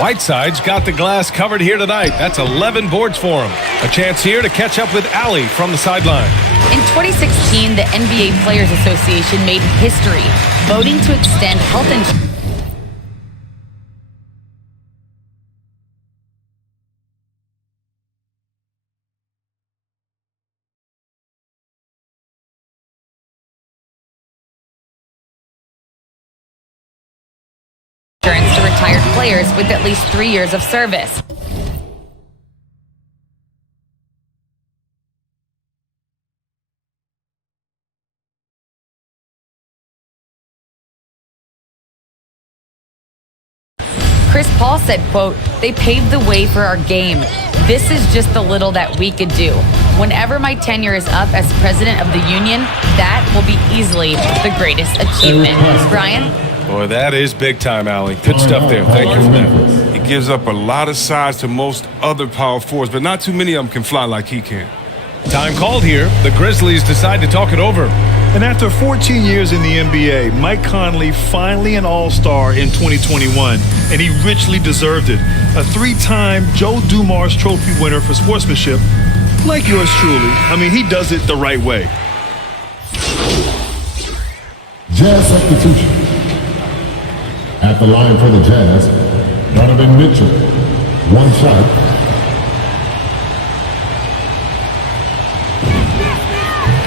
Whiteside's got the glass covered here tonight. That's 11 boards for him. A chance here to catch up with Allie from the sideline. In 2016, the NBA Players Association made history, voting to extend health insurance. To retired players with at least 3 years of service. Chris Paul said, quote, "They paved the way for our game. This is just the little that we could do. Whenever my tenure is up as president of the union, that will be easily the greatest achievement." Brian? Boy, that is big time, Allie. Good stuff there. Thank you for that. He gives up a lot of size to most other power forwards, but not too many of them can fly like he can. Time called here. The Grizzlies decide to talk it over. And after 14 years in the NBA, Mike Conley finally an All-Star in 2021, and he richly deserved it. A 3-time Joe Dumars Trophy winner for sportsmanship, like yours truly. I mean, he does it the right way. Jazz substitution. At the line for the Jazz, Donovan Mitchell. 1 shot.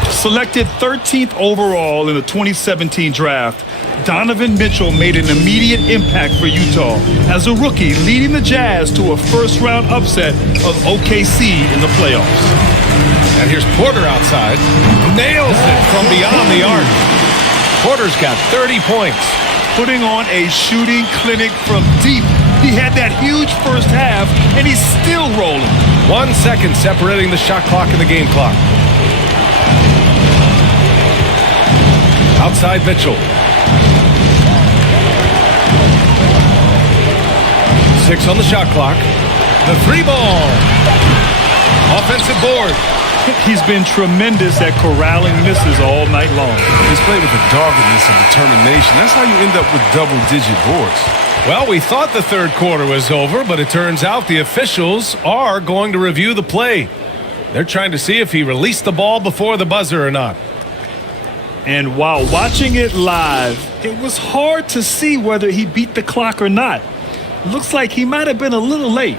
Selected 13th overall in the 2017 draft, Donovan Mitchell made an immediate impact for Utah as a rookie, leading the Jazz to a first-round upset of OKC in the playoffs. And here's Porter outside. Nails it from beyond the arc. Porter's got 30 points. Putting on a shooting clinic from deep. He had that huge first half, and he's still rolling. 1 second separating the shot clock and the game clock. Outside Mitchell. 6 on the shot clock. The 3 ball. Offensive board. He's been tremendous at corralling misses all night long. He's played with a doggedness and determination. That's how you end up with double-digit boards. Well, we thought the third quarter was over, but it turns out the officials are going to review the play. They're trying to see if he released the ball before the buzzer or not. And while watching it live, it was hard to see whether he beat the clock or not. Looks like he might have been a little late.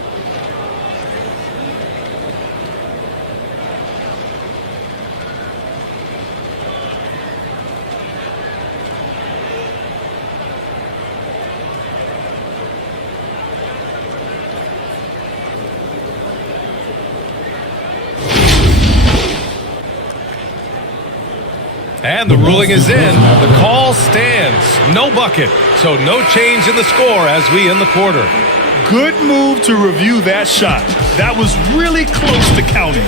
And the ruling is in. The call stands. No bucket. So no change in the score as we end the quarter. Good move to review that shot. That was really close to counting.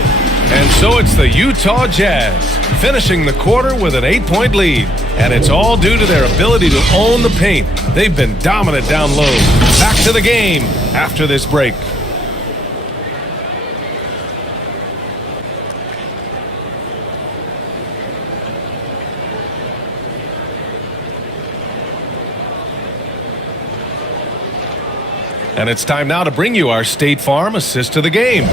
And so it's the Utah Jazz finishing the quarter with an 8-point lead. And it's all due to their ability to own the paint. They've been dominant down low. Back to the game after this break. And it's time now to bring you our State Farm assist to the game.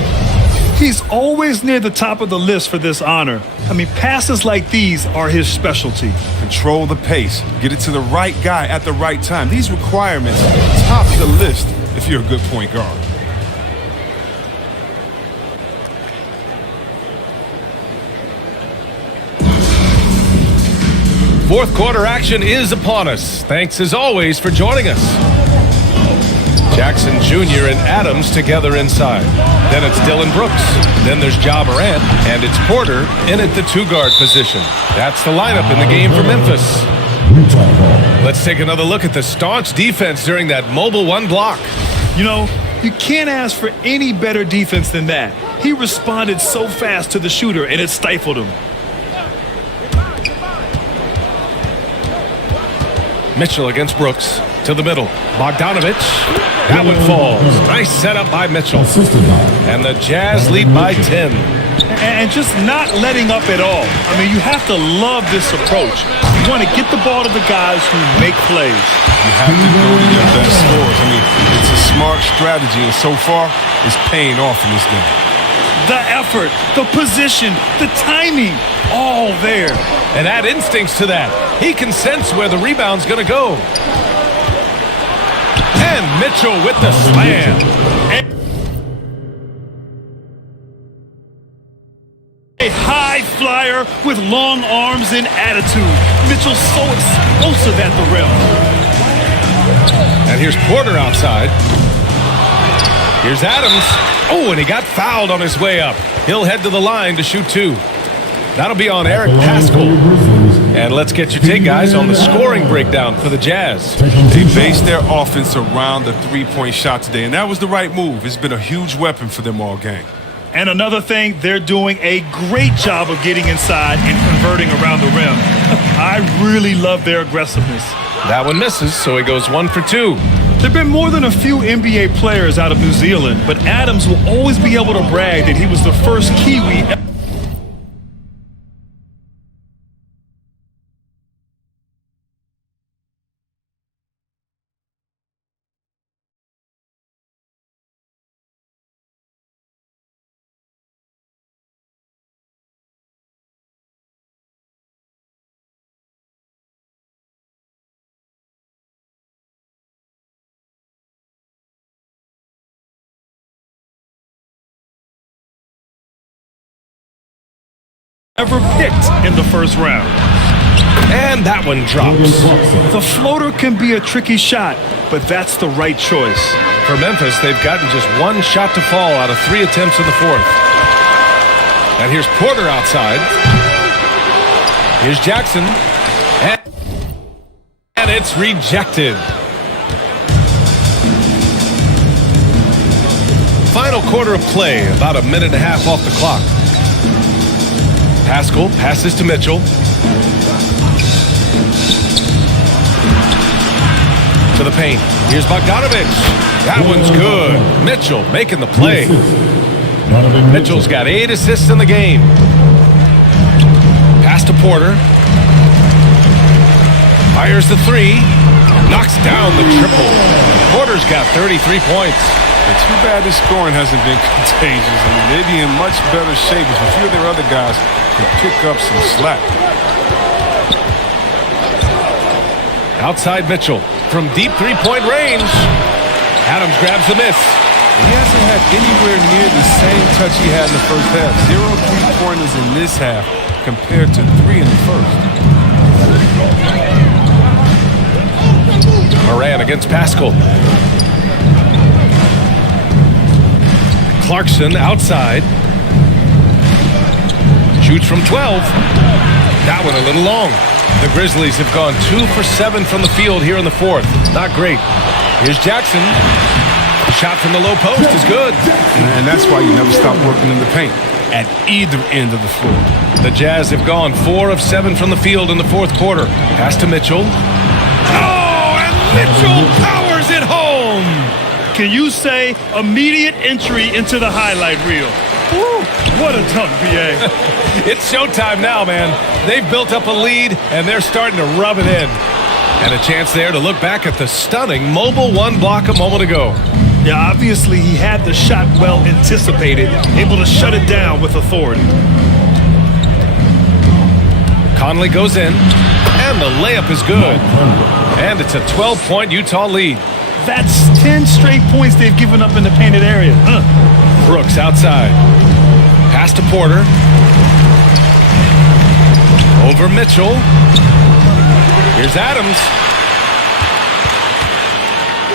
He's always near the top of the list for this honor. I mean, passes like these are his specialty. Control the pace. Get it to the right guy at the right time. These requirements top the list if you're a good point guard. Fourth quarter action is upon us. Thanks as always for joining us. Jackson Jr. and Adams together inside. Then it's Dylan Brooks. Then there's Ja Morant. And it's Porter in at the two-guard position. That's the lineup in the game for Memphis. Let's take another look at the staunch defense during that mobile one block. You know, you can't ask for any better defense than that. He responded so fast to the shooter, and it stifled him. Mitchell against Brooks. To the middle. Bogdanovich. That one falls. Nice setup by Mitchell. And the Jazz lead by 10. And just not letting up at all. I mean, you have to love this approach. You want to get the ball to the guys who make plays. You have to go to your best scores. I mean, it's a smart strategy, and so far, it's paying off in this game. The effort, the position, the timing, all there. And add instincts to that. He can sense where the rebound's going to go. And Mitchell with the slam. A high flyer with long arms and attitude. Mitchell's so explosive at the rim. And here's Porter outside. Here's Adams. Oh, and he got fouled on his way up. He'll head to the line to shoot two. That'll be on Eric Paschall. And let's get your take, guys, on the scoring breakdown for the Jazz. They based their offense around the three-point shot today, and that was the right move. It's been a huge weapon for them all game. And another thing, they're doing a great job of getting inside and converting around the rim. I really love their aggressiveness. That one misses, so he goes 1 for 2. There have been more than a few NBA players out of New Zealand, but Adams will always be able to brag that he was the first Kiwi ever picked in the first round. And that one drops. The floater can be a tricky shot, but that's the right choice. For Memphis, they've gotten just one shot to fall out of 3 attempts in the fourth. And here's Porter outside. Here's Jackson. And it's rejected. Final quarter of play, about a minute and a half off the clock. Paschall passes to Mitchell. To the paint. Here's Bogdanovich. That one's good. Mitchell making the play. Mitchell's got 8 assists in the game. Pass to Porter. Fires the 3. Knocks down the triple. Porter's got 33 points. It's too bad this scoring hasn't been contagious. I mean, they'd be in much better shape if a few of their other guys could pick up some slack. Outside Mitchell from deep three-point range. Adams grabs the miss. He hasn't had anywhere near the same touch he had in the first half. 0 3-pointers in this half compared to 3 in the first. Moran against Pascal. Clarkson outside. Shoots from 12. That one a little long. The Grizzlies have gone 2 for 7 from the field here in the fourth. Not great. Here's Jackson. Shot from the low post is good. And that's why you never stop working in the paint at either end of the floor. The Jazz have gone 4 of 7 from the field in the fourth quarter. Pass to Mitchell. Oh, and Mitchell powers it home. Can you say immediate entry into the highlight reel? Woo, what a dunk, BA. It's showtime now, man. They've built up a lead, and they're starting to rub it in. And a chance there to look back at the stunning mobile one block a moment ago. Yeah, obviously he had the shot well anticipated, able to shut it down with authority. Conley goes in, and the layup is good. And it's a 12-point Utah lead. That's 10 straight points they've given up in the painted area. Brooks outside. Pass to Porter. Over Mitchell. Here's Adams.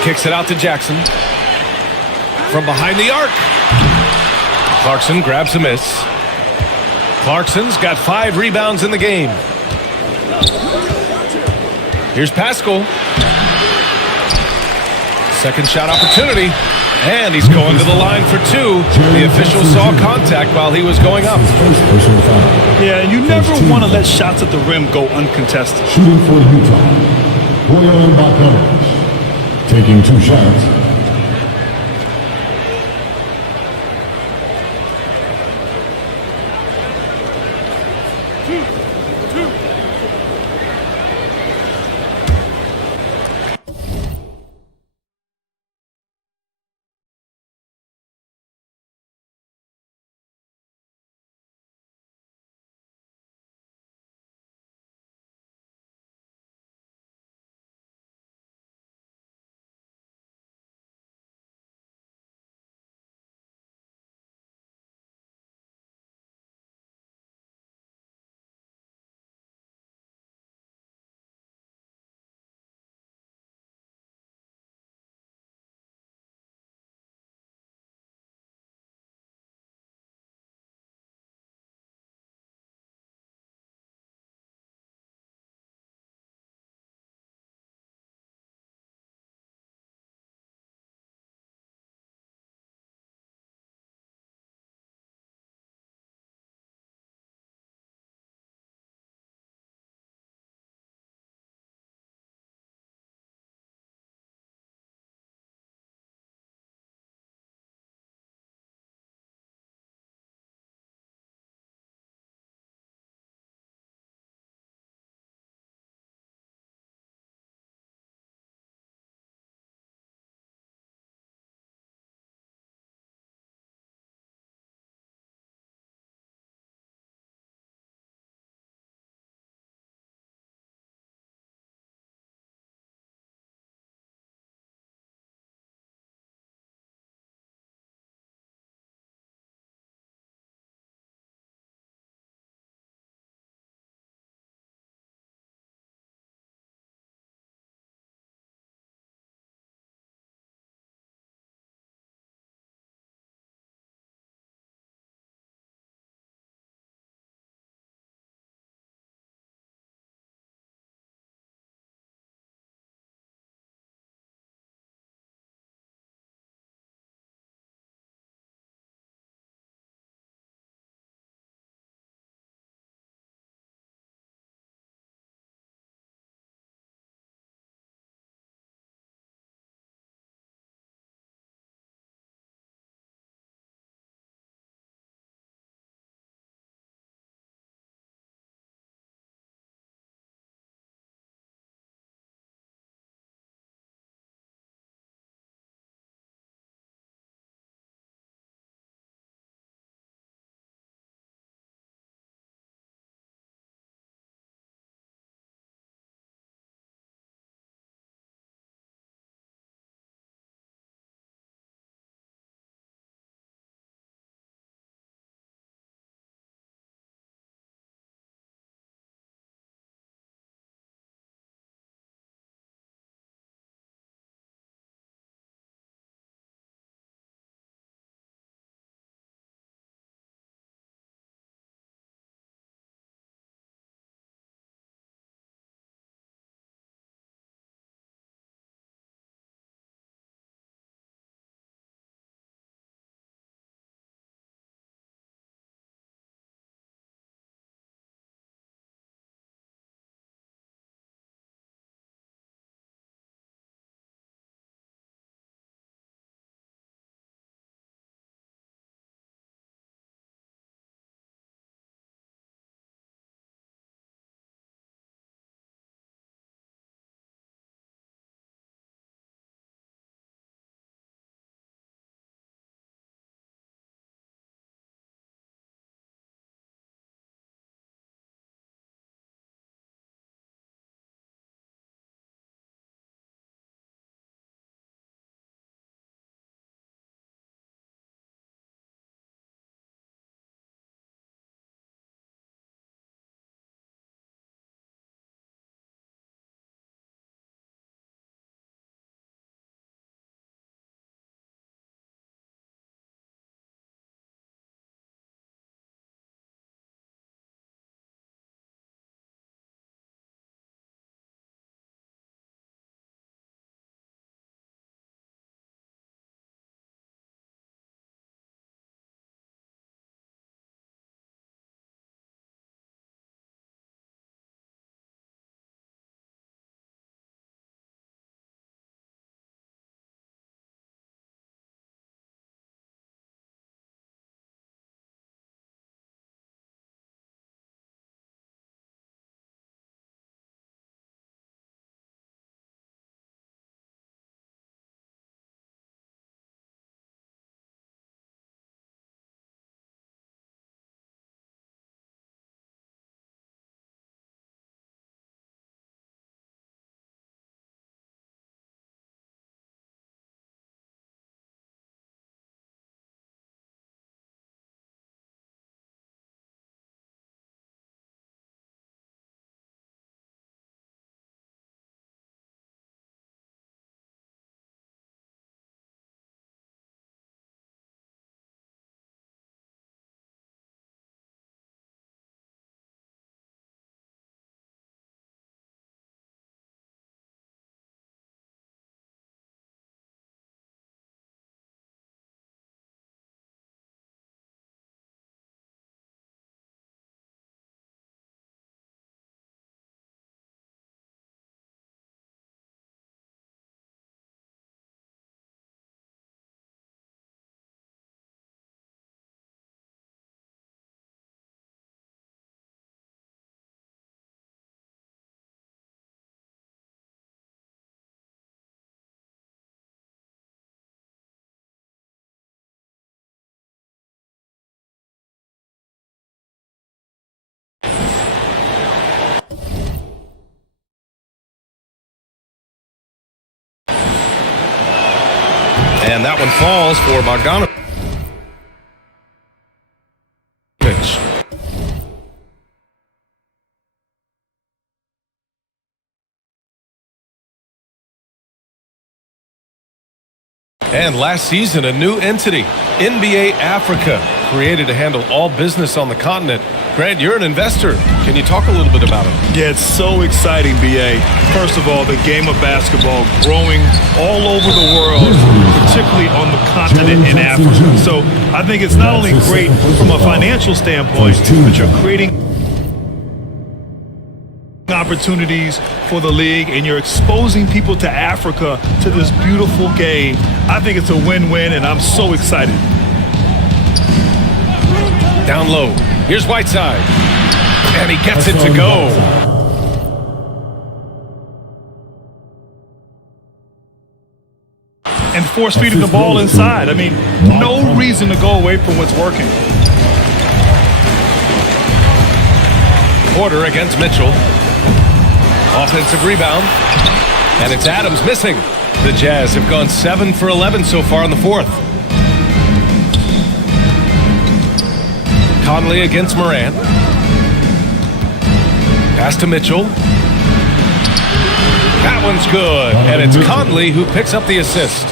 Kicks it out to Jackson. From behind the arc. Clarkson grabs a miss. Clarkson's got 5 rebounds in the game. Here's Pascal. Second shot opportunity. And he's going to the line for 2. The official saw contact while he was going up. Yeah, and you never want to let shots at the rim go uncontested. Shooting for Utah, Boyan Bogdanovic, taking 2 shots. And that one falls for Bogdanovich. And last season, a new entity, NBA Africa, created to handle all business on the continent. Grant, you're an investor. Can you talk a little bit about it? Yeah, it's so exciting, BA. First of all, the game of basketball growing all over the world, particularly on the continent in Africa. So I think it's not only great from a financial standpoint, but you're creating opportunities for the league and you're exposing people to Africa to this beautiful game. I think it's a win-win and I'm so excited. Down low. Here's Whiteside. And he gets it to go. And force-feeding the ball inside. I mean, no reason to go away from what's working. Porter against Mitchell. Offensive rebound. And it's Adams missing. The Jazz have gone 7 for 11 so far in the fourth. Conley against Morant. Pass to Mitchell. That one's good. And it's Conley who picks up the assist.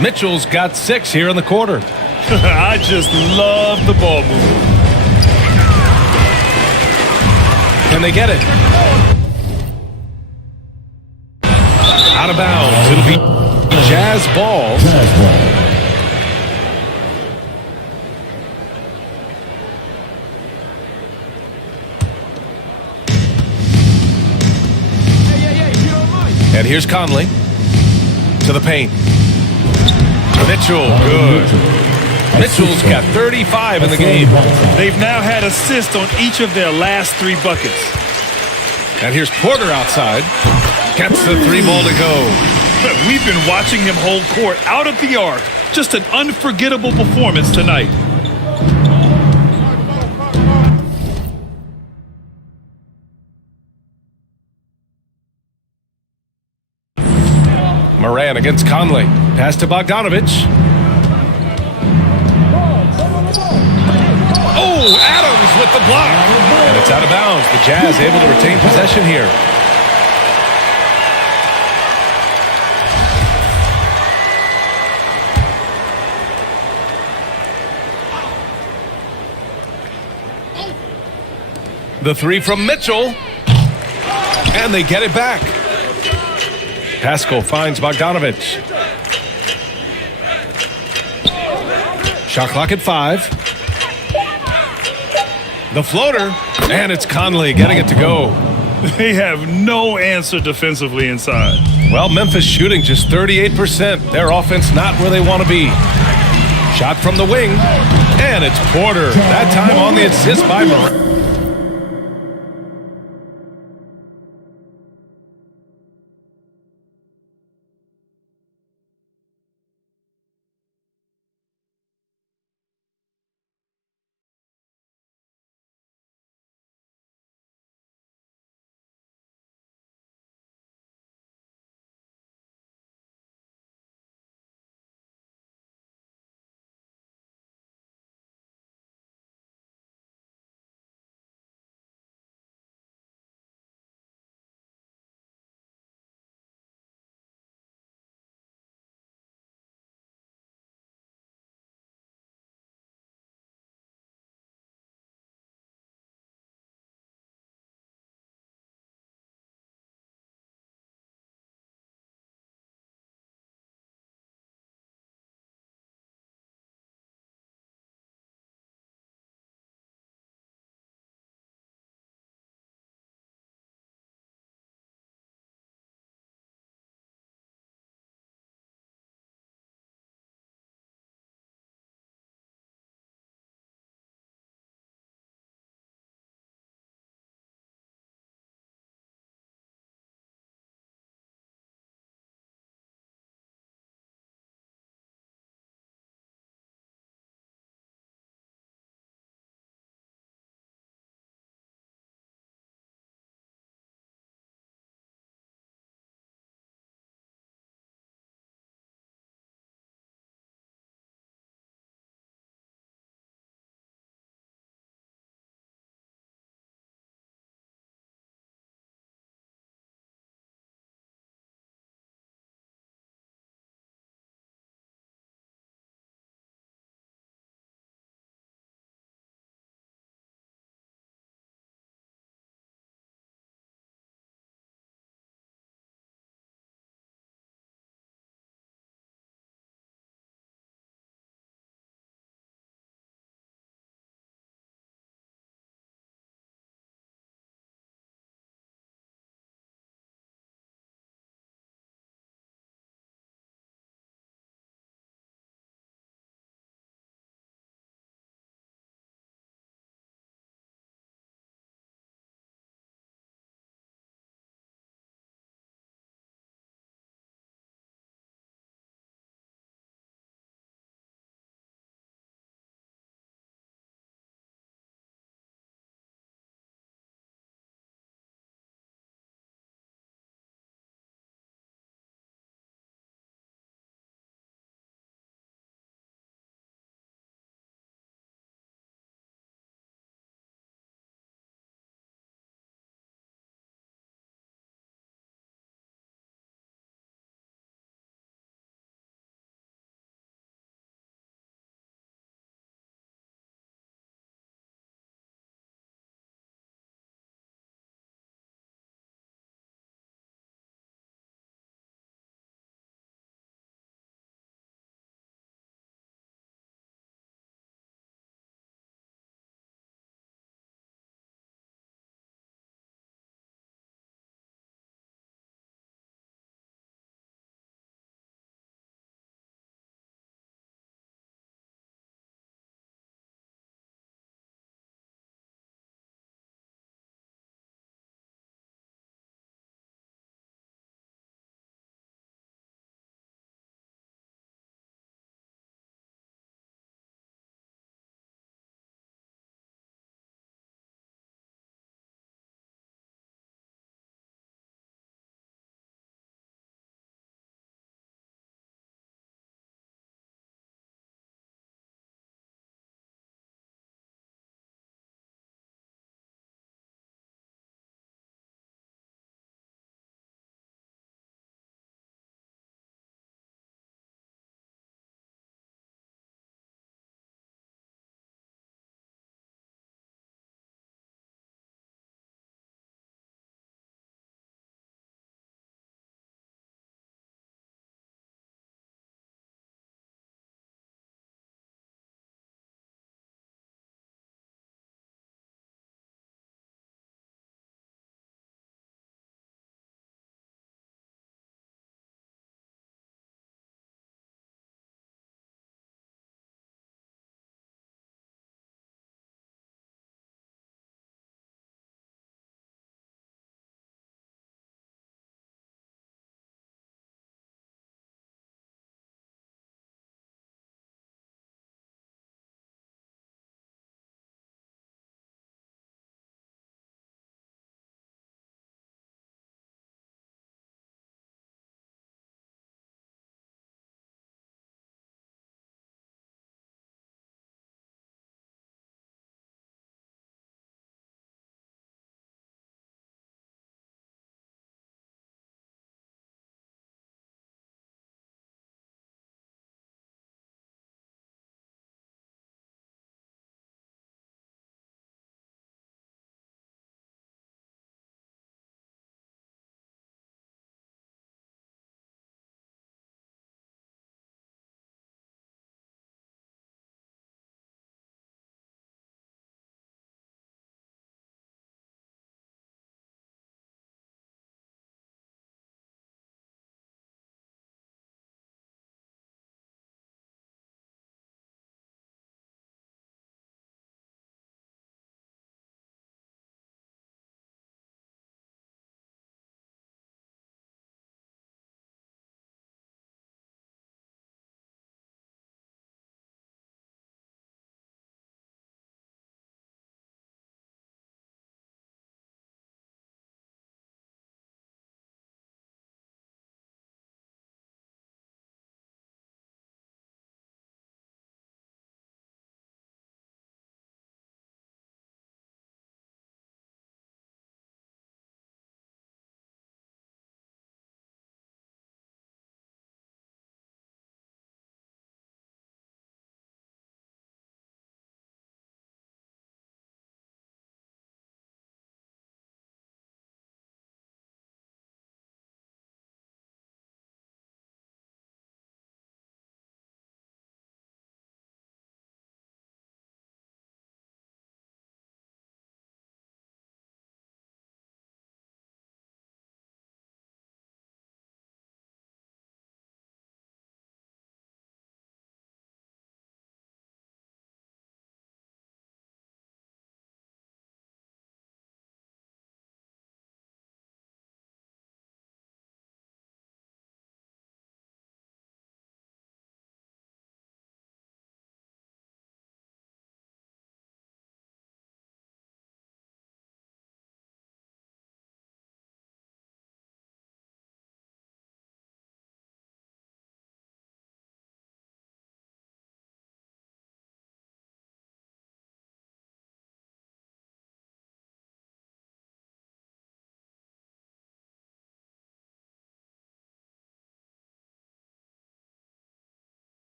Mitchell's got 6 here in the quarter. I just love the ball movement. Can they get it? Out of bounds. It'll be Jazz ball. And here's Conley to the paint. Mitchell, good. Mitchell's got 35 in the game. They've now had assists on each of their last 3 buckets. And here's Porter outside. Gets the 3 ball to go. We've been watching him hold court out at the arc. Just an unforgettable performance tonight. Moran against Conley. Pass to Bogdanovich. Oh, Adams with the block. And it's out of bounds. The Jazz able to retain possession here. The 3 from Mitchell. And they get it back. Pascal finds Bogdanovich. Shot clock at 5. The floater. And it's Conley getting it to go. They have no answer defensively inside. Well, Memphis shooting just 38%. Their offense not where they want to be. Shot from the wing. And it's Porter. That time on the assist by Moran.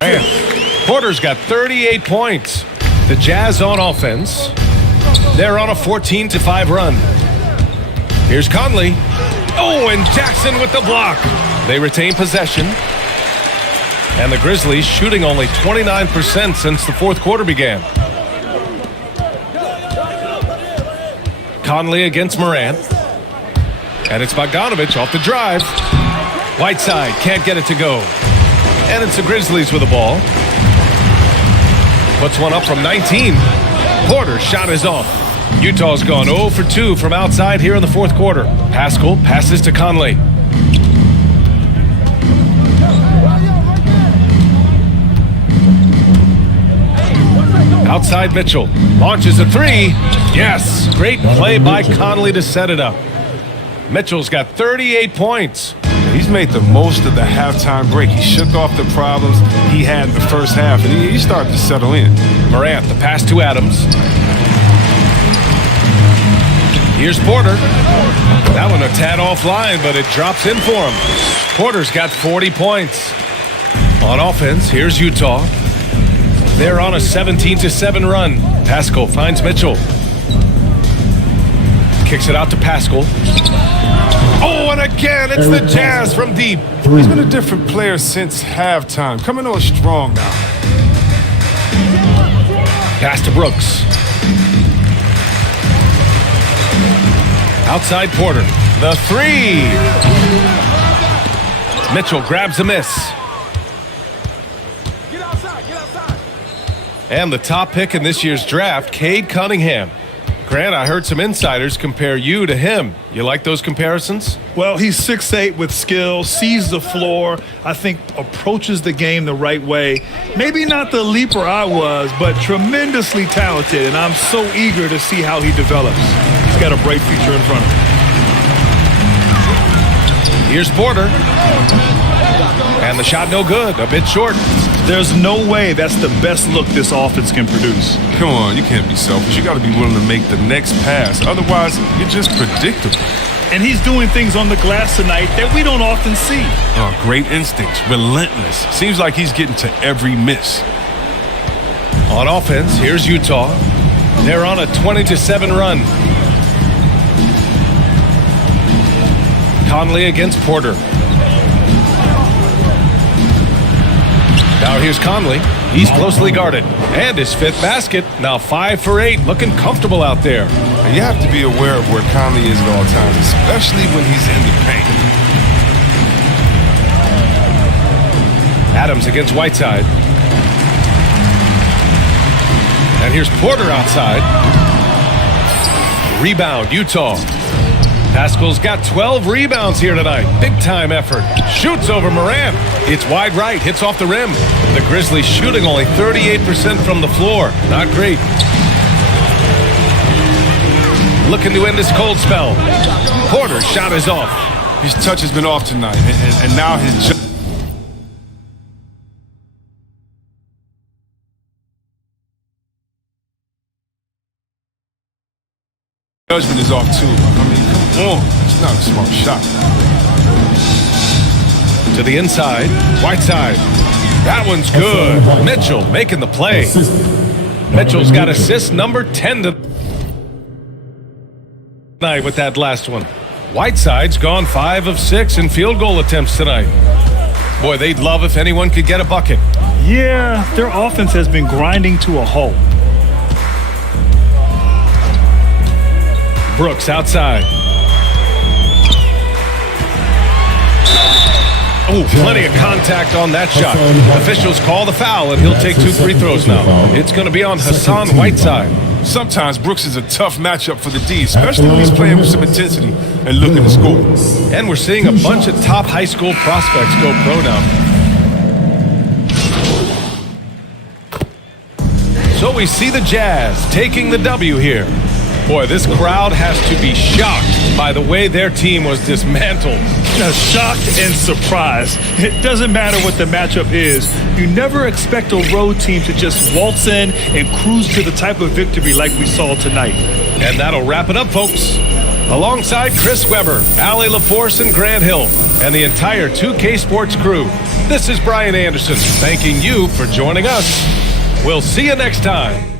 Man, Porter's got 38 points. The Jazz on offense. They're on a 14-5 run. Here's Conley. Oh, and Jackson with the block. They retain possession. And the Grizzlies shooting only 29% since the fourth quarter began. Conley against Morant. And it's Bogdanovich off the drive. Whiteside can't get it to go. And it's the Grizzlies with the ball. Puts one up from 19. Porter's shot is off. Utah's gone 0 for 2 from outside here in the fourth quarter. Pascal passes to Conley. Outside Mitchell. Launches a three. Yes. Great play by Conley to set it up. Mitchell's got 38 points. He's made the most of the halftime break. He shook off the problems he had in the first half, and he started to settle in. Morant, the pass to Adams. Here's Porter. That one a tad offline, but it drops in for him. Porter's got 40 points. On offense, here's Utah. They're on a 17-7 run. Pascal finds Mitchell. Kicks it out to Pascal. Oh, and again, it's the Jazz from deep. He's been a different player since halftime. Coming on strong now. Pass to Brooks. Outside Porter. The three. Mitchell grabs a miss. And the top pick in this year's draft, Cade Cunningham. Grant, I heard some insiders compare you to him. You like those comparisons? Well, he's 6'8" with skill, sees the floor, I think approaches the game the right way. Maybe not the leaper I was, but tremendously talented, and I'm so eager to see how he develops. He's got a bright future in front of him. Here's Porter. And the shot no good, a bit short. There's no way that's the best look this offense can produce. Come on, you can't be selfish. You got to be willing to make the next pass. Otherwise, you're just predictable. And he's doing things on the glass tonight that we don't often see. Oh, great instincts, relentless. Seems like he's getting to every miss. On offense, here's Utah. They're on a 20-7 run. Conley against Porter. Now here's Conley. He's closely guarded. And his fifth basket. Now 5 for 8. Looking comfortable out there. And you have to be aware of where Conley is at all times, especially when he's in the paint. Adams against Whiteside. And here's Porter outside. Rebound, Utah. Pascal's got 12 rebounds here tonight. Big time effort. Shoots over Morant. It's wide right, hits off the rim. The Grizzlies shooting only 38% from the floor. Not great. Looking to end this cold spell. Porter's shot is off. His touch has been off tonight, and now his judgment is off too. I mean, come on. It's not a smart shot. To the inside. Whiteside. That one's good. Mitchell making the play. Mitchell's got assist number 10 tonight with that last one. Whiteside's gone 5 of 6 in field goal attempts tonight. Boy, they'd love if anyone could get a bucket. Yeah, their offense has been grinding to a halt. Brooks outside. Oh, plenty of contact on that shot. Officials call the foul, and he'll take 2 free throws now. It's going to be on Hassan Whiteside. Sometimes Brooks is a tough matchup for the D, especially when he's playing with some intensity and looking to score. And we're seeing a bunch of top high school prospects go pro now. So we see the Jazz taking the W here. Boy, this crowd has to be shocked by the way their team was dismantled. Shocked and surprised. It doesn't matter what the matchup is. You never expect a road team to just waltz in and cruise to the type of victory like we saw tonight. And that'll wrap it up, folks. Alongside Chris Webber, Allie LaForce, and Grant Hill, and the entire 2K Sports crew, This is Brian Anderson thanking you for joining us. We'll see you next time.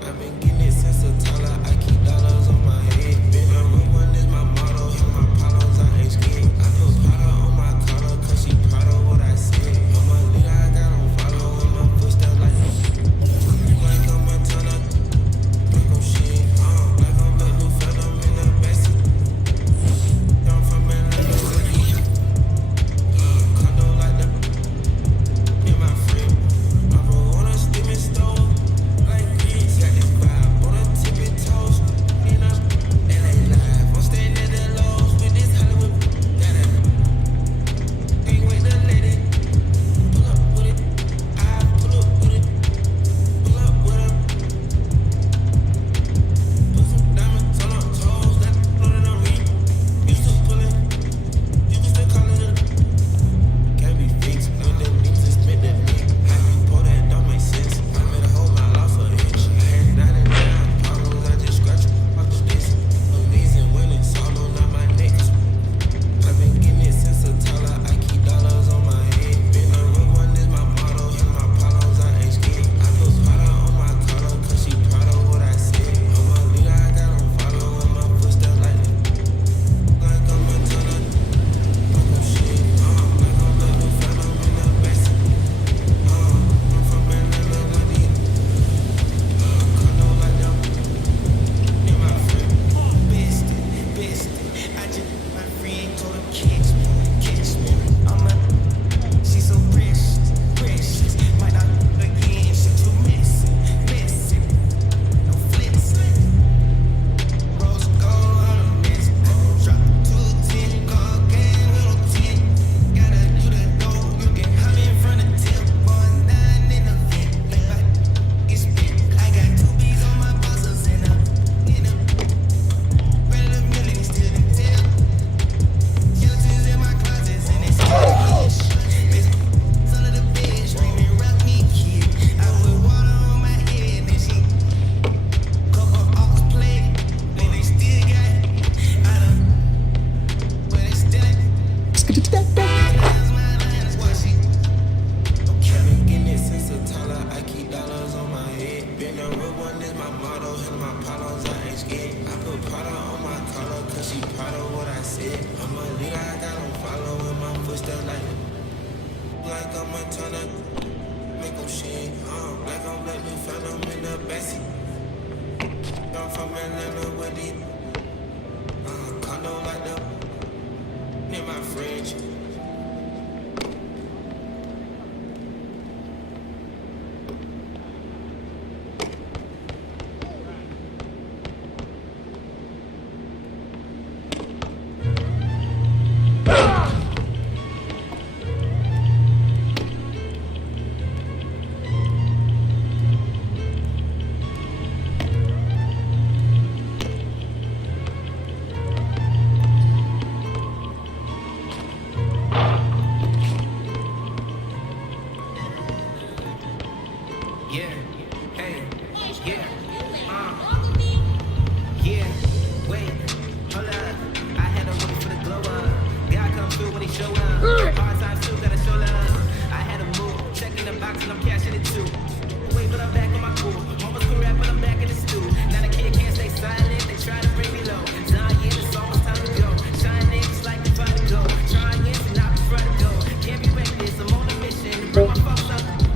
I've been getting it since a toddler. I keep dollars on my head. Been a real one is my motto. Hit my problems, I ain't scared. I put powder on my collar, cause she proud of what I said. I'm a leader, I got on follow in my footsteps like like I'm a ton of like I'm shit. Like I'm a new phantom in the backseat. I'm from Atlanta, condo like the in my friend. I roll on a steaming stove.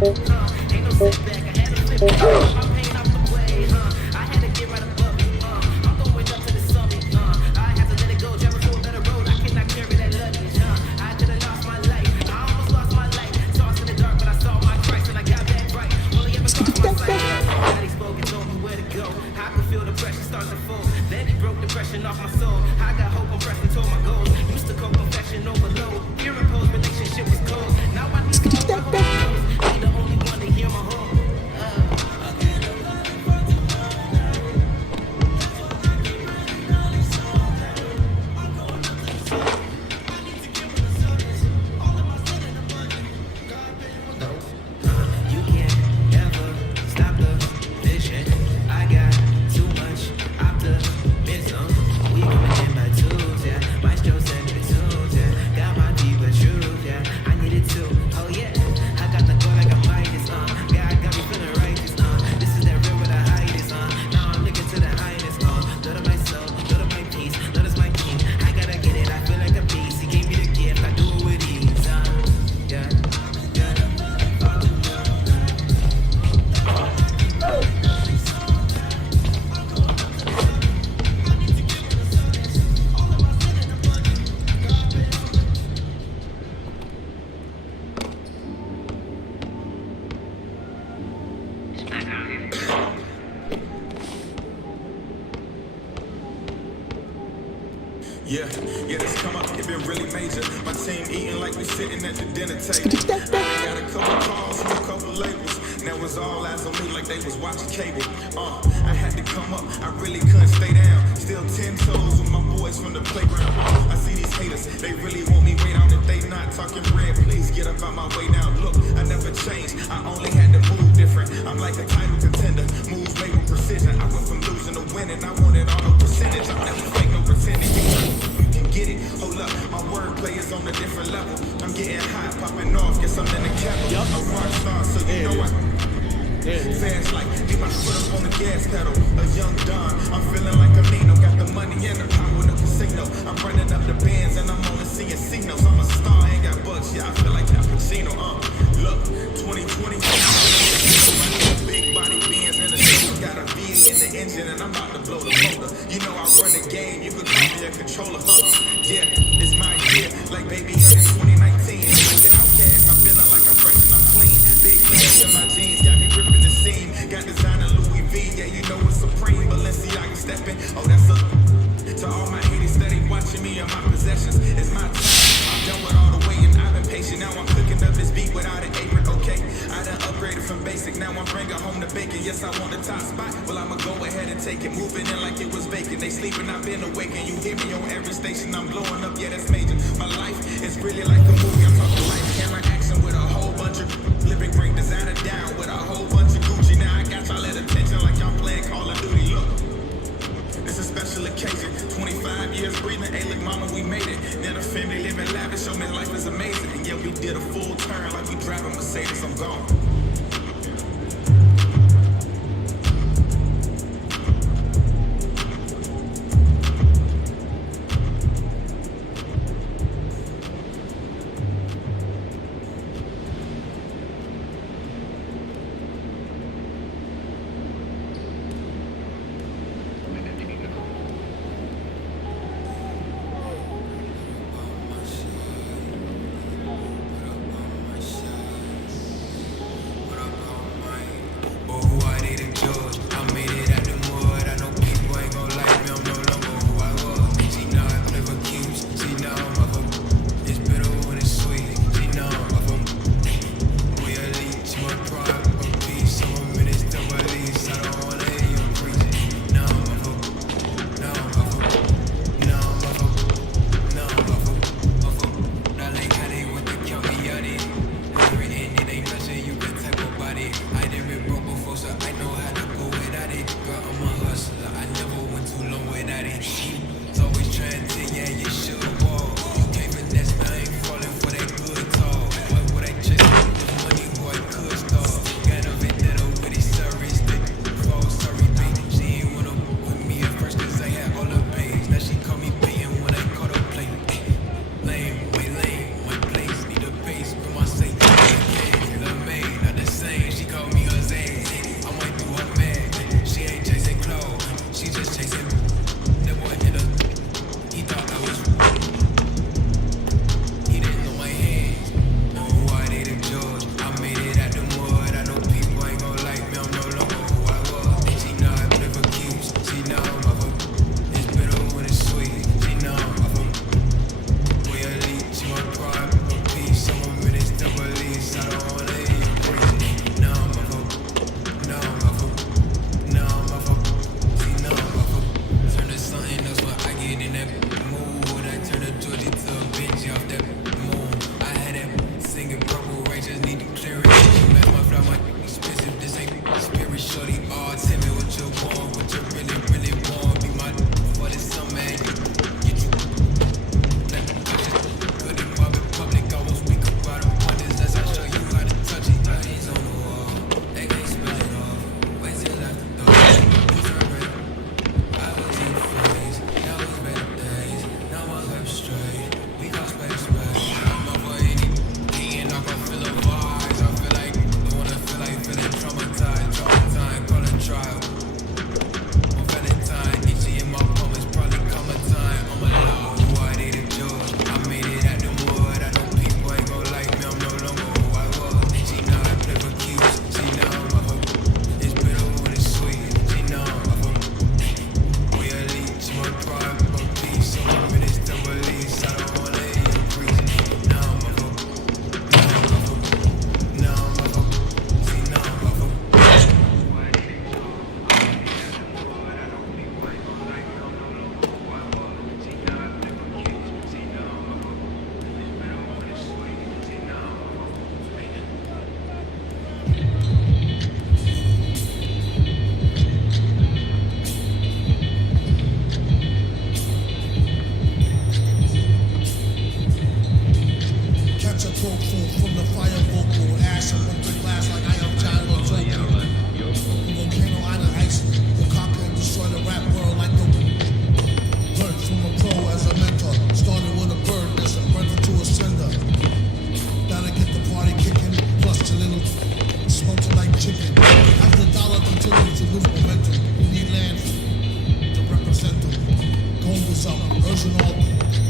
Ain't no setback, I had to flip it. My pain off the way, I had to get right above it. I'm going up to the summit. I had to let it go, travel to a better road. I cannot carry that luggage. I could have lost my life. I almost lost my life. Tossed in the dark, but I saw my Christ and I got back right. Only ever lost my sight. God, he spoke and told me where to go. I could feel the pressure start to fold. Then he broke depression off my soul. I got hope, I'm pressing toward my goals. Used to cope, confession overload. Fear imposed, relationship was cold. Now I need to know my hope. Be the only one to hear my hope. You can't ever stop the vision. I got too much optimism. We coming in by twos, yeah. Maestro send me tunes, yeah. Got my deeper truth, yeah. I need it too, oh yeah. I got the goal like a Midas, God got me feeling righteous, This is that real where the height is, Now I'm looking to the highness, Lord of my soul, Lord of my peace, Lord is my king. I gotta get it, I feel like a beast. He gave me the gift, I do it with ease, yeah. Yeah, this come up, it been really major. My team eating like we sitting at the dinner table. Got a couple calls from a couple labels. Now it's all eyes on me like they was watching cable. I had to come up, I really couldn't stay down. Still 10 toes with my boys from the playground. I see these haters, they really want me way down. If they not talking red, please get up out my way now. Look, I never changed, I only had to move different. I'm like a title contender, moves made with precision. I went from losing to winning, I wanted all the percentage. I never fake no pretending. You can get it, hold up, my wordplay is on a different level. I'm getting hot, popping off, guess I'm in the capital. A rock star, so you know I fast like be my foot up on the gas pedal. A young Don, I'm feeling like a Nino. Got the money and the power in the casino. I'm running up the bands and I'm only seeing signals. I'm a star, ain't got bucks, yeah, I feel like Al Pacino. Look, 2020, big body bands in the show. Got a V8 in the engine and I'm about to blow the motor. You know I run the game, you could call me a controller. Yeah, it's my year, like baby, in 2019. I'm the outcast, I'm feeling like I'm fresh and I'm clean. Big fans in my jeans, got me ripping the seam. Got designer Louis V, yeah, you know it's supreme. Balenciaga stepping, oh that's a. To all my haters steady watching me and my possessions, it's my time. I'm done with all the waiting, I've been patient. Now I'm cooking up this beat without an apron, okay? I done upgraded from basic, now I'm bringing home the bacon. Yes, I want the top spot, well I'ma go ahead and take it. Moving in like it was vacant. They sleeping, I've been awake, and you hear me on every station. I'm blowing up, yeah, that's major. My life is really like a movie. I'm talking life, camera action with a whole bunch of living great designer down with a whole bunch of Gucci. Now I got y'all at attention like y'all playing Call of Duty. Look, it's a special occasion. 25 years breathing, hey look mama, we made it. Then a family living lavish, show me life is amazing. And yeah, we did a full turn like we driving Mercedes. I'm gone.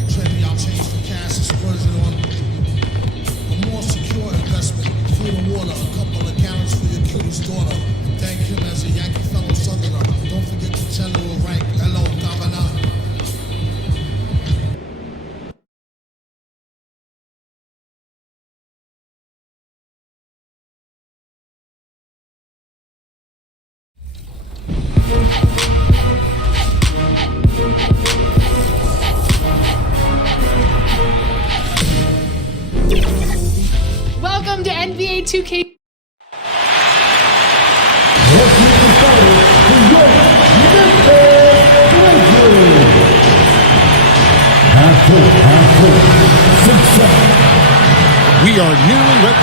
trading y'all change for cash and splurging on a more secure investment. Food and water, a couple of gallons for your cutest daughter. Thank him as a Yankee fellow Southerner. Don't forget to general rank. Hello, Governor. Welcome to NBA 2K. We are nearly ready.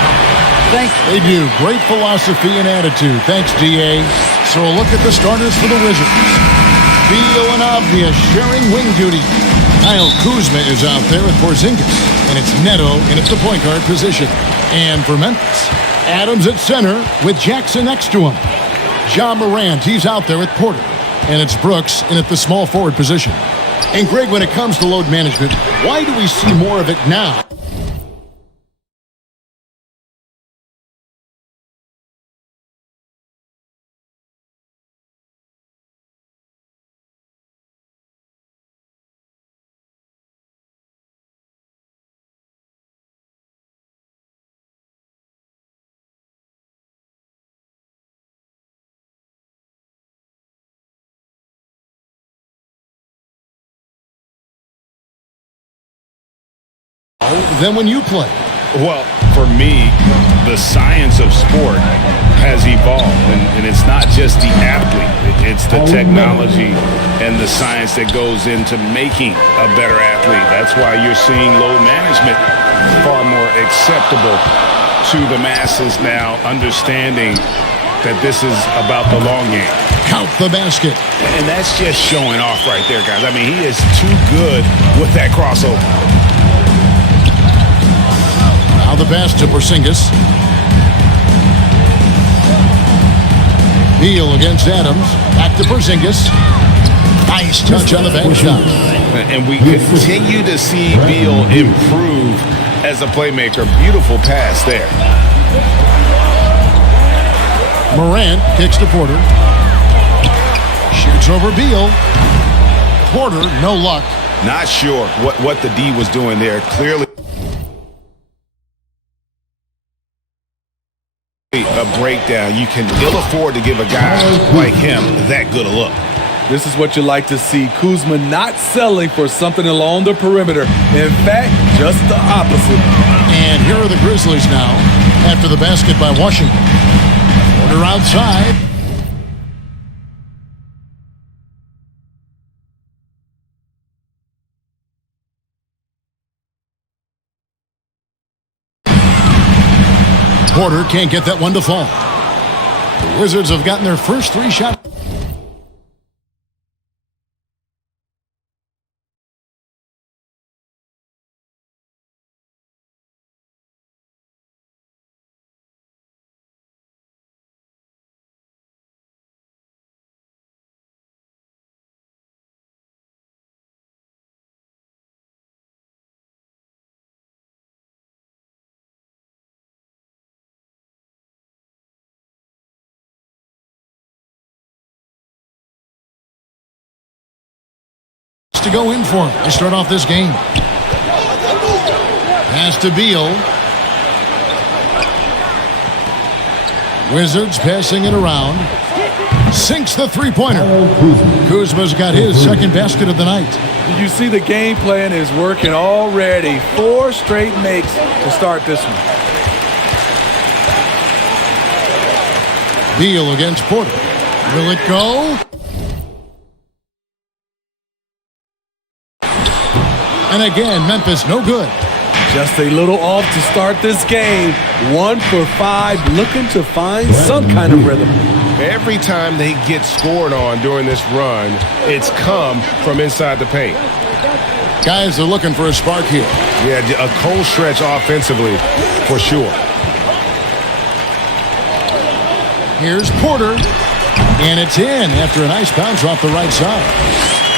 Thanks. They do. Great philosophy and attitude. Thanks, DA. So a look at the starters for the Wizards. Beal and Avdia sharing wing duty. Kyle Kuzma is out there with Porzingis. And it's Neto in at the point guard position. And for Memphis, Adams at center with Jackson next to him. Ja Morant, he's out there with Porter. And it's Brooks in at the small forward position. And Greg, when it comes to load management, why do we see more of it now? Than when you play? Well, for me, the science of sport has evolved, and it's not just the athlete. It's the technology and the science that goes into making a better athlete. That's why you're seeing load management far more acceptable to the masses now, understanding that this is about the long game. Count the basket. And that's just showing off right there, guys. I mean, he is too good with that crossover. Now the pass to Porzingis. Beal against Adams. Back to Porzingis. Nice touch on the back shot. And we continue to see Beal improve as a playmaker. Beautiful pass there. Morant kicks to Porter. Shoots over Beal. Porter, no luck. Not sure what the D was doing there. Clearly a breakdown. You can ill afford to give a guy like him that good a look. This is what you like to see. Kuzma not selling for something along the perimeter. In fact, just the opposite. And here are the Grizzlies now after the basket by Washington. Porter outside. Porter can't get that one to fall. The Wizards have gotten their first 3 shots. To go in for him. They start off this game. Pass to Beal. Wizards passing it around. Sinks the three-pointer. Kuzma's got his second basket of the night. You see the game plan is working already. 4 straight makes to start this one. Beal against Porter. Will it go? And again, Memphis no good. Just a little off to start this game. 1 for 5, looking to find some kind of rhythm. Every time they get scored on during this run, it's come from inside the paint. Guys are looking for a spark here. Yeah, a cold stretch offensively, for sure. Here's Porter. And it's in after a nice bounce off the right side.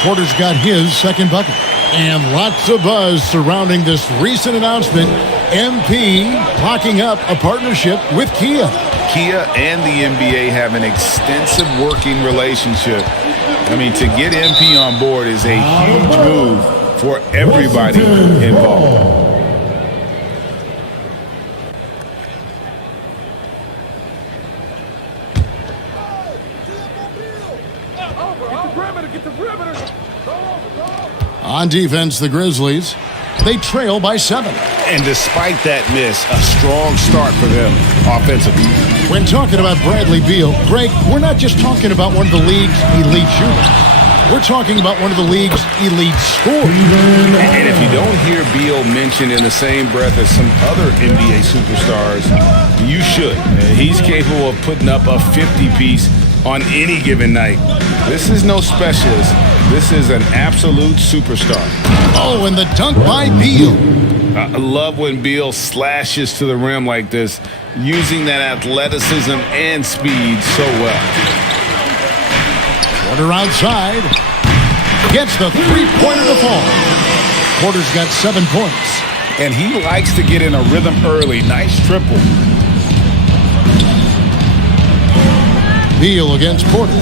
Porter's got his second bucket. And lots of buzz surrounding this recent announcement. MP locking up a partnership with Kia. Kia and the NBA have an extensive working relationship. I mean, to get MP on board is a huge move for everybody involved. On defense, the Grizzlies, they trail by 7. And despite that miss, a strong start for them offensively. When talking about Bradley Beal, Greg, we're not just talking about one of the league's elite shooters. We're talking about one of the league's elite scorers. And if you don't hear Beal mentioned in the same breath as some other NBA superstars, you should. He's capable of putting up a 50-piece on any given night. This is no specialist. This is an absolute superstar. Oh, and the dunk by Beal. I love when Beal slashes to the rim like this, using that athleticism and speed so well. Porter outside. Gets the three-pointer to fall. Porter's got 7 points. And he likes to get in a rhythm early. Nice triple. Beal against Porter.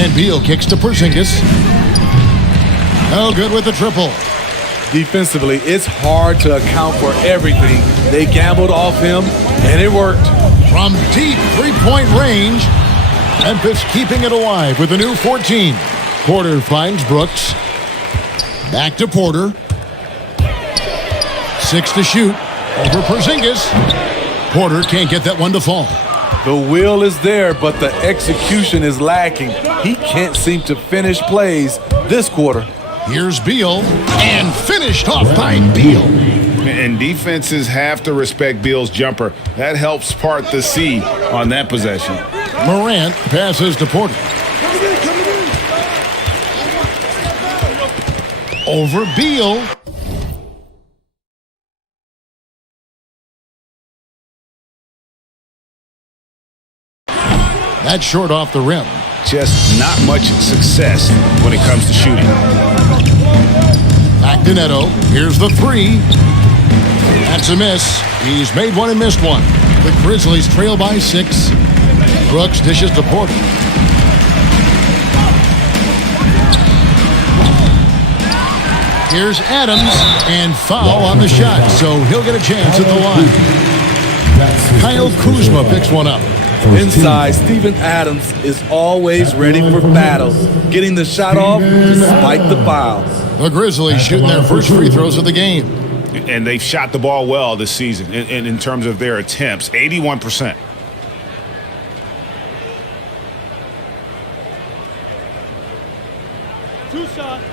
And Beal kicks to Porzingis. No good with the triple. Defensively, it's hard to account for everything. They gambled off him, and it worked. From deep three-point range, Memphis keeping it alive with a new 14. Porter finds Brooks. Back to Porter. 6 to shoot. Over Porzingis. Porter can't get that one to fall. The will is there, but the execution is lacking. He can't seem to finish plays this quarter. Here's Beal, and finished off by Beal. And defenses have to respect Beal's jumper. That helps part the sea on that possession. Morant passes to Porter. Over Beal. That's short off the rim. Just not much success when it comes to shooting. Back to Neto. Here's the 3. That's a miss. He's made one and missed one. The Grizzlies trail by 6. Brooks dishes to Porter. Here's Adams, and foul on the shot, so he'll get a chance at the line. Kyle Kuzma picks one up. Inside, Steven Adams is always ready for battle, getting the shot off despite the foul. The Grizzlies shooting their first free throws of the game. And they've shot the ball well this season in terms of their attempts, 81%. Two shots.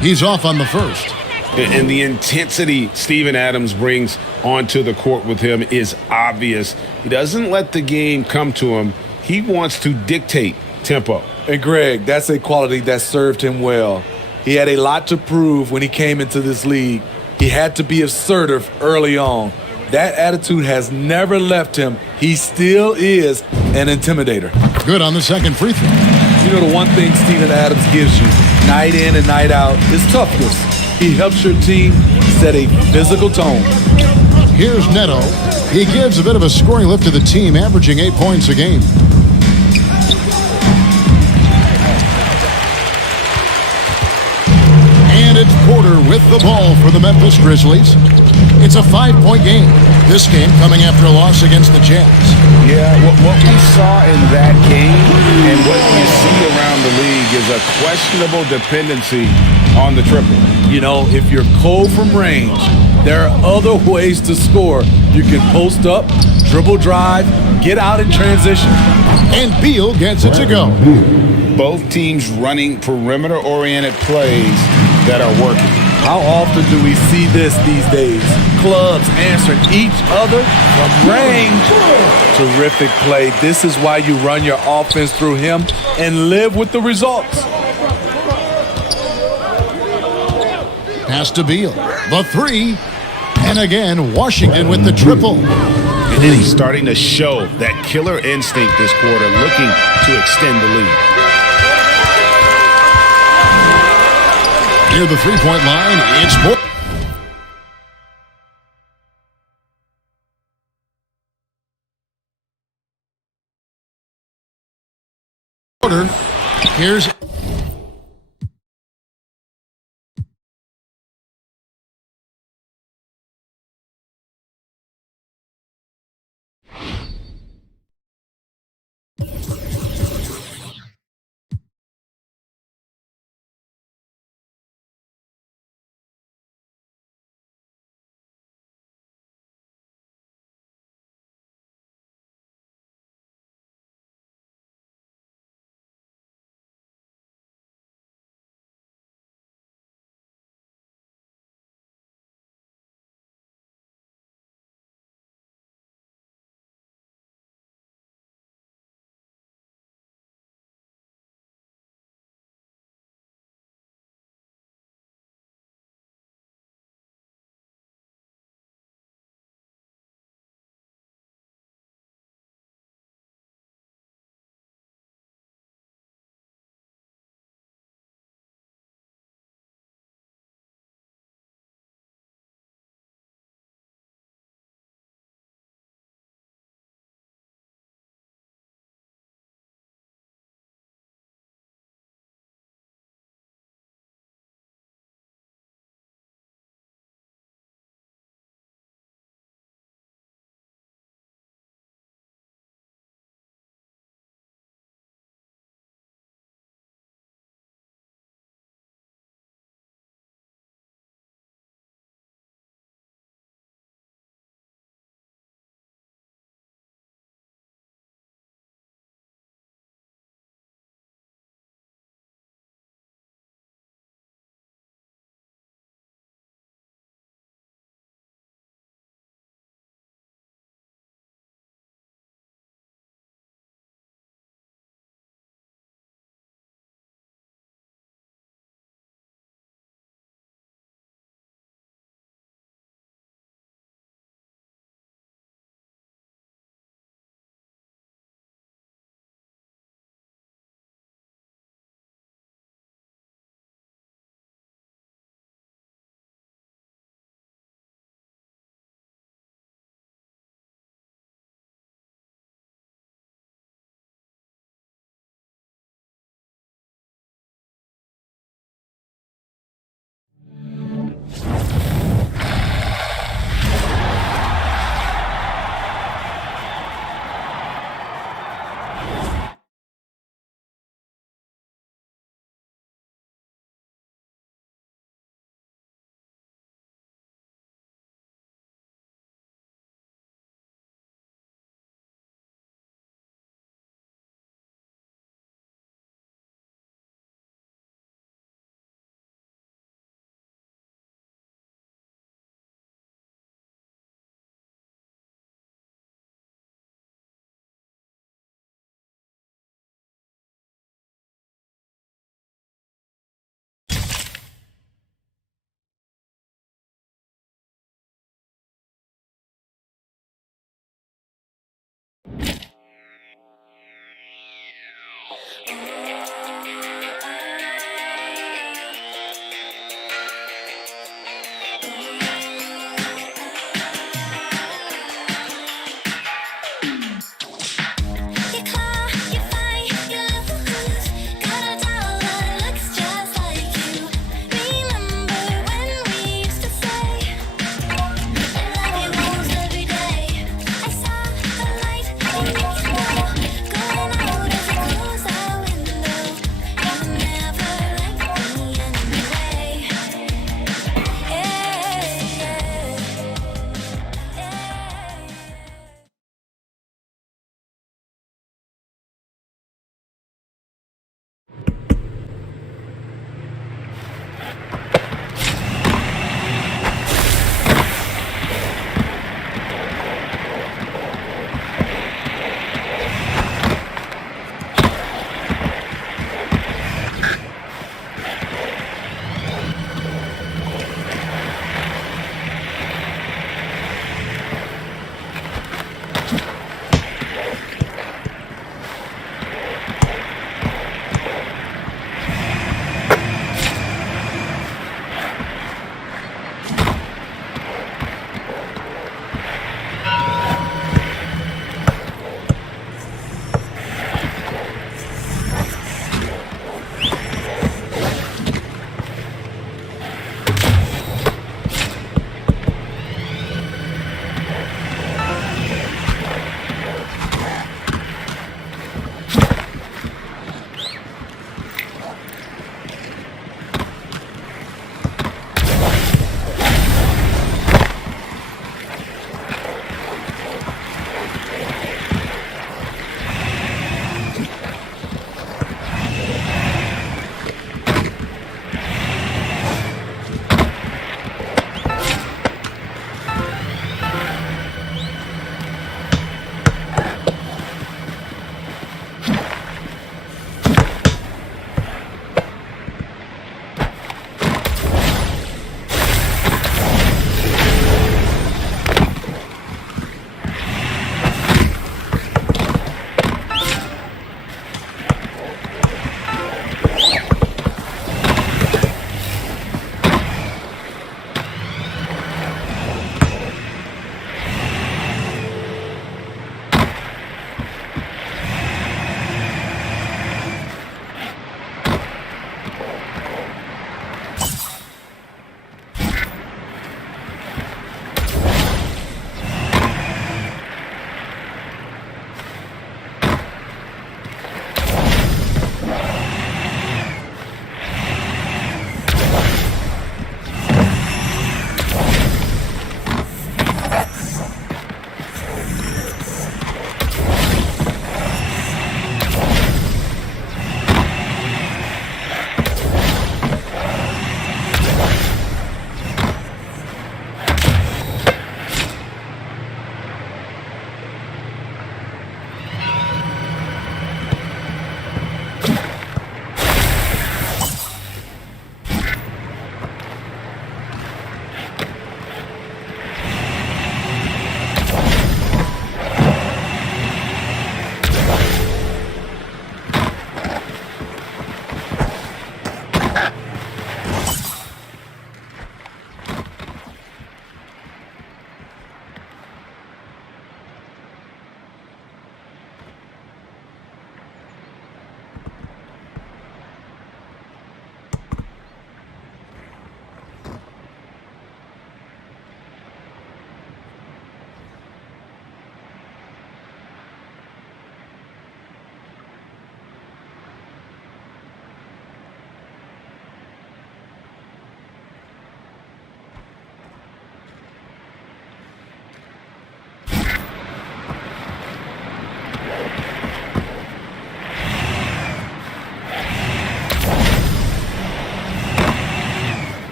He's off on the first. And the intensity Steven Adams brings onto the court with him is obvious. He doesn't let the game come to him. He wants to dictate tempo. And Greg, that's a quality that served him well. He had a lot to prove when he came into this league. He had to be assertive early on. That attitude has never left him. He still is an intimidator. Good on the second free throw. You know, the one thing Steven Adams gives you, night in and night out, is toughness. He helps your team set a physical tone. Here's Neto. He gives a bit of a scoring lift to the team, averaging 8 points a game. And it's Porter with the ball for the Memphis Grizzlies. It's a 5-point game. This game coming after a loss against the Jazz. Yeah, what we saw in that game and what you see around the league is a questionable dependency on the triple. You know, if you're cold from range, there are other ways to score. You can post up, dribble drive, get out in transition. And Beal gets it to go. Both teams running perimeter-oriented plays that are working. How often do we see this these days? Clubs answering each other from range. Terrific play. This is why you run your offense through him and live with the results. Pass to Beal. The 3. And again, Washington with the triple. really starting to show that killer instinct this quarter, looking to extend the lead. Near the three-point line, it's Porter. Here's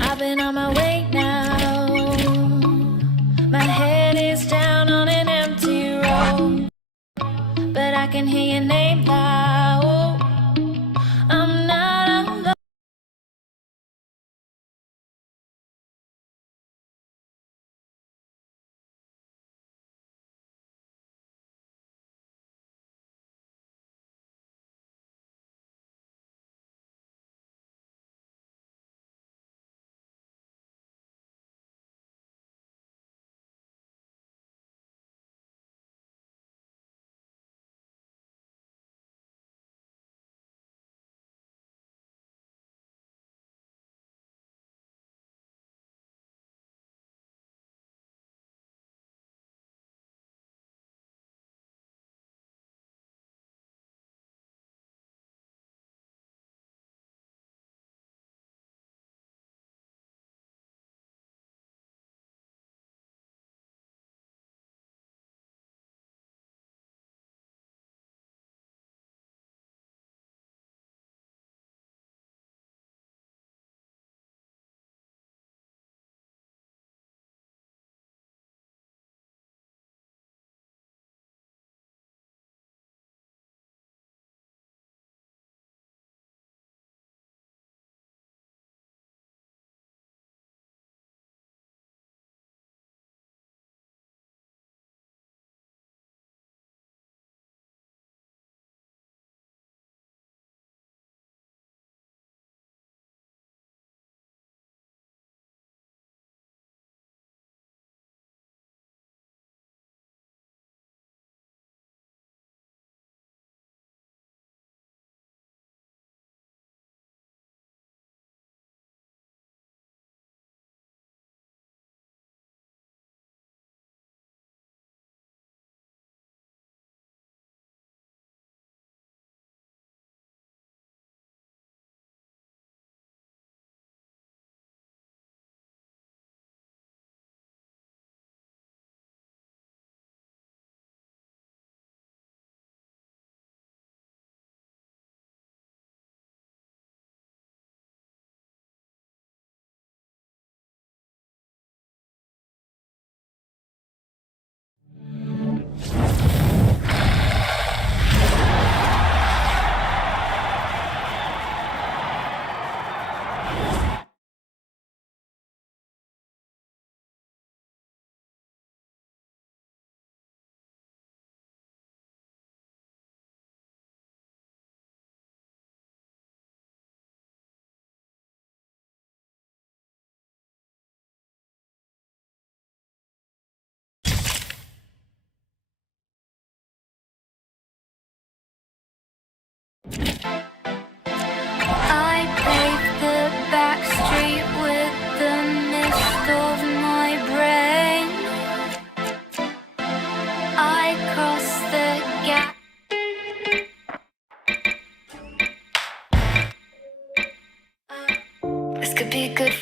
I've been on my way now. My head is down on an empty road, but I can hear your name loud. I'm not alone. I paved the back street with the mist of my brain. I crossed the gap. This could be good.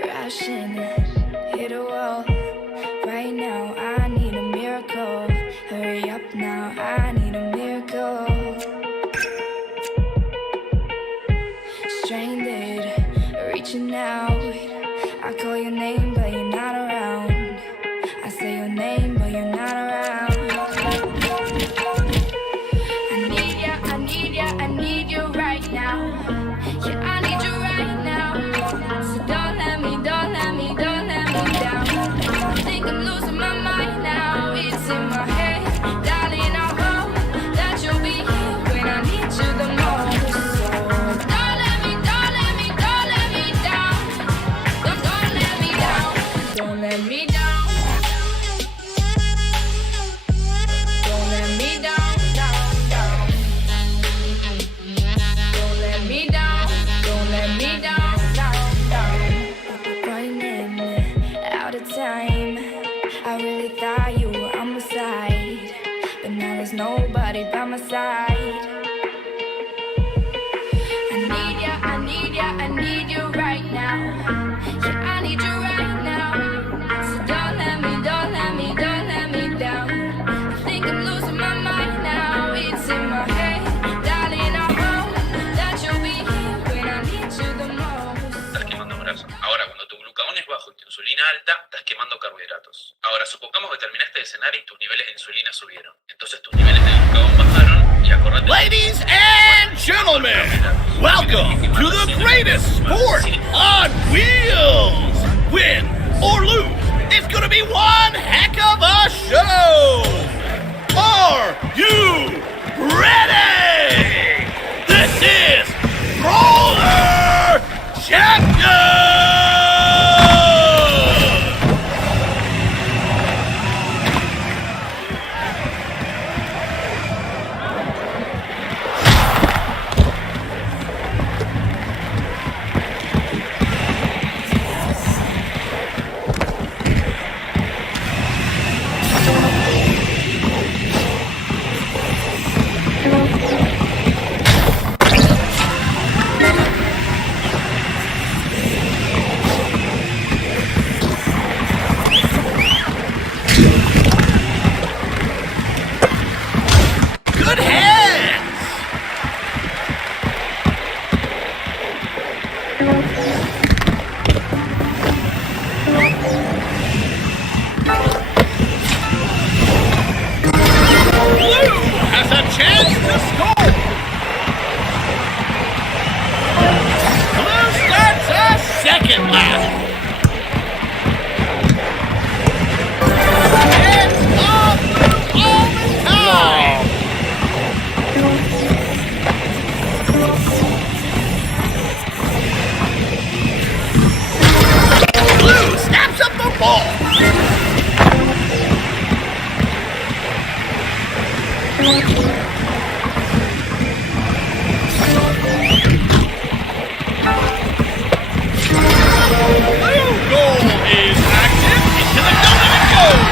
Crashing, hit a wall. Right now, I need a miracle. Hurry up now, I need a miracle. Stranded, reaching out. I call your name, but you're not around. I say your name, but you're not around. I need ya, I need ya, I need you right now. Yeah, I need you right now. So don't let me down. I think I'm losing my mind now. It's in my head, darling. I hope that you'll be here when I need you the most. So don't let me down. Don't let me down. inside. I need you right now. Yeah, I need you right now. So don't let me down. I think I'm losing my mind now. It's in my head, darling. I hope that you'll be here when I need you the most. Estás quemando grasa. Ahora, cuando tu glucagón es bajo y tu insulina alta, estás quemando carbohidratos. Ahora, supongamos que terminaste de cenar y tus niveles de insulina subieron. Entonces tus niveles de glucagón bajaron y acordate. Ladies and gentlemen, welcome to the greatest sport on wheels. Win or lose, it's gonna be one heck of a show. Are you ready? This is Roller Champion! Good hands! Blue has a chance to score! Blue starts a second lap. It's all blue all the time! Blue snaps up the ball. Blue goal is active into the donut it goes.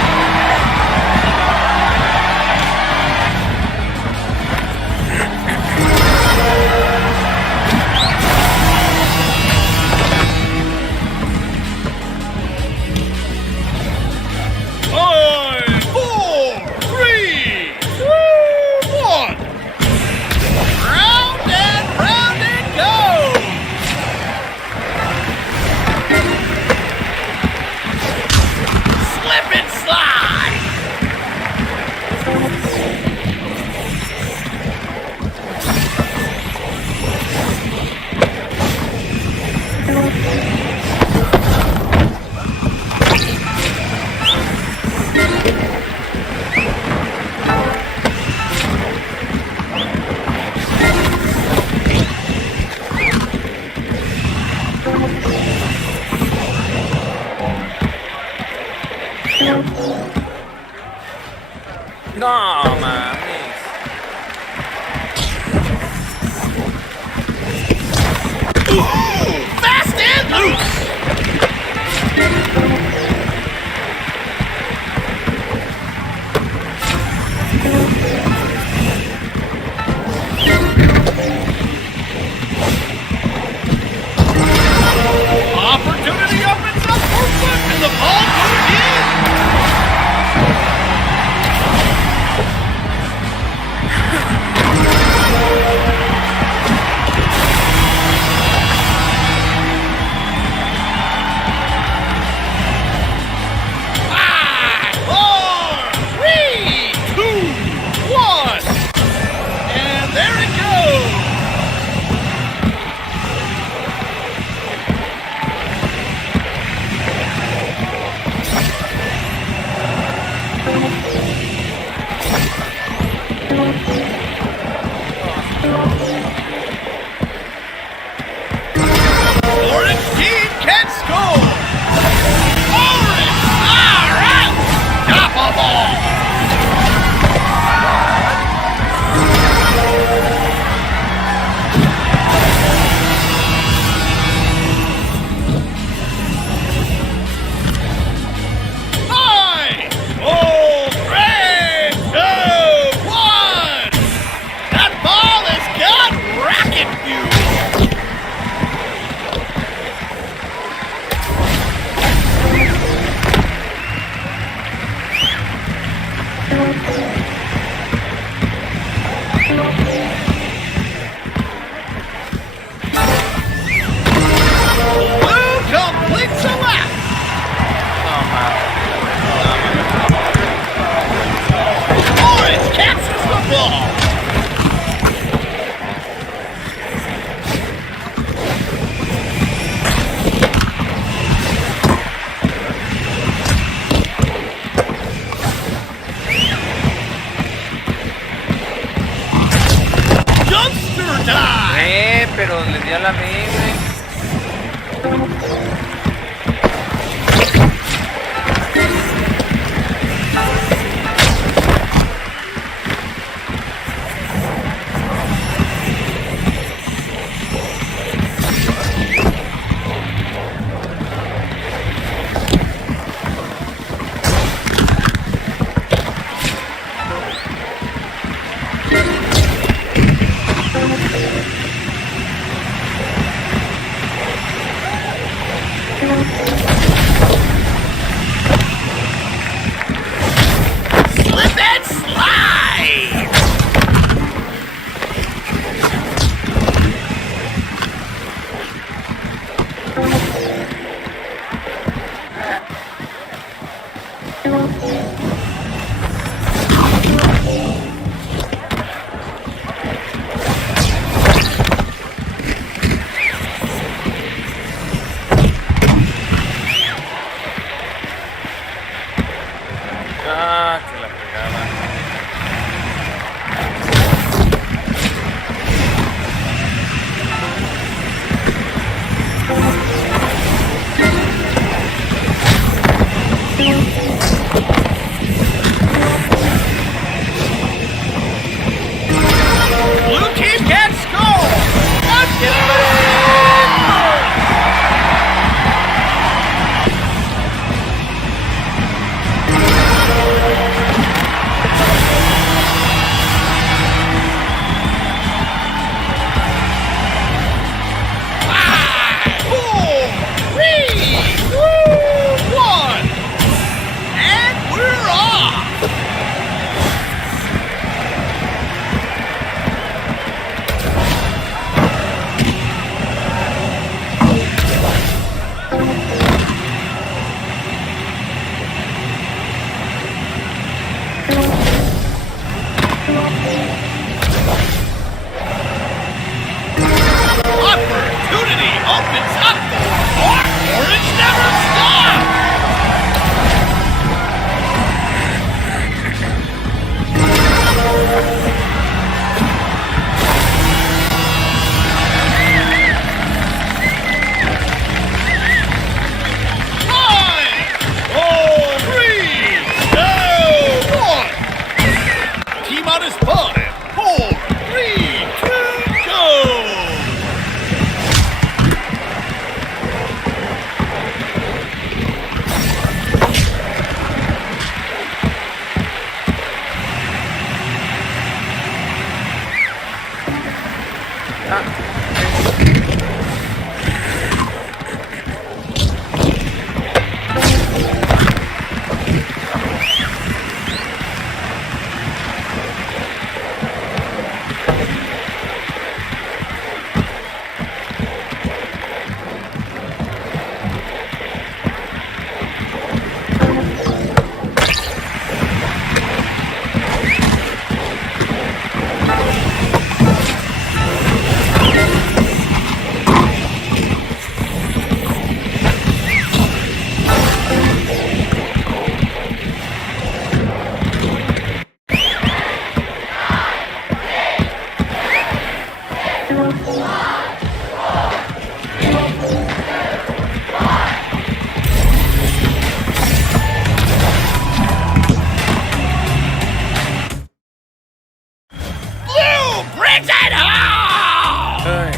Five, 4, 3, 2, 1. Round it goes. Slip and slide. No, man. Ooh, fast and loose. Opportunity opens up for Flip and the ball goes in. ball. Dumpster dive. Pero le dio a la misma. Slip and slide. Ah, que la fregada. Blue team can score. And we're off. Opportunity opens up. Orange never stop. Team out is 5, 4, 3, 2, go! Blue brings it home!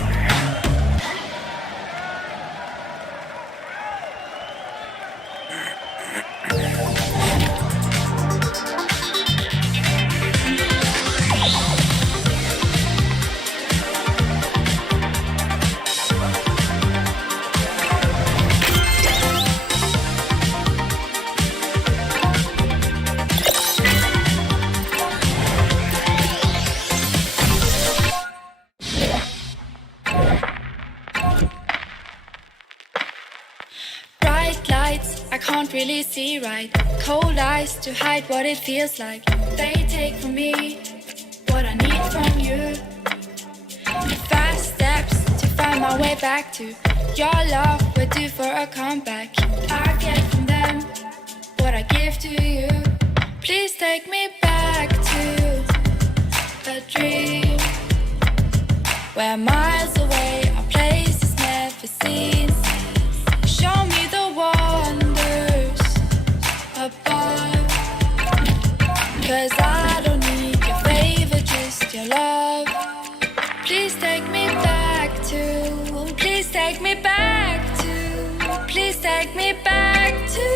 Bright lights, I can't really see right. Cold eyes to hide what it feels like. They take from me what what I need from you. 5 steps to find my way back to your love. We're due for a comeback. I get from them what I give to you. Please take me back to a dream where miles away are places never seen. Show me the wonders above, 'cause I don't need your favor, just your love. Please take me back to, please take me back to, please take me back to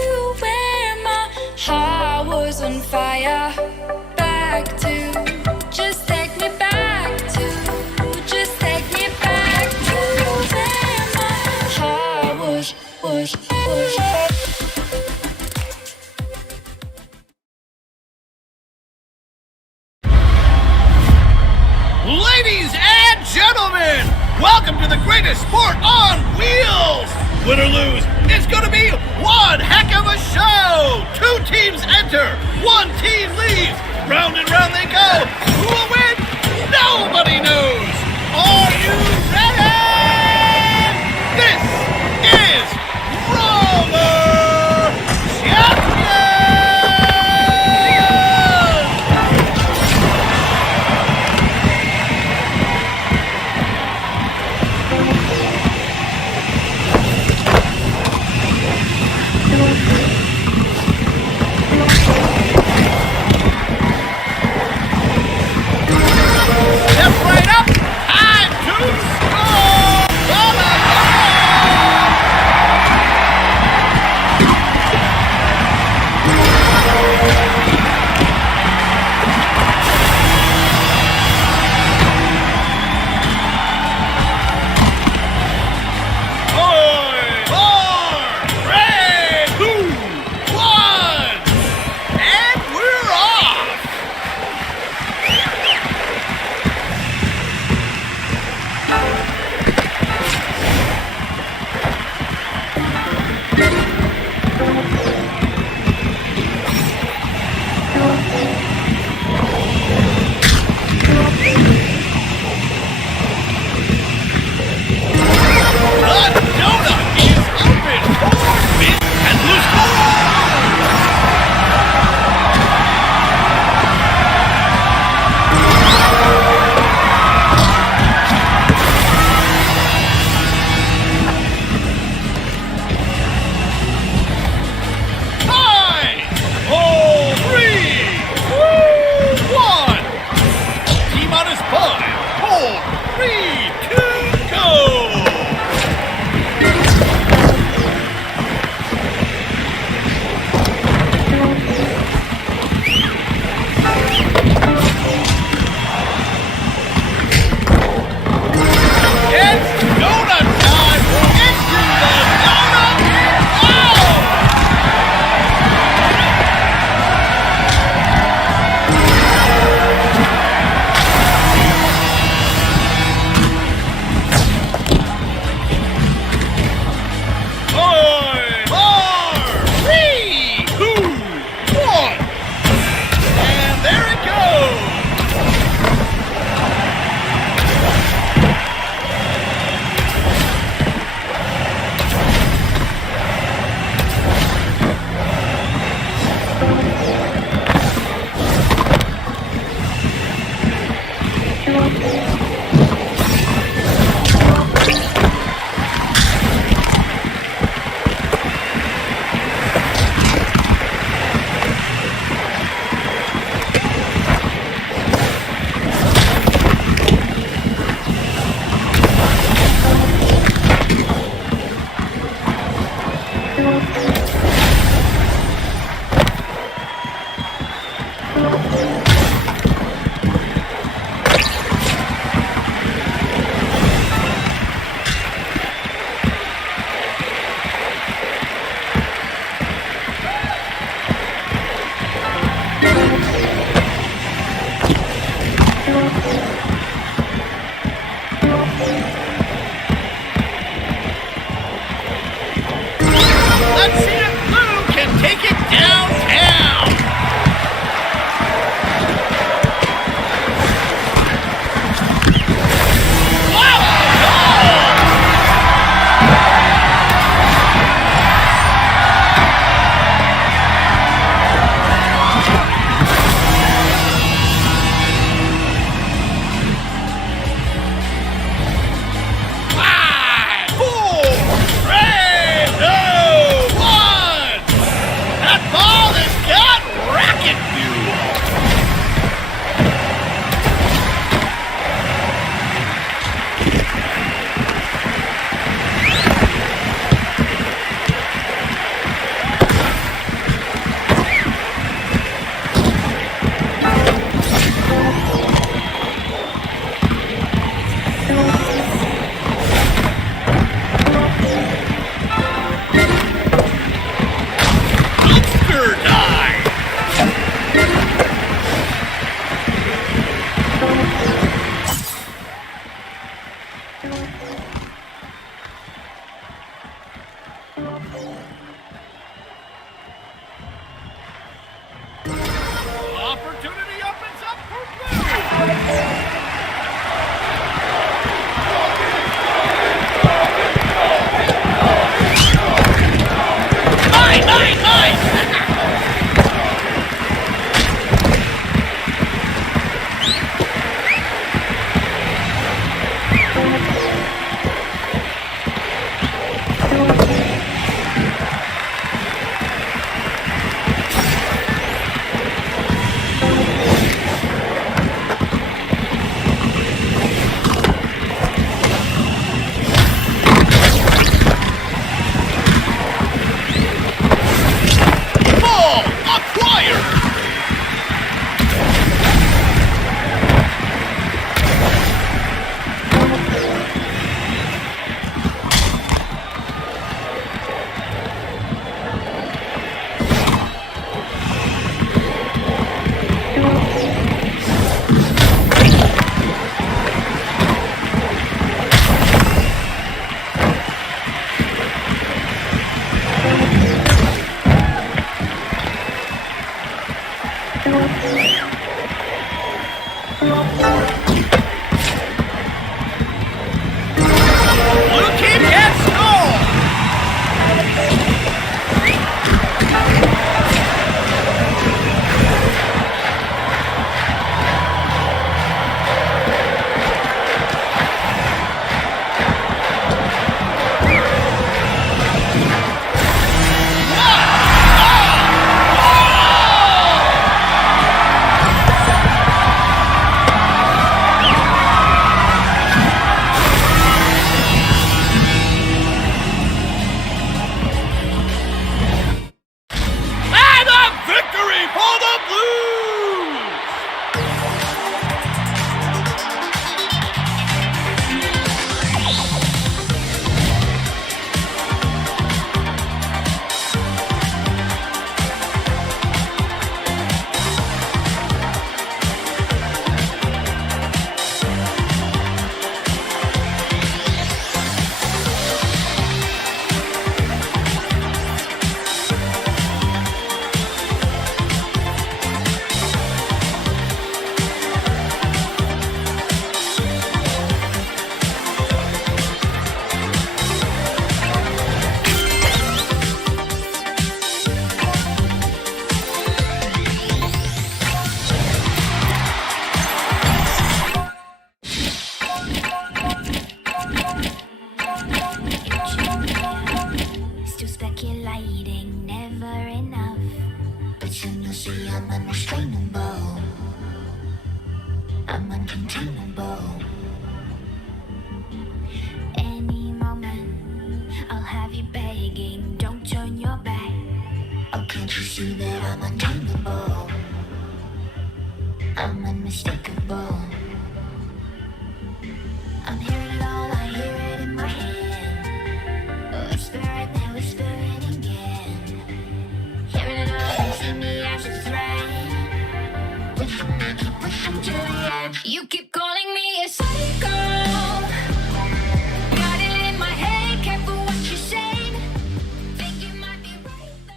where my heart was on fire. Back to, just take me back to, just take me back to where my heart was. Ladies and gentlemen, welcome to the greatest sport on wheels. Win or lose, it's going to be one heck of a show. 2 teams enter, 1 team leaves. Round and round they go. Who will win? Nobody knows. Are you ready? This is Roller Champions! Step right up. Time to score. Let's see Opportunity opens up for Blue. Ball acquired. Blue team gets score. And a victory for the Blues! Still speculating, never enough. But you know, see, I'm unrestrainable. I'm uncontainable. Any moment, I'll have you begging, don't turn your back. Oh, can't you see that I'm untamable? I'm unmistakable. I'm hearing it all, I hear it in my head. Whisper it, then whisper it again. Hearing it all, you see me as a threat. Pushing me, keep pushing to the edge. You keep calling me a psycho. Got it in my head, careful what you're saying. Think you might be right though.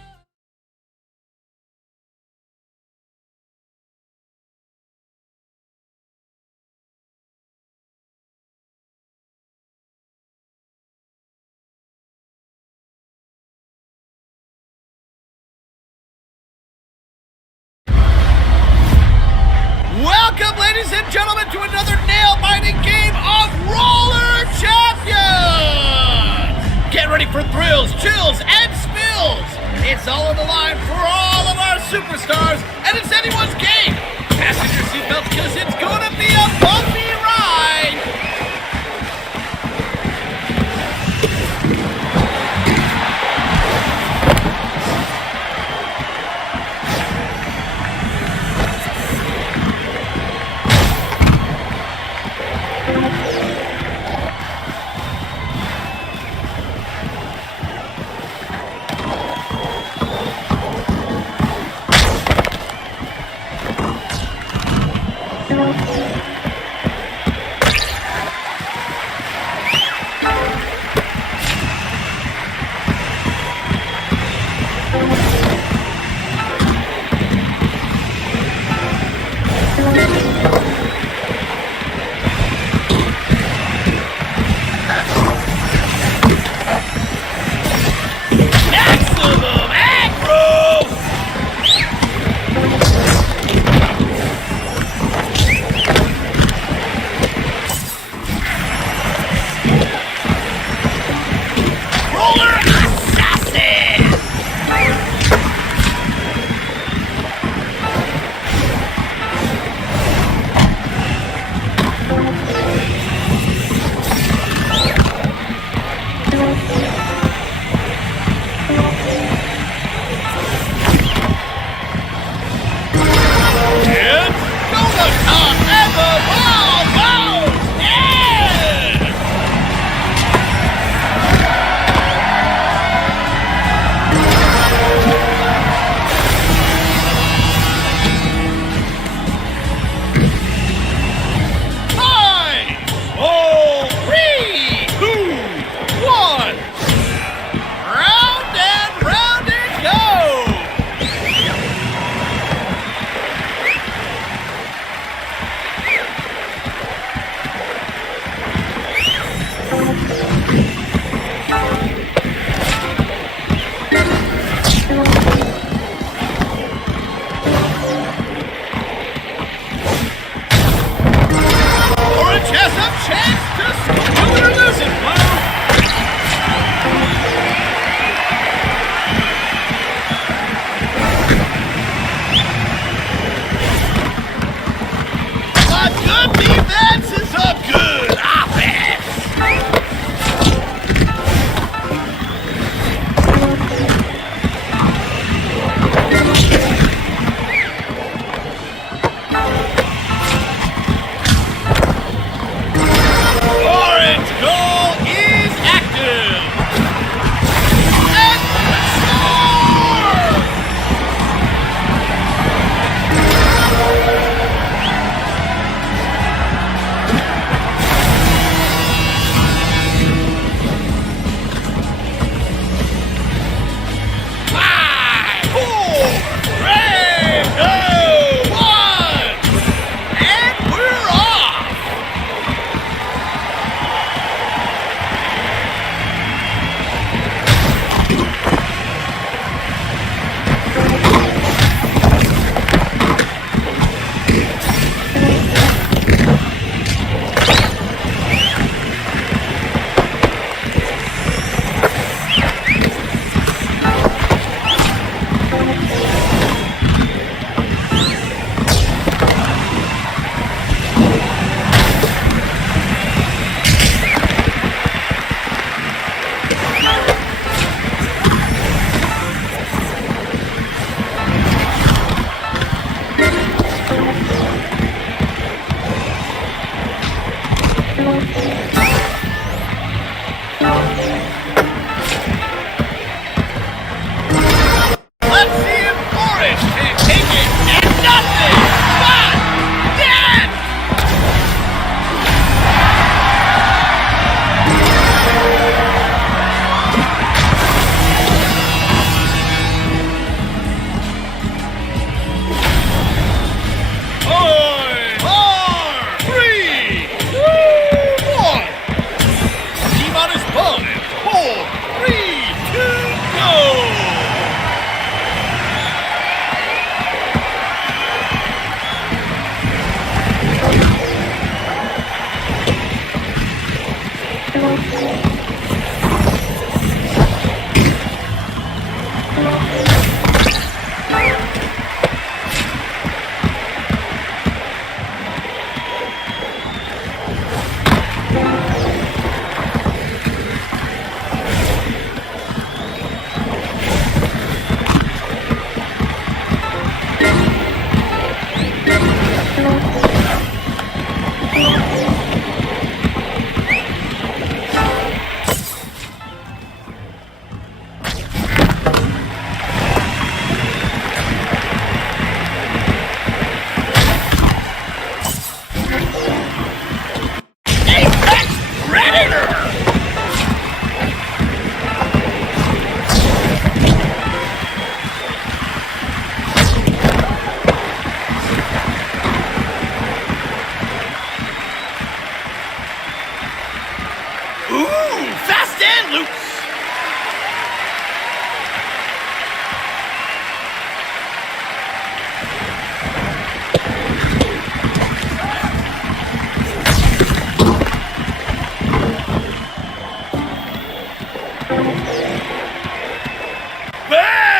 Welcome, ladies and gentlemen, to another nail-biting game of Roller Champions! Get ready for thrills, chills, and spills! It's all on the line for all of our superstars, and it's anyone's game! Fasten your seatbelts, because it's gonna be a bumpy ride! Bam!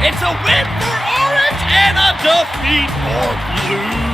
It's a win for Orange and a defeat for Blue.